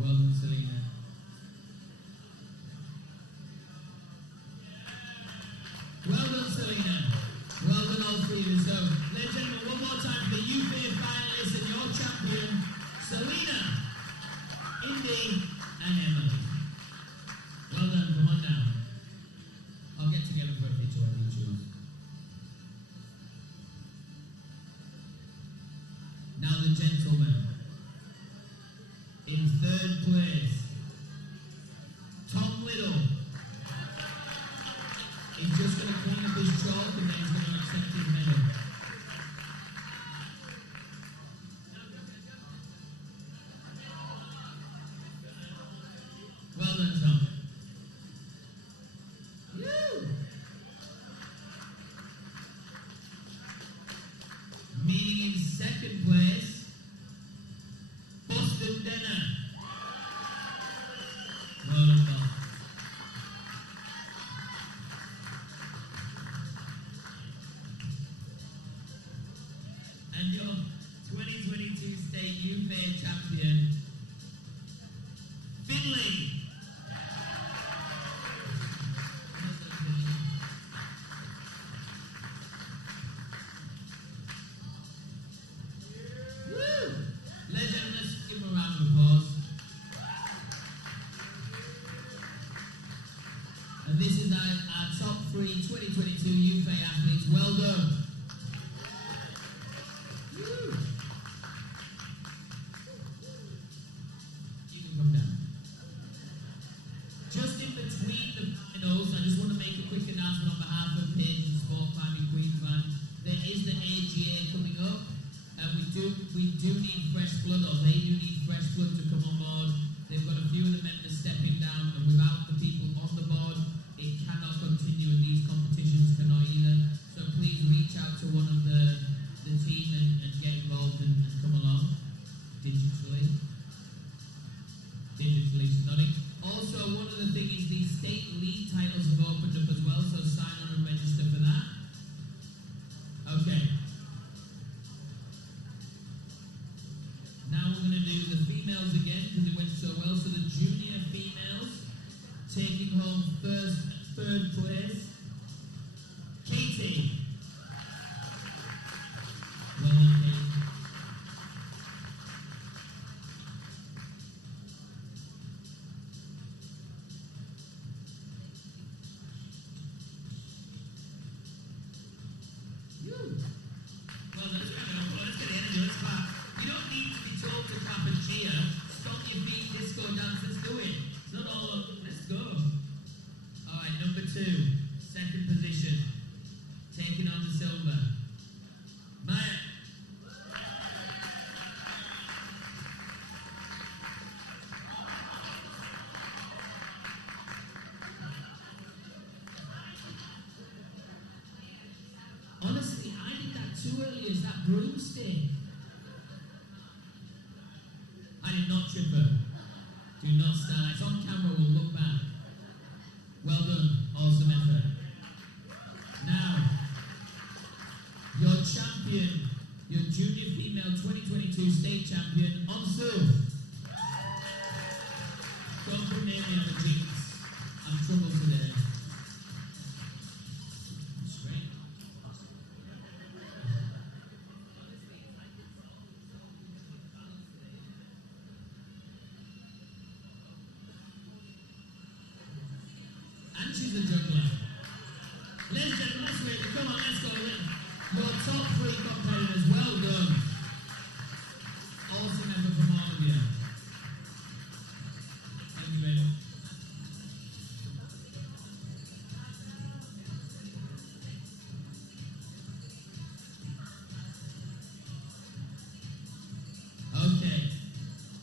Well done, Selena. Well done, Selena. Well done, all three of you. So, ladies and gentlemen, one more time for the UK finalists and your champion, Selena, Indy, and Emily. Well done. Come on down. I'll get together for a picture when you choose. Now the gentleman. In third place, Tom Little. He's just going to clean up his chalk and then he's going to accept his medal. Well done, Tom. Woo! Meaning in second place, Boston Denner. Well done, Bob. And your 2022 state UK champion, Finley. Woo! Legend, let's give him a round of applause. And this is our top three 2022 UK athletes. Well done. Woo! You can come down. Just in between the finals, I just want to make a quick announcement on behalf of Page and Sport Climbing Queensland. There is the AGA coming up, and we do need fresh blood, or they do need fresh blood to come on board. They've got a few of the members stepping down, and without the people on the board, it cannot continue, and these competitions cannot either. So please reach out to one of the team and get involved and come along digitally. Digitally nodding. Also, one of the things is the state league titles have opened up as well, so sign on and register for that. Okay. Now we're going to do the females again because it went so well. So the junior females taking home third place, Katie. Well done, Katie. Well, let's get the energy, let's clap. You don't need to be told to clap and cheer. Stomp your feet, disco dance, let's do it. It's not all, let's go. Alright, number 2, second position. Taking on the silver. Maya. Honestly, I did that too early as that broomstick. I did not trip her. Do not stand. It's on camera, we'll look back. Well done. Awesome effort. Now, your champion, your junior female 2022 state champion, Onsu. Don't put me on the jinx. I'm trouble today. Straight. And she's a juggler. Ladies and gentlemen, let's wait. Come on, let's go. Your top 3 competitors, well done. Awesome effort from all of you. Thank you very much. Okay.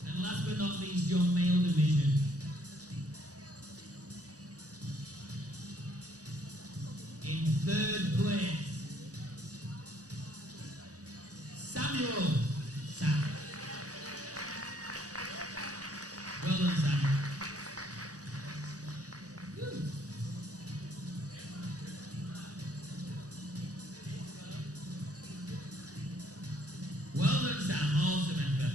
And last but not least, your male division. In third place, Samuel. Sam. Well done, Sam. Woo. Well done, Sam. Awesome effort.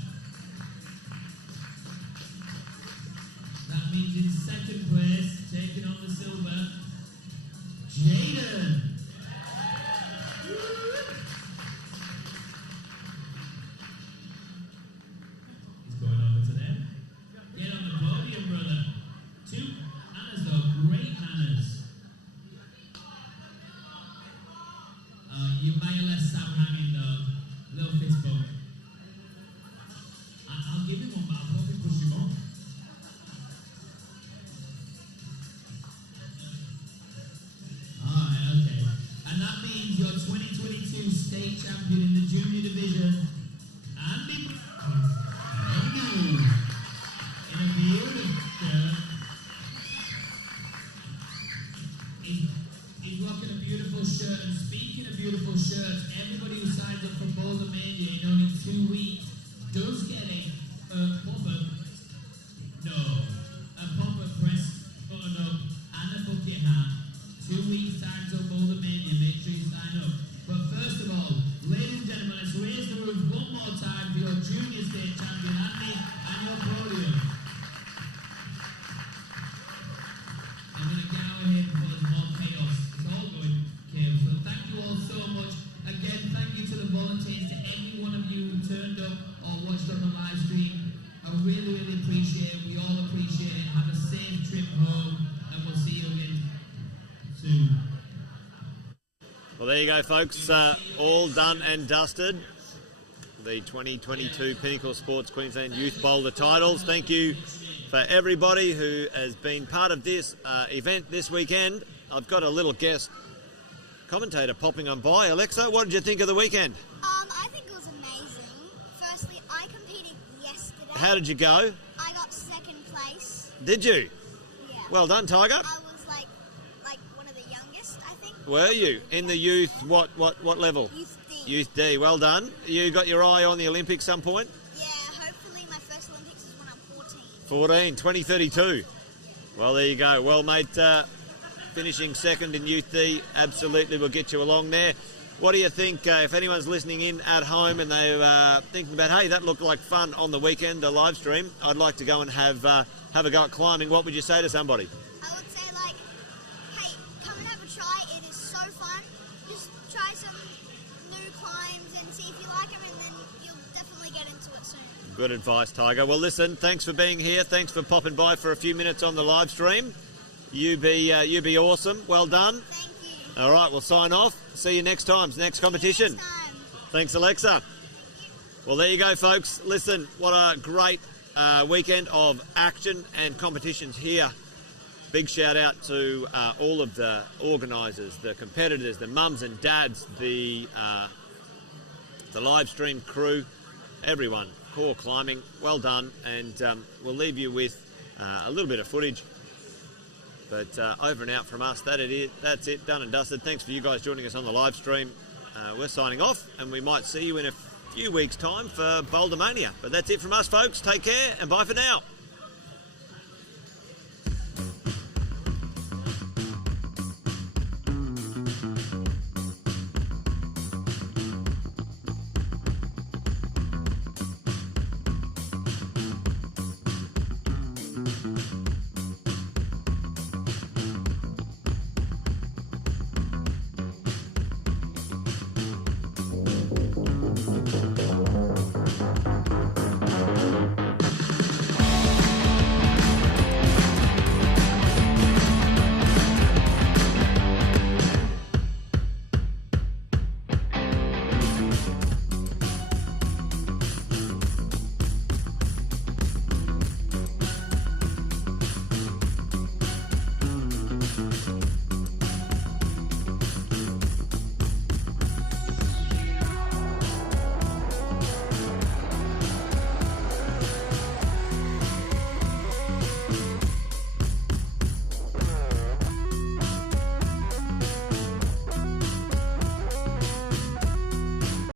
there you go, folks. All done and dusted. The 2022 Pinnacle Sports Queensland Youth Boulder titles. Thank you for everybody who has been part of this event this weekend. I've got a little guest commentator popping on by. Alexa, what did you think of the weekend? I think it was amazing. Firstly, I competed yesterday. How did you go? I got second place. Did you? Yeah. Well done, Tiger. I was like one of the youngest, I think. Were you in the youth? What level? Youth D. Youth D. Well done. You got your eye on the Olympics some point? Yeah, hopefully my first Olympics is when I'm 14. 14, 2032. Well, there you go. Well, mate, finishing second in Youth D absolutely will get you along there. What do you think, if anyone's listening in at home and they're thinking about, hey, that looked like fun on the weekend, the live stream, I'd like to go and have a go at climbing, what would you say to somebody? I would say, like, hey, come and have a try. It is so fun. Just try some new climbs and see if you like them, and then you'll definitely get into it soon. Good advice, Tiger. Well, listen, thanks for being here. Thanks for popping by for a few minutes on the live stream. You be awesome. Well done. Thank you. All right, we'll sign off. See you next time. Next competition. Thanks, Alexa. Well, there you go, folks. Listen, what a great weekend of action and competitions here. Big shout out to all of the organisers, the competitors, the mums and dads, the live stream crew, everyone. Core climbing, well done. And we'll leave you with a little bit of footage. But over and out from us, that's it, done and dusted. Thanks for you guys joining us on the live stream. We're signing off, and we might see you in a few weeks' time for Boulder Mania. But that's it from us, folks. Take care, and bye for now.